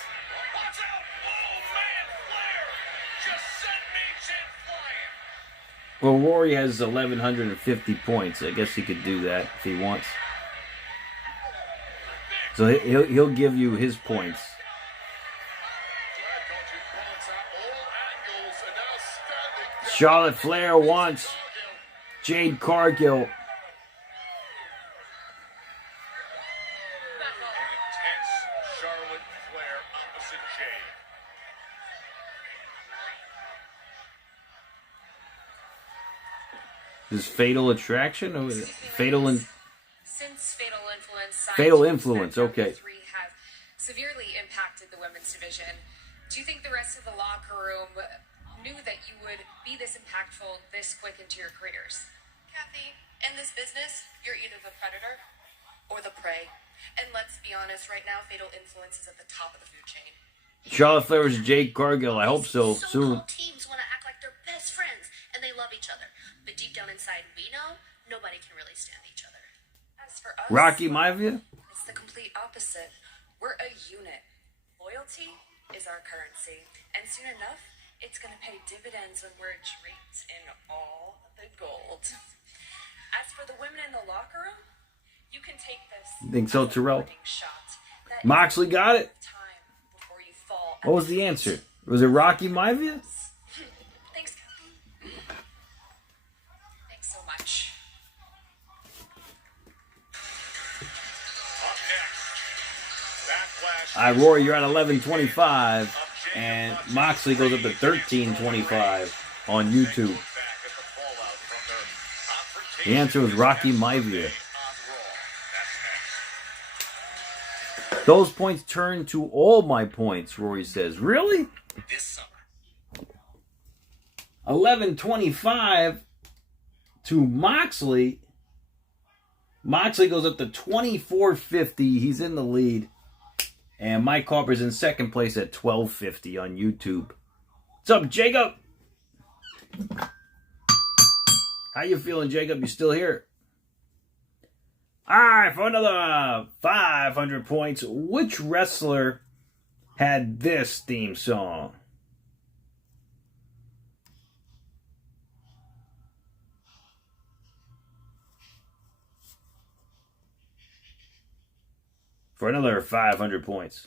Well, Rory has 1,150 points. I guess he could do that if he wants. So he'll give you his points. Charlotte Flair wants Jade Cargill. Is Fatal Attraction or Fatal Since Fatal Influence, Fatal Influence, okay. has severely impacted the women's division. Do you think the rest of the locker room knew that you would be this impactful this quick into your careers? Kathy, in this business, you're either the predator or the prey. And let's be honest, right now, Fatal Influence is at the top of the food chain. Charlotte Flair versus Jade Cargill. I hope so soon. Teams want to act like they're best friends and they love each other. But deep down inside, we know nobody can really stand each other. As for us, Rocky Maivia? it's the complete opposite. We're a unit. Loyalty is our currency. And soon enough, it's going to pay dividends when we're draped in all the gold. As for the women in the locker room, you can take this. You think so, Terrell? Shot. Moxley got it? Time before you fall. What was the answer? Was it Rocky Maivia? Thanks, Kathy. Thanks so much. Rory, you're at 1125. And Moxley goes up to 1325 on YouTube. The answer was Rocky Maivia. Those points turn to all my points, Rory says. Really? This summer. 1125 to Moxley. Moxley goes up to 2450. He's in the lead. And Mike Harper's in second place at 1250 on YouTube. What's up, Jacob? How you feeling, Jacob? You still here? All right, for another 500 points. Which wrestler had this theme song? For another 500 points.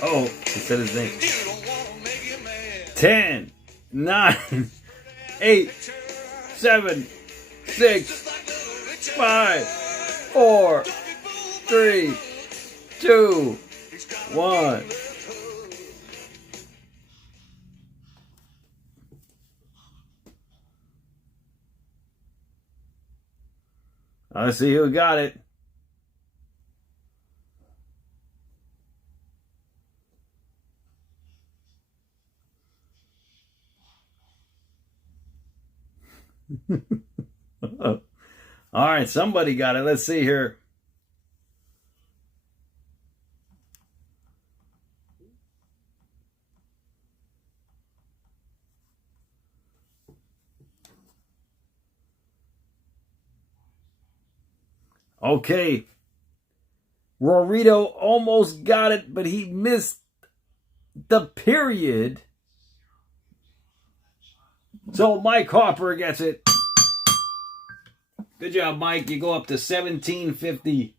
Oh, he said his name. 10, 9, 8, 7, 6, 5, 4, 3, 2, 1. Let's see who got it. All right, somebody got it. Let's see here. Okay. Rorito almost got it, but he missed the period. So Mike Harper gets it. Good job, Mike. You go up to 1750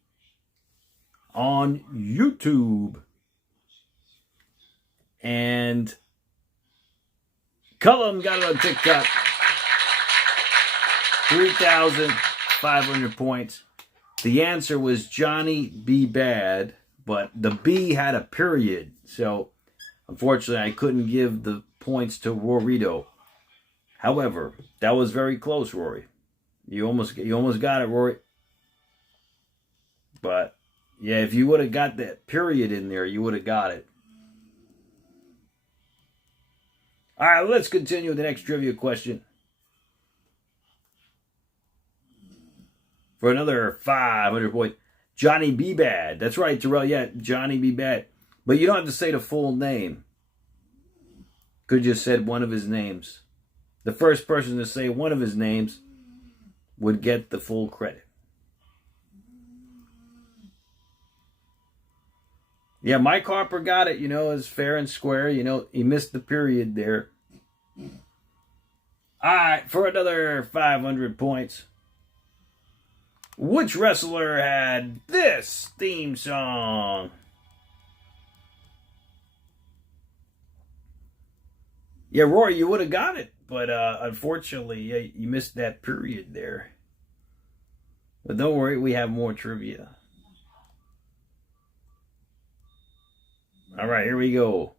on YouTube. And Cullum got it on TikTok. 3,500 points. The answer was Johnny B. Bad, but the B had a period. So, unfortunately, I couldn't give the points to Rorito. However, that was very close, Rory. You almost got it, Rory. But, yeah, if you would have got that period in there, you would have got it. All right, let's continue with the next trivia question. For another 500 points. Johnny B. Bad. That's right, Terrell. Yeah, Johnny B. Bad. But you don't have to say the full name. Could just said one of his names. The first person to say one of his names would get the full credit. Yeah, Mike Harper got it, is fair and square. He missed the period there. All right, for another 500 points. Which wrestler had this theme song? Yeah, Roy, you would have got it. But unfortunately, yeah, you missed that period there. But don't worry, we have more trivia. All right, here we go.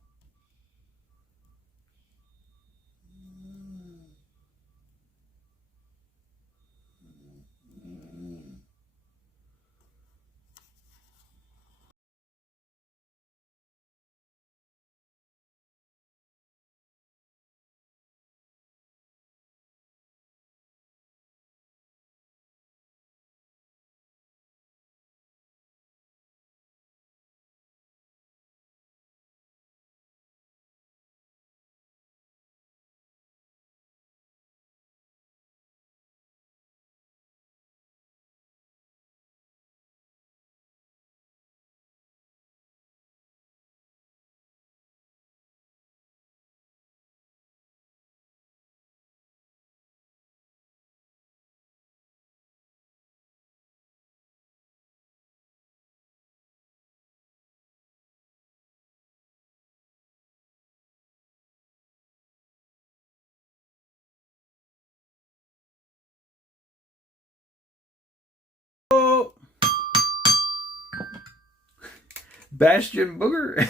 Bastion Booger?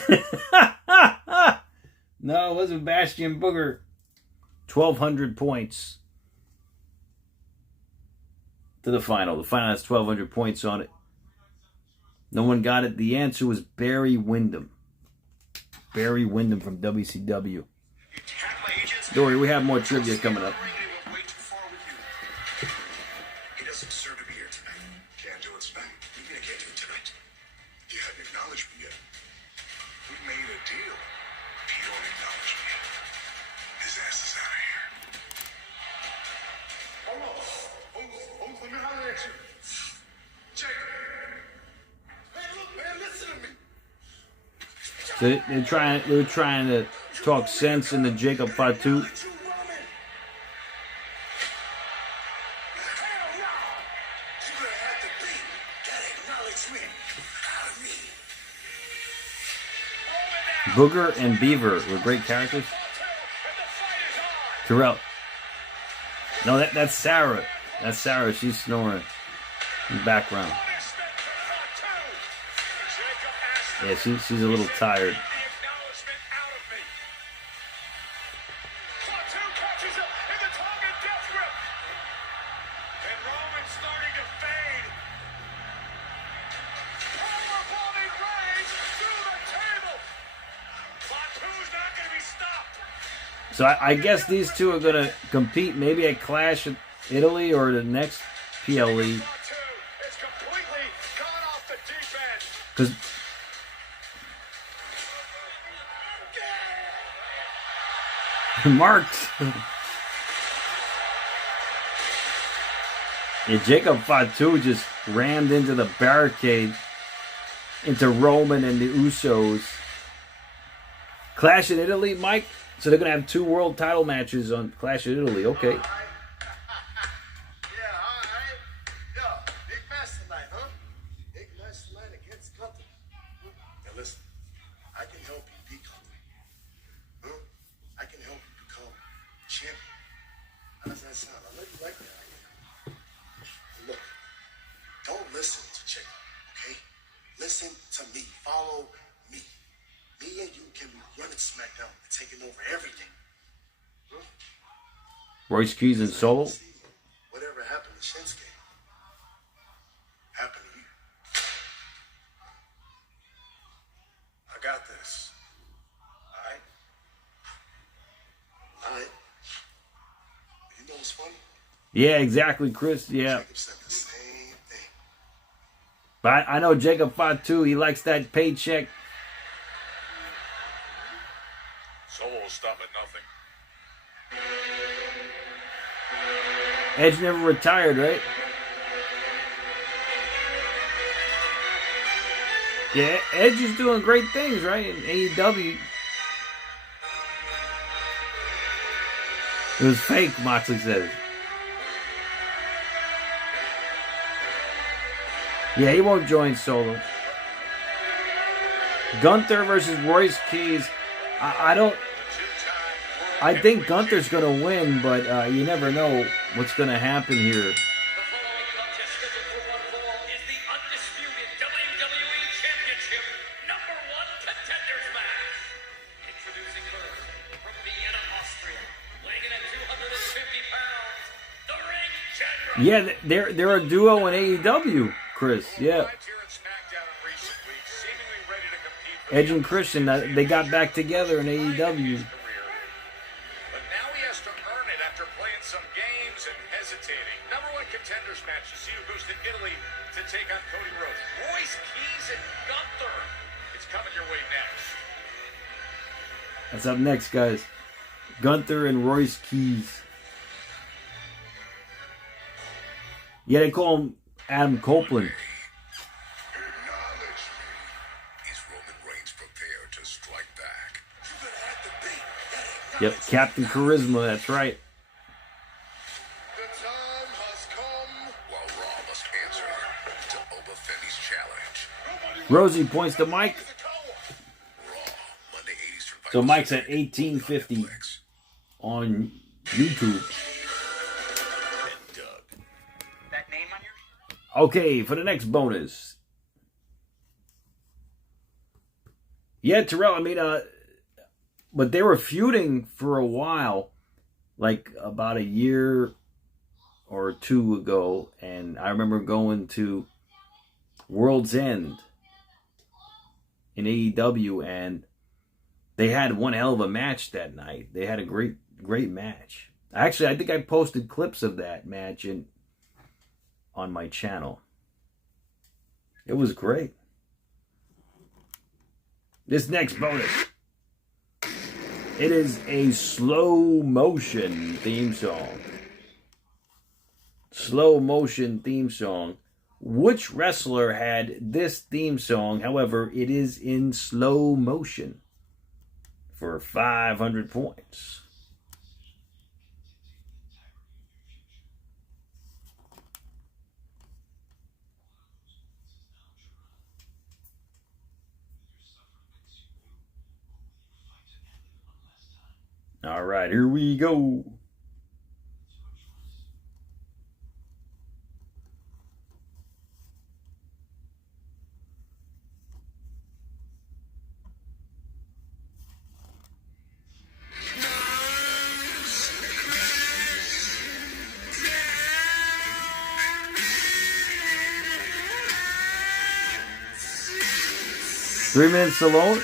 No, it wasn't Bastion Booger. 1,200 points to the final. The final has 1,200 points on it. No one got it. The answer was Barry Windham. Barry Windham from WCW. Dory, we have more trivia coming up. He doesn't deserve to be here tonight. Can't do it, Smack. You can't do it tonight. You haven't acknowledged me yet. We made a deal. If you don't acknowledge me, his ass is out of here. Hold on. Let me holler at you. Jacob. Hey, look, man, listen to me. They were trying to talk sense into Jacob Fatu. Booger and Beaver were great characters. Terrell. No, that's Sarah. That's Sarah. She's snoring in the background. Yeah, she's a little tired. So I guess these two are going to compete maybe at Clash of Italy or the next PLE. Because marked. Yeah, Jacob Fatu just rammed into the barricade into Roman and the Usos. Clash in Italy, Mike? So they're going to have 2 world title matches on Clash of Italy. Okay. listen to Chick, okay? Listen to me. Follow me. Me and you can be running SmackDown and taking over everything. Huh? Royce Keys and Solo. Whatever happened to Shinsuke happened to you. I got this. Alright? Alright. You know what's funny? Yeah, exactly, Chris. Yeah. Jacob said the same thing. But I know Jacob fought too. He likes that paycheck. Solo will stop at nothing. Edge never retired, right? Yeah, Edge is doing great things, right? In AEW. It was fake, Moxley says. Yeah, he won't join Solo. Gunther versus Royce Keys. I think Gunther's going to win, but you never know what's going to happen here. The following contest scheduled for one fall is the undisputed WWE Championship #1 contenders match. Introducing first, from Vienna, Austria, weighing in at 250 pounds, the Ring General. Yeah, they're a duo in AEW, Chris. Yeah. Edge and Christian, they got back together in AEW. But now he has to earn it after playing some games and hesitating. #1 contenders match. You see who goes to Italy to take on Cody Rhodes. Royce Keys and Gunther. It's coming your way next. That's up next, guys. Gunther and Royce Keys. Yeah, they call him Adam Copeland. Yep, Captain Charisma, that's right. The time has come. While Raw must answer to Oba Femi's challenge. Rosie points to Mike. So Mike's at 1850 on YouTube. That name on yours? Okay, for the next bonus. Yeah, Terrell, I mean, but they were feuding for a while, like about a year or two ago, and I remember going to World's End in AEW, and they had one hell of a match that night. They had a great match. Actually, I think I posted clips of that match on my channel. It was great. This next bonus. It is a slow motion theme song. Slow motion theme song. Which wrestler had this theme song? However, it is in slow motion for 500 points. All right, here we go. Three minutes alone.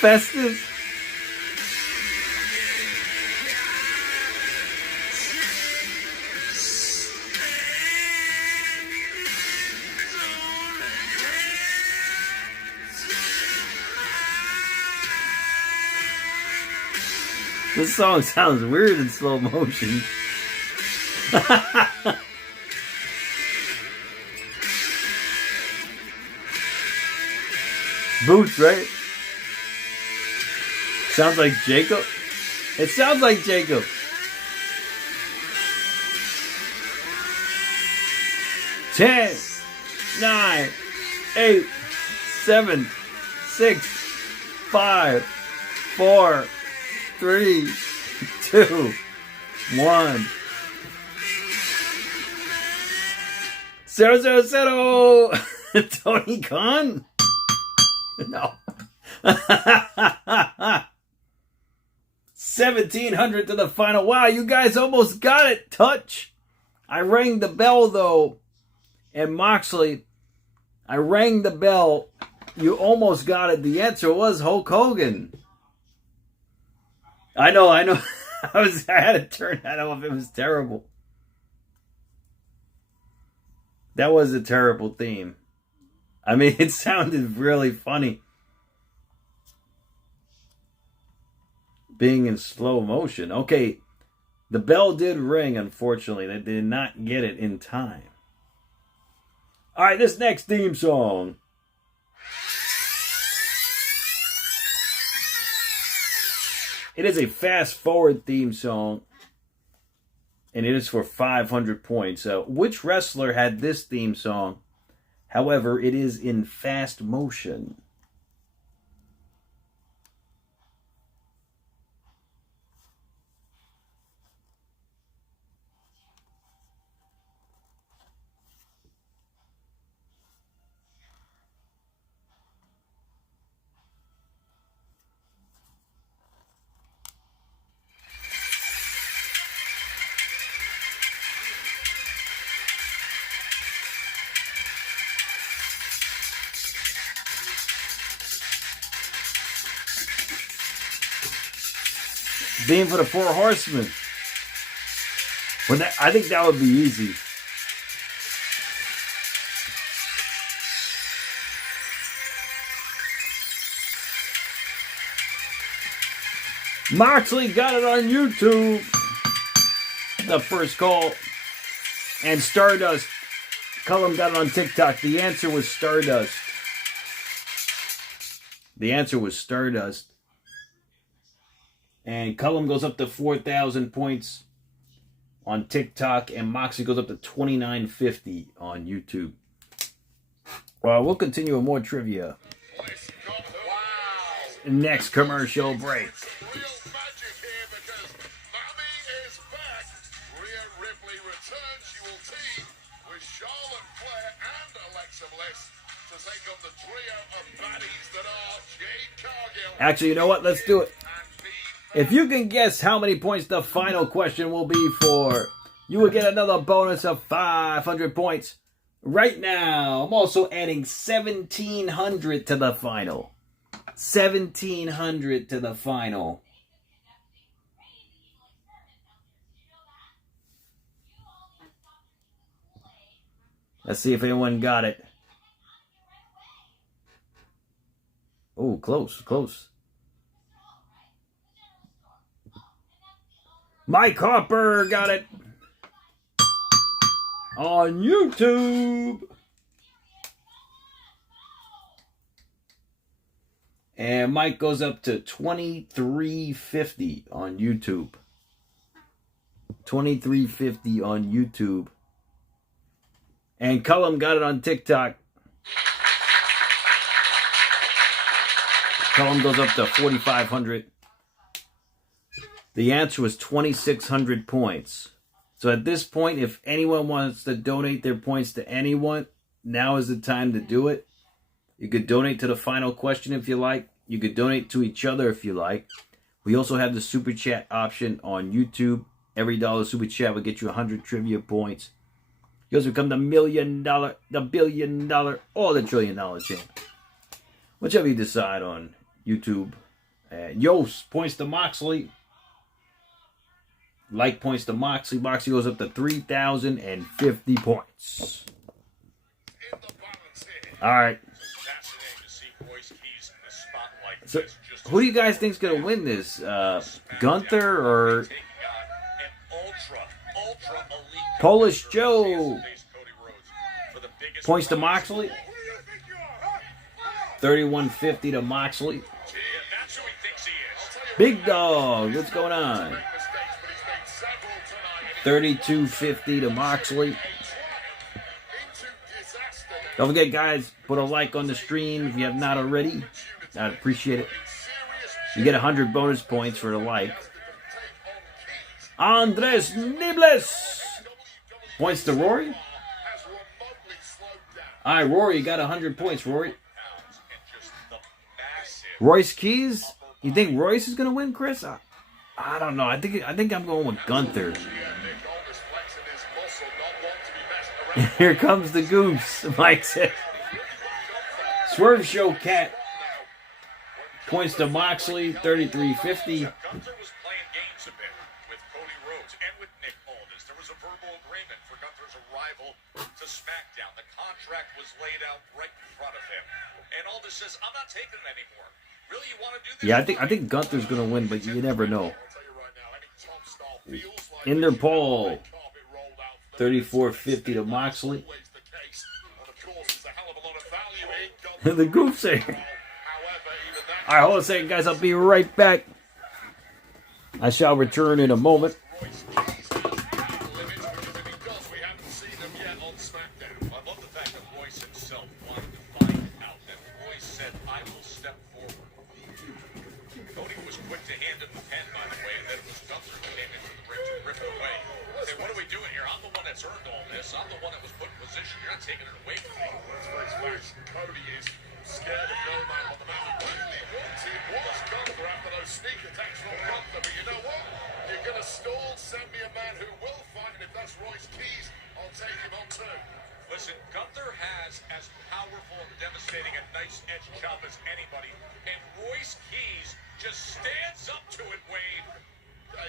Festus. This song sounds weird in slow motion. Boots, right? Sounds like Jacob. It sounds like Jacob. Ten, 9, 8, 7, 6, 5, 4, 3, 2, 1. 000. Tony Khan? No. 1,700 to the final. Wow, you guys almost got it. Touch. I rang the bell, though. And Moxley, I rang the bell. You almost got it. The answer was Hulk Hogan. I know. I had to turn that off. It was terrible. That was a terrible theme. I mean, it sounded really funny. Being in slow motion. Okay, the bell did ring, unfortunately. They did not get it in time. Alright, this next theme song. It is a fast-forward theme song. And it is for 500 points. Which wrestler had this theme song? However, it is in fast motion. Theme for the Four Horsemen. Well, I think that would be easy. Moxley got it on YouTube. The first call. And Stardust. Cullum got it on TikTok. The answer was Stardust. The answer was Stardust. And Cullum goes up to 4,000 points on TikTok. And Moxley goes up to 2,950 on YouTube. Well, we'll continue with more trivia. Next commercial break. Actually, you know what? Let's do it. If you can guess how many points the final question will be for, you will get another bonus of 500 points. Right now, I'm also adding 1,700 to the final. 1,700 to the final. Let's see if anyone got it. Oh, close, close. Mike Harper got it on YouTube. And Mike goes up to 2,350 on YouTube. 2,350 on YouTube. And Cullum got it on TikTok. Cullum goes up to 4,500. The answer was 2,600 points. So at this point, if anyone wants to donate their points to anyone, now is the time to do it. You could donate to the final question if you like. You could donate to each other if you like. We also have the super chat option on YouTube. Every dollar super chat will get you 100 trivia points. You also become the $1 million, the $1 billion, or the $1 trillion champ. Whichever you decide on YouTube. Yost points to Moxley. Like points to Moxley. Moxley goes up to 3,050 points. Alright. So, who do you guys think is going to win this? Gunther or Polish Joe? Points to Moxley. 3,150 to Moxley. Big Dog, what's going on? 3,250 to Moxley. Don't forget, guys, put a like on the stream if you have not already. I'd appreciate it. You get 100 bonus points for the like. Andres Nibles. Points to Rory. All right, Rory, you got 100 points, Rory. Royce Keys. You think Royce is gonna win, Chris? I don't know. I think I'm going with Gunther. Here comes the goose, Mike said. Swerve Show Cat. Points to Moxley, 33-50. Gunther was playing games a bit with Cody Rhodes and with Nick Aldis. There was a verbal agreement for Gunther's arrival to SmackDown. The contract was laid out right in front of him. And Aldis says, I'm not taking it anymore. Really, you want to do this? Yeah, I think Gunther's gonna win, but you never know. Ender Paul, 34-50 to Moxley. The goof's here. Alright, hold on a second, guys. I'll be right back. I shall return in a moment. I'm the one that was put in position. You're not taking it away from me. Cody is scared of no man on the mountain. What he wanted was Gunther after those sneak attacks from Gunther. But you know what? You're going to stall. Send me a man who will fight. And if that's Royce Keys, I'll take him on too. Listen, Gunther has as powerful and devastating a nice edge chop as anybody. And Royce Keys just stands up to it, Wade.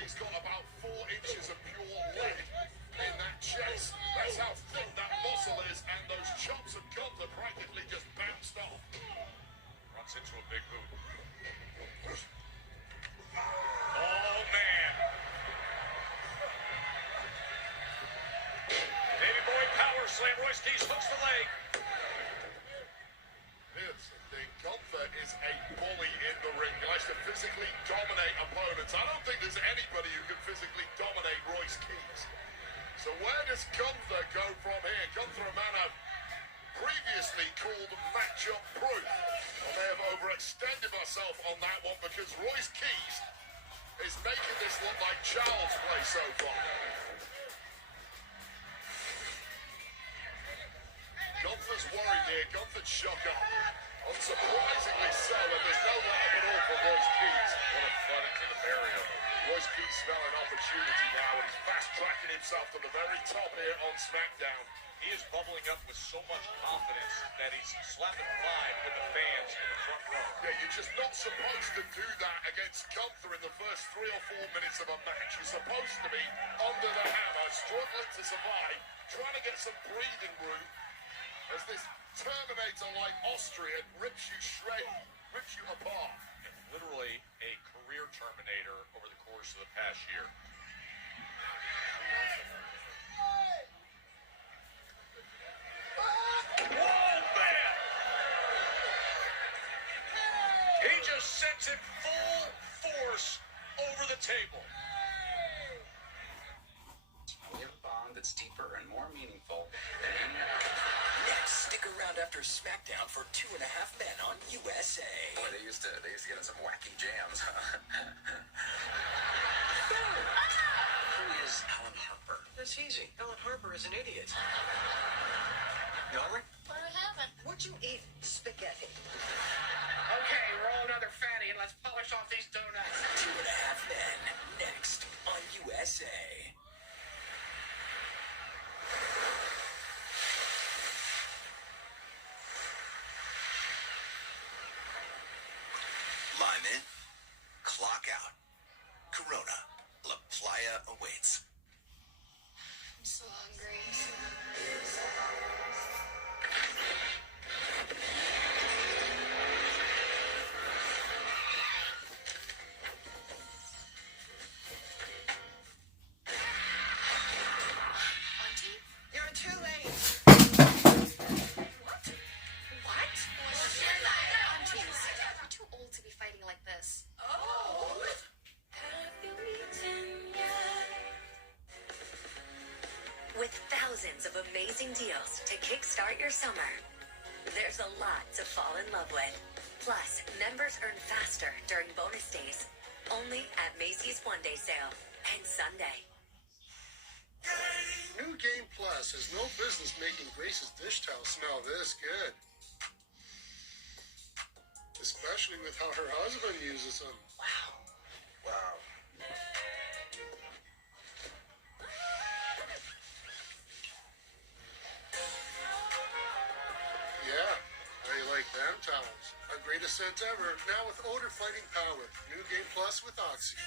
He's got about 4 inches of pure lead in that chest. That's how thick that muscle is, and those chops of Gunther practically just bounced off. Runs into a big boot. Oh, man. Baby boy power slam. Royce Keys hooks the leg. Here's the thing. Gunther is a bully in the ring. He likes to physically dominate opponents. I don't think there's anybody who can physically dominate Royce Keys. So where does Gunther go from here? Gunther, a man I've previously called matchup proof. I may have overextended myself on that one because Royce Keys is making this look like child's play so far. Gunther's worried here. Gunther's shook up. Unsurprisingly so, and there's no laugh at all from Royce Keys. What a flood into the barrier. Royce Keys smelling opportunity now, and he's fast-tracking himself to the very top here on SmackDown. He is bubbling up with so much confidence that he's slapping 5 with the fans in the front row. Yeah, you're just not supposed to do that against Gunther in the first 3 or 4 minutes of a match. You're supposed to be under the hammer, struggling to survive, trying to get some breathing room as this Terminator-like Austrian rips you rips you apart. Literally a career Terminator over the course of the past year. Whoa, man! He just sends it full force over the table. We have a bond that's deeper and more meaningful than... Next, stick around after SmackDown for 2.5 Men on USA. Boy, they used to get in some wacky jams, huh? Who is Alan Harper? That's easy. Alan Harper is an idiot. You hungry? What happened? Would you eat spaghetti? Okay, roll another fatty and let's polish off these donuts. 2.5 Men, next on USA. Lime in, clock out. Corona, La Playa awaits. I'm so hungry. Auntie, you're too late. What? Aunties, you're too old to be fighting like this. Oh. With thousands of amazing to kickstart your summer. There's a lot to fall in love with. Plus, members earn faster during bonus days. Only at Macy's One Day Sale and Sunday. New Game Plus has no business making Grace's dish towel smell this good. Especially with how her husband uses them. Wow. Wow. Yeah, how you like them towels? Our greatest scent ever, now with odor fighting power. New Game Plus with Oxy.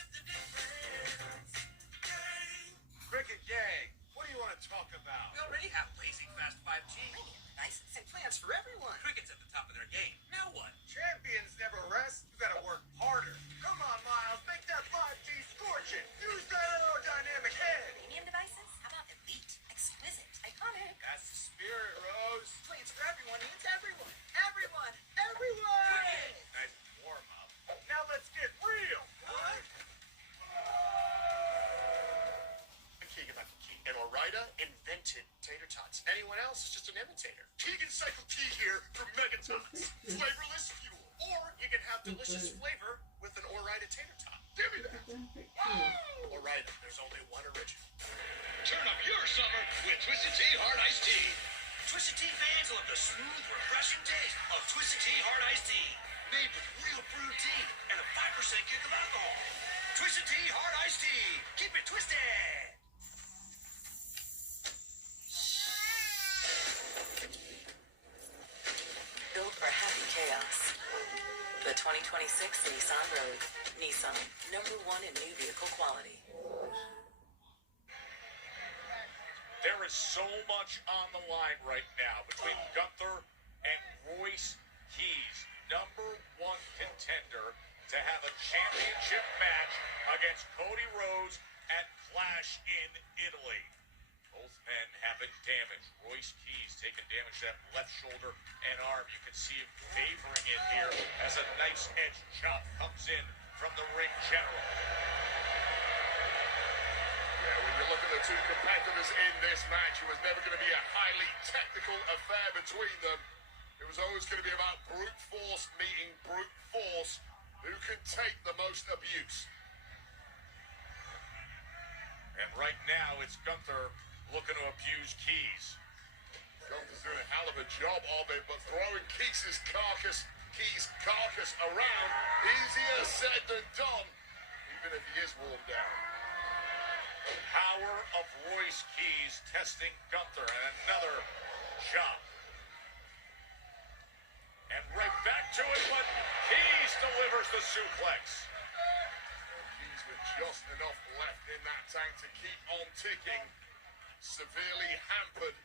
Cricket Gang, what do you want to talk about? We already have blazing fast 5G. License and plans for everyone. Cricket's at the top of their game. Now what? Champions never rest. You gotta work harder. Come on, Miles, make that 5G scorching. Use that aerodynamic head. Premium devices? How about elite, exquisite, iconic? That's the spirit, Rose. Planes for everyone means everyone. Everyone. Everyone. Nice warm up. Now let's get real. What? Keegan Michael Key. And Orida invented tater tots. Anyone else is just an imitator. Keegan Cycle Key here for Megatots. Flavorless fuel. Or you can have delicious flavor with an Orida tater tot. Give me that. Orida, there's only one original. Turn up your summer with Twisted Tea Hard Iced Tea. Twisted Tea fans love the smooth, refreshing taste of Twisted Tea Hard Iced Tea. Made with real brewed tea and a 5% kick of alcohol. Twisted Tea Hard Iced Tea. Keep it twisted. Built for happy chaos. The 2026 Nissan Rogue. Nissan, #1 in new vehicle quality. There is so much on the line right now between Gunther and Royce Keys, #1 contender to have a championship match against Cody Rhodes at Clash in Italy. Both men have been damaged. Royce Keys taking damage to that left shoulder and arm. You can see him favoring it here as a nice edge chop comes in from the ring general. Yeah, when you look at the two competitors in this match, it was never going to be a highly technical affair between them. It was always going to be about brute force meeting brute force. Who can take the most abuse? And right now, it's Gunther looking to abuse Keys. Gunther's doing a hell of a job of it, but throwing Keys' carcass around, easier said than done, even if he is worn down. The power of Royce Keys testing Gunther, and another chop. And right back to it, but Keys delivers the suplex. Keys with just enough left in that tank to keep on ticking. Severely hampered.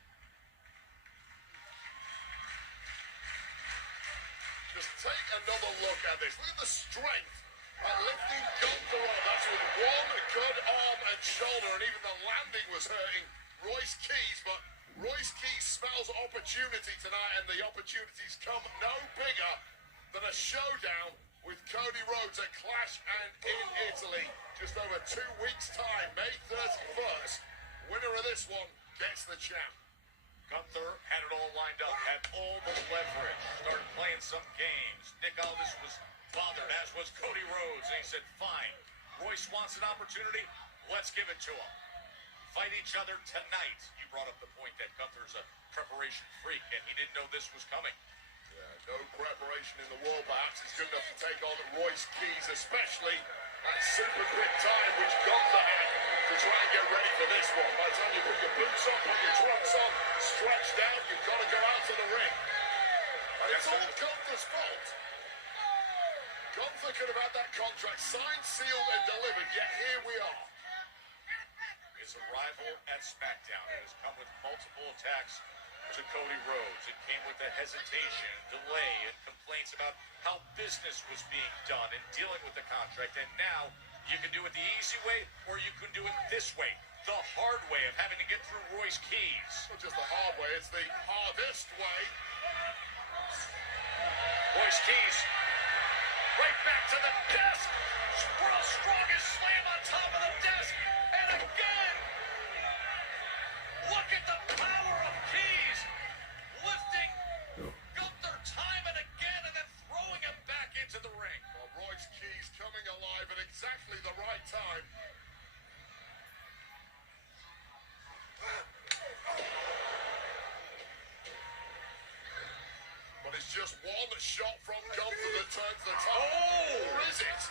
Just take another look at this. Look at the strength at lifting Gunther up. That's with one good arm and shoulder, and even the landing was hurting Royce Keys, but Royce Keys smells opportunity tonight, and the opportunities come no bigger than a showdown with Cody Rhodes at Clash and in Italy. Just over 2 weeks' time, May 31st. Winner of this one gets the champ. Gunther had it all lined up, had all the leverage, started playing some games. Nick Aldis was bothered, as was Cody Rhodes, and he said, fine, Royce wants an opportunity, let's give it to him. Fight each other tonight. You brought up the point that Gunther's a preparation freak, and he didn't know this was coming. Yeah, no preparation in the world perhaps is good enough to take on Royce Keys, especially that super quick time which Gunther had to try and get ready for this one. By the time you put your boots on, put your trunks on, stretched out, you've got to go out to the ring. And it's all Gunther's fault. Gunther could have had that contract signed, sealed, and delivered, yet here we are. His arrival at SmackDown has come with multiple attacks to Cody Rhodes. It came with the hesitation, delay, and complaints about how business was being done and dealing with the contract. And now you can do it the easy way, or you can do it this way, the hard way of having to get through Royce Keys. Not just the hard way, it's the hardest way. Royce Keys, right back to the desk. World's strongest slam on top of the desk. And again, look at the power of Keys. is just one shot from Gunther that turns the tide. Or is it?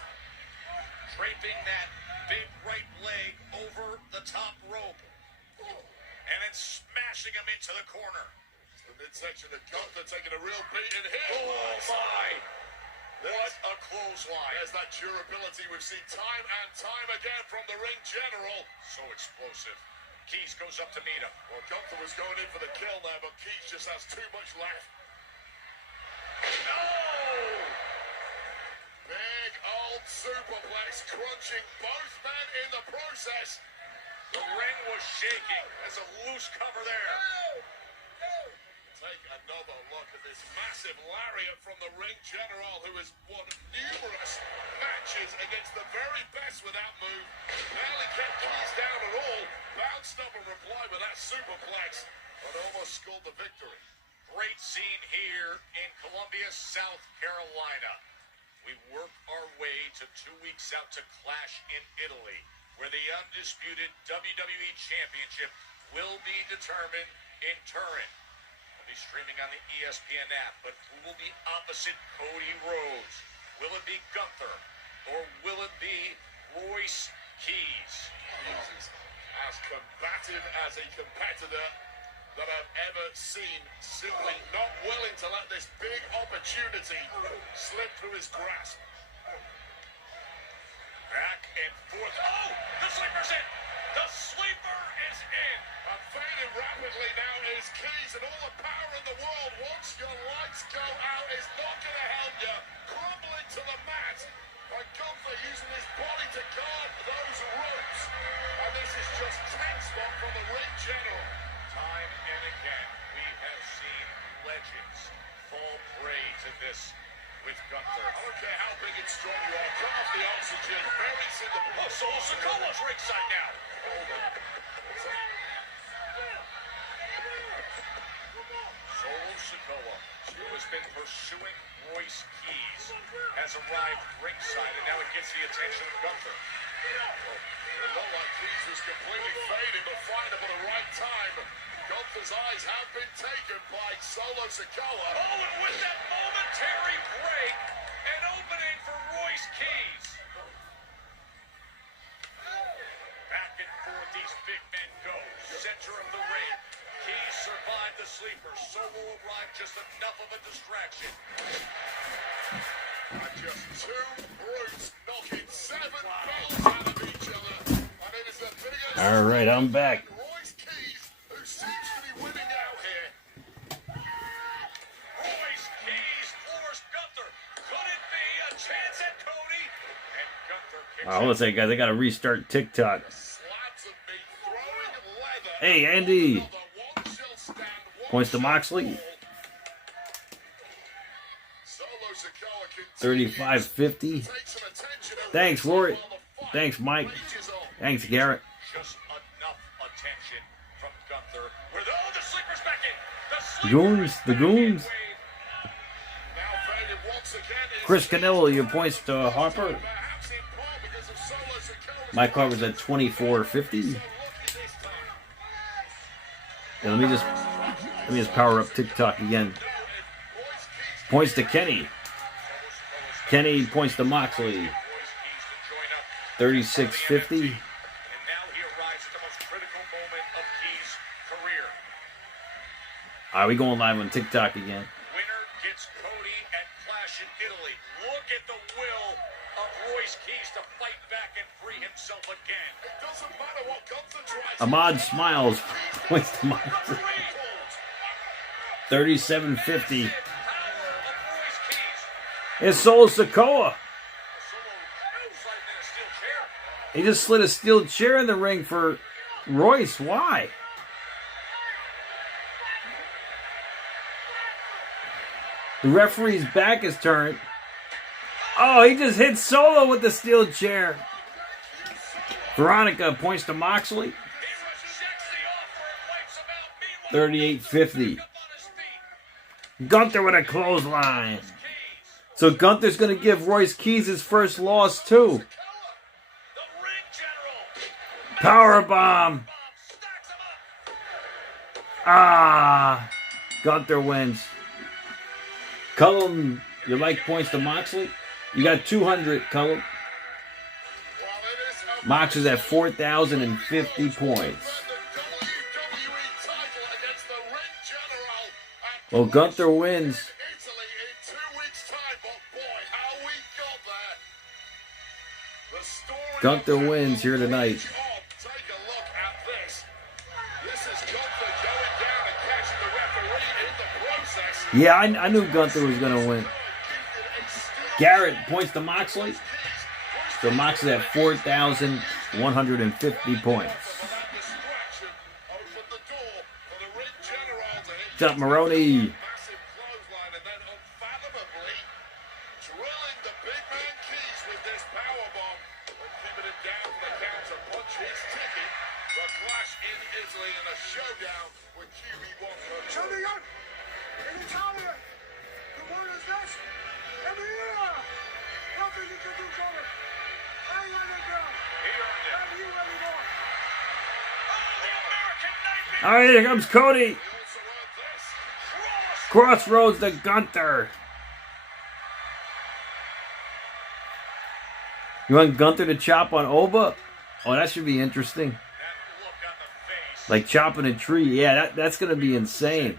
Draping that big right leg over the top rope. And then smashing him into the corner. The midsection of Gunther taking a real beating here. Oh my! What a clothesline. There's that durability we've seen time and time again from the ring general. So explosive. Keys goes up to meet him. Well, Gunther was going in for the kill there, but Keys just has too much left. No! Big old superplex crunching both men in the process. The ring was shaking. There's a loose cover there. Take another look at this massive lariat from the ring general, who has won numerous matches against the very best with that move. Barely kept Keys down at all. Bounced up and replied with that superplex, but almost scored the victory. Great scene here in Columbia, South Carolina. We work our way to 2 weeks out to Clash in Italy, where the undisputed WWE Championship will be determined in Turin. We'll be streaming on the ESPN app, but who will be opposite Cody Rhodes? Will it be Gunther, or will it be Royce Keys? He's as combative as a competitor that I've ever seen, simply not willing to let this big opportunity slip through his grasp. Back and forth. Oh, the sleeper's in. The sleeper is in. And fading rapidly now is Keys, and all the power in the world once your lights go out is not going to help you. Crumbling to the mat. And Gunther using his body to guard those ropes. And this is just 10 spot from the ring general. Time and again, we have seen legends fall prey to this with Gunther. I don't care how big and strong you are, cut off the oxygen, very simple. Oh, Solo Sikoa's ringside now. Solo Sikoa, who has been pursuing Royce Keys, has arrived ringside, and now it gets the attention of Gunther. It looked like Keys was completely fading, but finding him at the right time. Gunther's eyes have been taken by Solo Sikoa. Oh, and with that momentary break, an opening for Royce Keys. Back and forth these big men go. Center of the ring. Keys survived the sleeper. Solo arrived just enough of a distraction. And just two brutes knocking 7 bells out of each other. And it is the biggest. All right, I'm back. Royce Keys, who seems to be winning out here. Royce Keys forced Gunther. Could it be a chance at Cody? And Gunther kicks Hold on a second, guys. I got to restart TikTok. Hey, Andy. Points to Moxley. 35.50. Thanks, Rory. Thanks, Mike. Thanks, Garrett. Just enough attention from Gunther. With all the sleepers back in. The Goons. Chris Canelo, your points to Harper. My card was at 24.50. Yeah, let me just power up TikTok again. Points to Kenny. Kenny points to Moxley. 36.50. Alright, we going live on TikTok again. Winner gets Cody at Clash in Italy. Look at the will of Royce Keys to fight back and free himself again. It doesn't matter what Gunther tries. Ahmad Smiles points to Moxley. 37.50. It's Solo Sikoa. He just slid a steel chair in the ring for Royce. Why? The referee's back is turned. Oh, he just hit Solo with the steel chair. Veronica points to Moxley. 38.50. Gunther with a clothesline. So Gunther's going to give Royce Keys his first loss too. Powerbomb. Ah, Gunther wins. Cullum, you like points to Moxley? You got 200, Cullum. Mox is at 4,050 points. Well, Gunther wins. Gunther wins here tonight. Yeah, I knew Gunther was going to win. Garrett points to Moxley. So Mox is at 4,150 points. What's up, Maroney? All right, here comes Cody. Crossroads to Gunther. You want Gunther to chop on Oba? Oh, that should be interesting. Like chopping a tree. Yeah, that's going to be insane.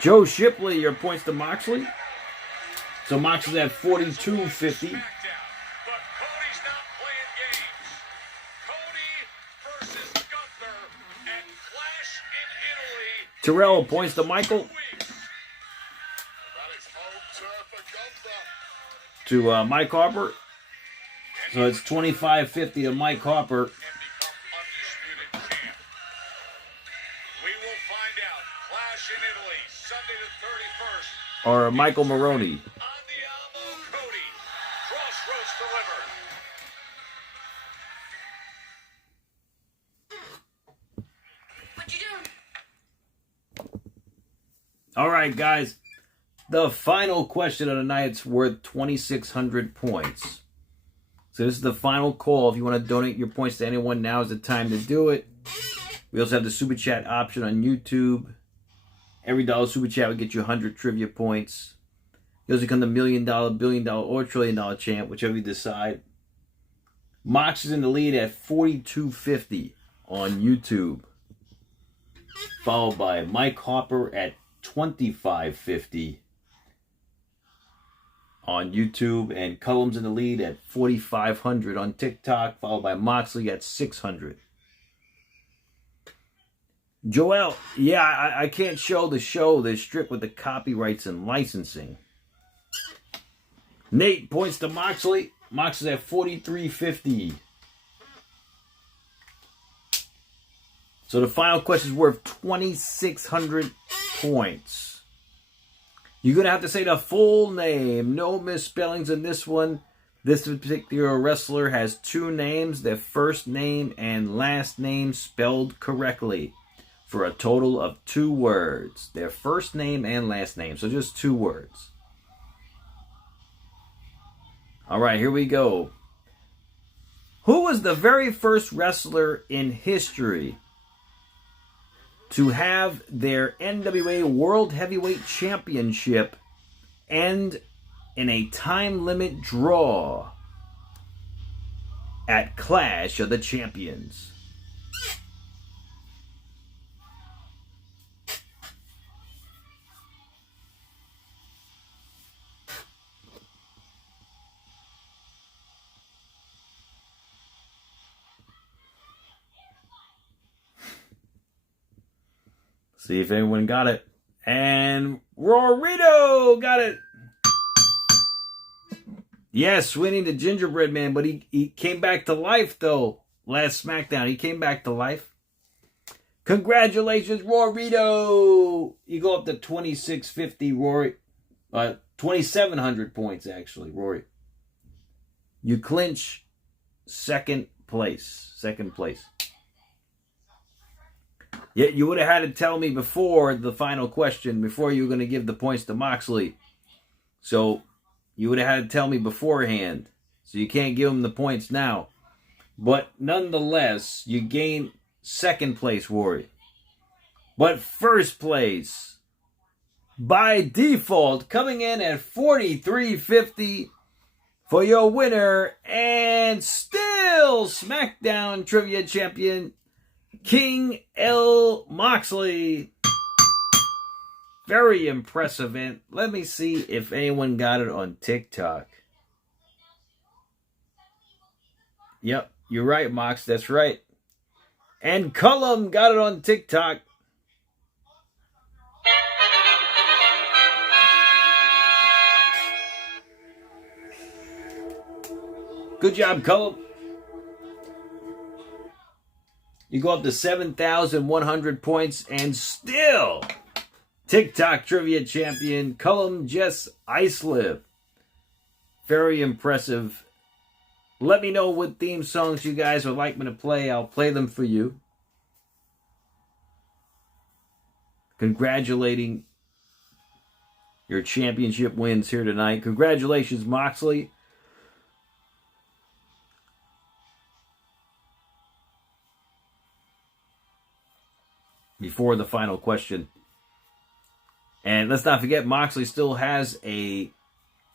Joe Shipley, your points to Moxley. So Mox is at 4,250. Terrell points to Michael. To Mike Harper. So it's 25.50 to Mike Harper. Or Michael Maroney. All right, guys. The final question of the night's worth 2,600 points. So this is the final call. If you want to donate your points to anyone, now is the time to do it. We also have the Super Chat option on YouTube. Every dollar Super Chat will get you 100 trivia points. You also become the $1 million, $1 billion, or $1 trillion champ, whichever you decide. Mox is in the lead at 4,250 on YouTube. Followed by Mike Harper at 2,550 on YouTube, and Cullum's in the lead at 4,500 on TikTok, followed by Moxley at 600. Joel, yeah, I can't show the show. They're strict with the copyrights and licensing. Nate points to Moxley. Mox is at 4,350. So the final question is worth 2,600 points. You're going to have to say the full name. No misspellings in this one. This particular wrestler has two names. Their first name and last name spelled correctly. For a total of 2 words. Their first name and last name. So just 2 words. Alright, here we go. Who was the very first wrestler in history to have their NWA World Heavyweight Championship end in a time limit draw at Clash of the Champions? See if anyone got it. And Rorito got it. Yes, winning the Gingerbread Man, but he came back to life, though, last SmackDown. He came back to life. Congratulations, Rorito. You go up to 2,650, Rory. 2,700 points, actually, Rory. You clinch second place. Second place. Yeah, you would have had to tell me before the final question, before you were going to give the points to Moxley. So, you would have had to tell me beforehand. So you can't give him the points now. But nonetheless, you gain second place, Rory. But first place, by default, coming in at 43.50 for your winner and still SmackDown Trivia Champion, King L. Moxley. Very impressive. And let me see if anyone got it on TikTok. Yep, you're right, Mox. That's right. And Cullum got it on TikTok. Good job, Cullum. You go up to 7,100 points and still TikTok Trivia Champion, Cullum Jess Islip. Very impressive. Let me know what theme songs you guys would like me to play. I'll play them for you. Congratulating your championship wins here tonight. Congratulations, Moxley. Before the final question. And let's not forget, Moxley still has a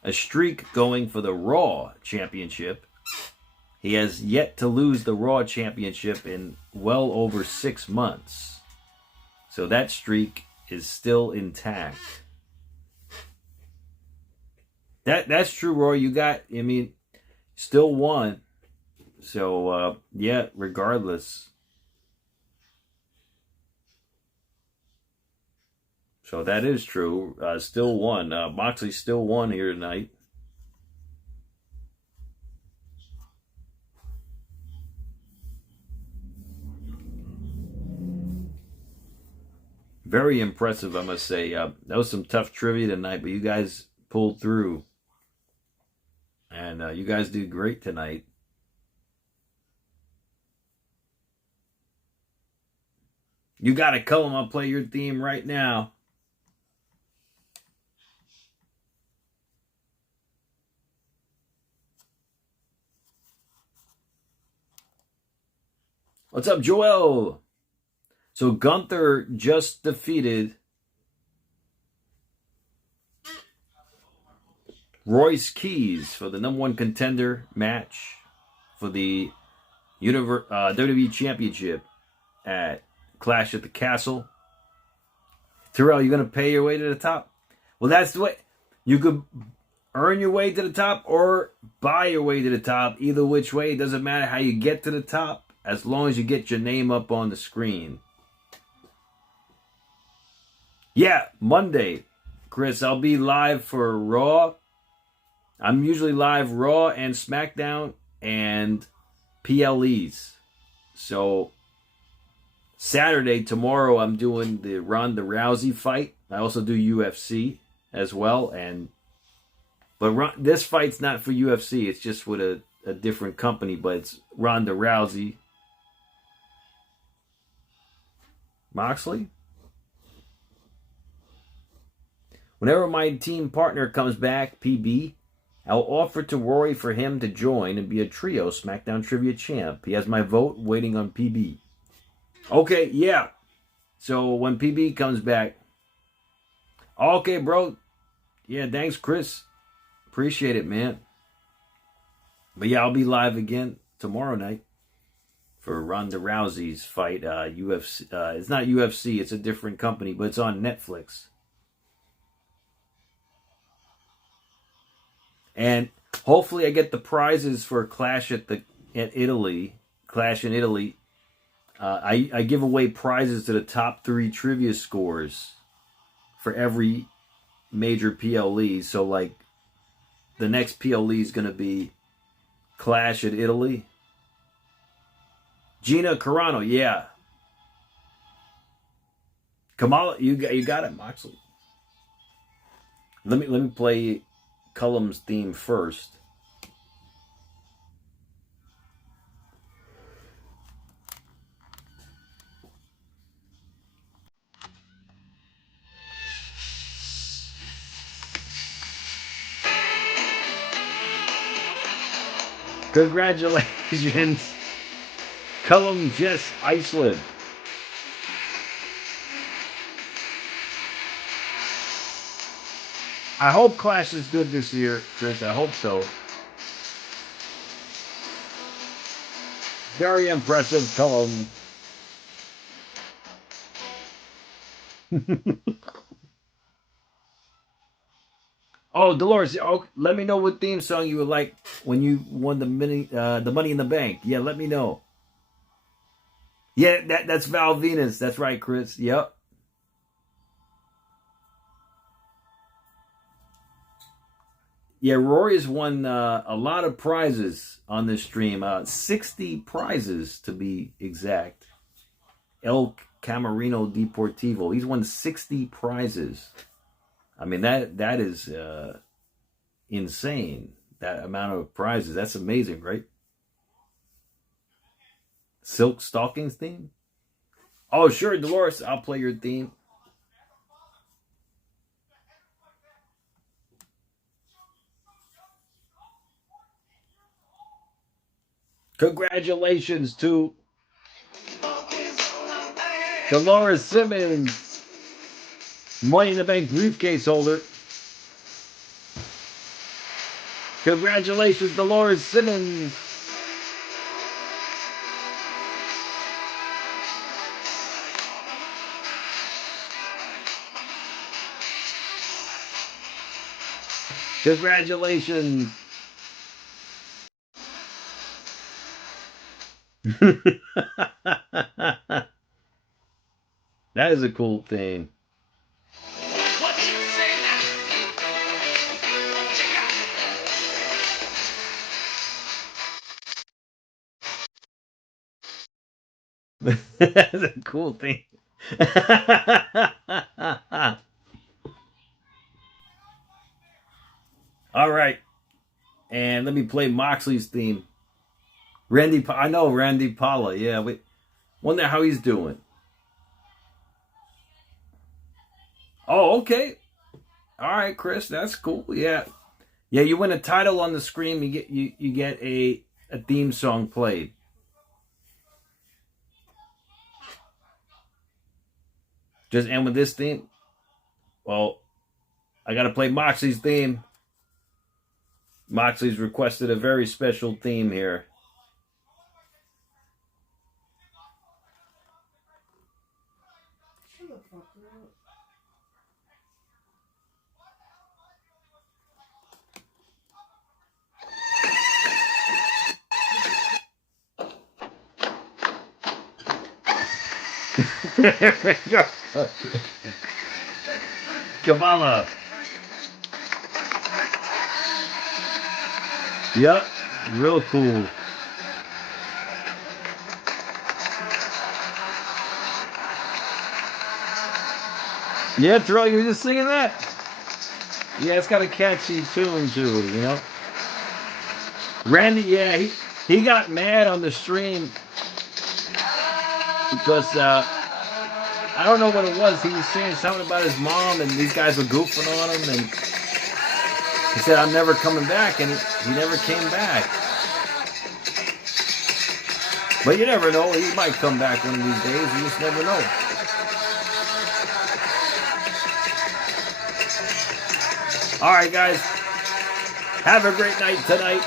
streak going for the Raw Championship. He has yet to lose the Raw Championship in well over 6 months. So that streak is still intact. That's true, Roy. You got, I mean, still won. So, yeah, regardless. So that is true. Still won. Moxley still won here tonight. Very impressive, I must say. That was some tough trivia tonight, but you guys pulled through. And you guys did great tonight. You got to Cullum. I'll play your theme right now. What's up, Joel? So Gunther just defeated Royce Keys for the #1 contender match for the WWE Championship at Clash at the Castle. Terrell, you going to pay your way to the top? Well, that's the way. You could earn your way to the top or buy your way to the top. Either which way, it doesn't matter how you get to the top. As long as you get your name up on the screen. Yeah, Monday, Chris, I'll be live for Raw. I'm usually live Raw and SmackDown and PLEs. So, Saturday, tomorrow, I'm doing the Ronda Rousey fight. I also do UFC as well. But this fight's not for UFC. It's just with a different company, but it's Ronda Rousey. Moxley? Whenever my team partner comes back, PB, I'll offer to Rory for him to join and be a trio SmackDown Trivia Champ. He has my vote waiting on PB. Okay, yeah. So when PB comes back. Okay, bro. Yeah, thanks, Chris. Appreciate it, man. But yeah, I'll be live again tomorrow night for Ronda Rousey's fight. UFC. It's not UFC. It's a different company, but it's on Netflix. And hopefully I get the prizes for Clash in Italy. I give away prizes to the top 3 trivia scores for every major PLE. So like the next PLE is going to be Clash at Italy. Gina Carano, yeah. Kamala, you got it, Moxley. Let me play Cullum's theme first. Congratulations, Cullum Jess Iceland. I hope Clash is good this year, Chris. I hope so. Very impressive tone. Oh, Dolores, oh, let me know what theme song you would like when you won the Money in the Bank. Yeah, let me know. Yeah, that's Val Venus. That's right, Chris. Yep. Yeah, Rory's won a lot of prizes on this stream. 60 prizes to be exact. El Camarino Deportivo. He's won 60 prizes. I mean, that is insane. That amount of prizes. That's amazing, right? Silk Stockings theme? Oh, sure, Dolores. I'll play your theme. Congratulations to Dolores Simmons, Money in the Bank briefcase holder. Congratulations, Dolores Simmons. Congratulations. That is a cool thing. What you say now? Check out. That's a cool thing. All right. And let me play Moxley's theme. I know Randy Paula. Yeah, we wonder how he's doing. Oh, okay. All right, Chris, that's cool. Yeah. Yeah, you win a title on the screen, you get a theme song played. Just end with this theme. Well, I got to play Moxley's theme. Moxley's requested a very special theme here. Kabbalah. Yep, real cool. Yeah, Terrell, you were just singing that? Yeah, it's got a catchy tune to it, you know? Randy, yeah, he got mad on the stream because I don't know what it was. He was saying something about his mom, and these guys were goofing on him, and he said, "I'm never coming back," and he never came back. But you never know. He might come back one of these days. You just never know. All right, guys. Have a great night tonight.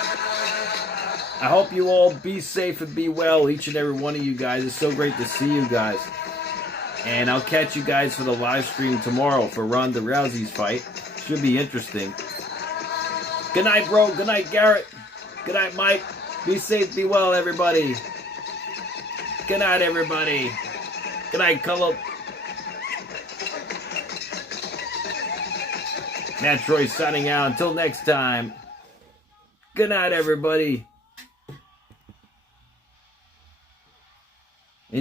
I hope you all be safe and be well, each and every one of you guys. It's so great to see you guys. And I'll catch you guys for the live stream tomorrow for Ronda Rousey's fight. Should be interesting. Good night, bro. Good night, Garrett. Good night, Mike. Be safe, be well, everybody. Good night, everybody. Good night, Cullo. MATTROISE signing out. Until next time. Good night, everybody.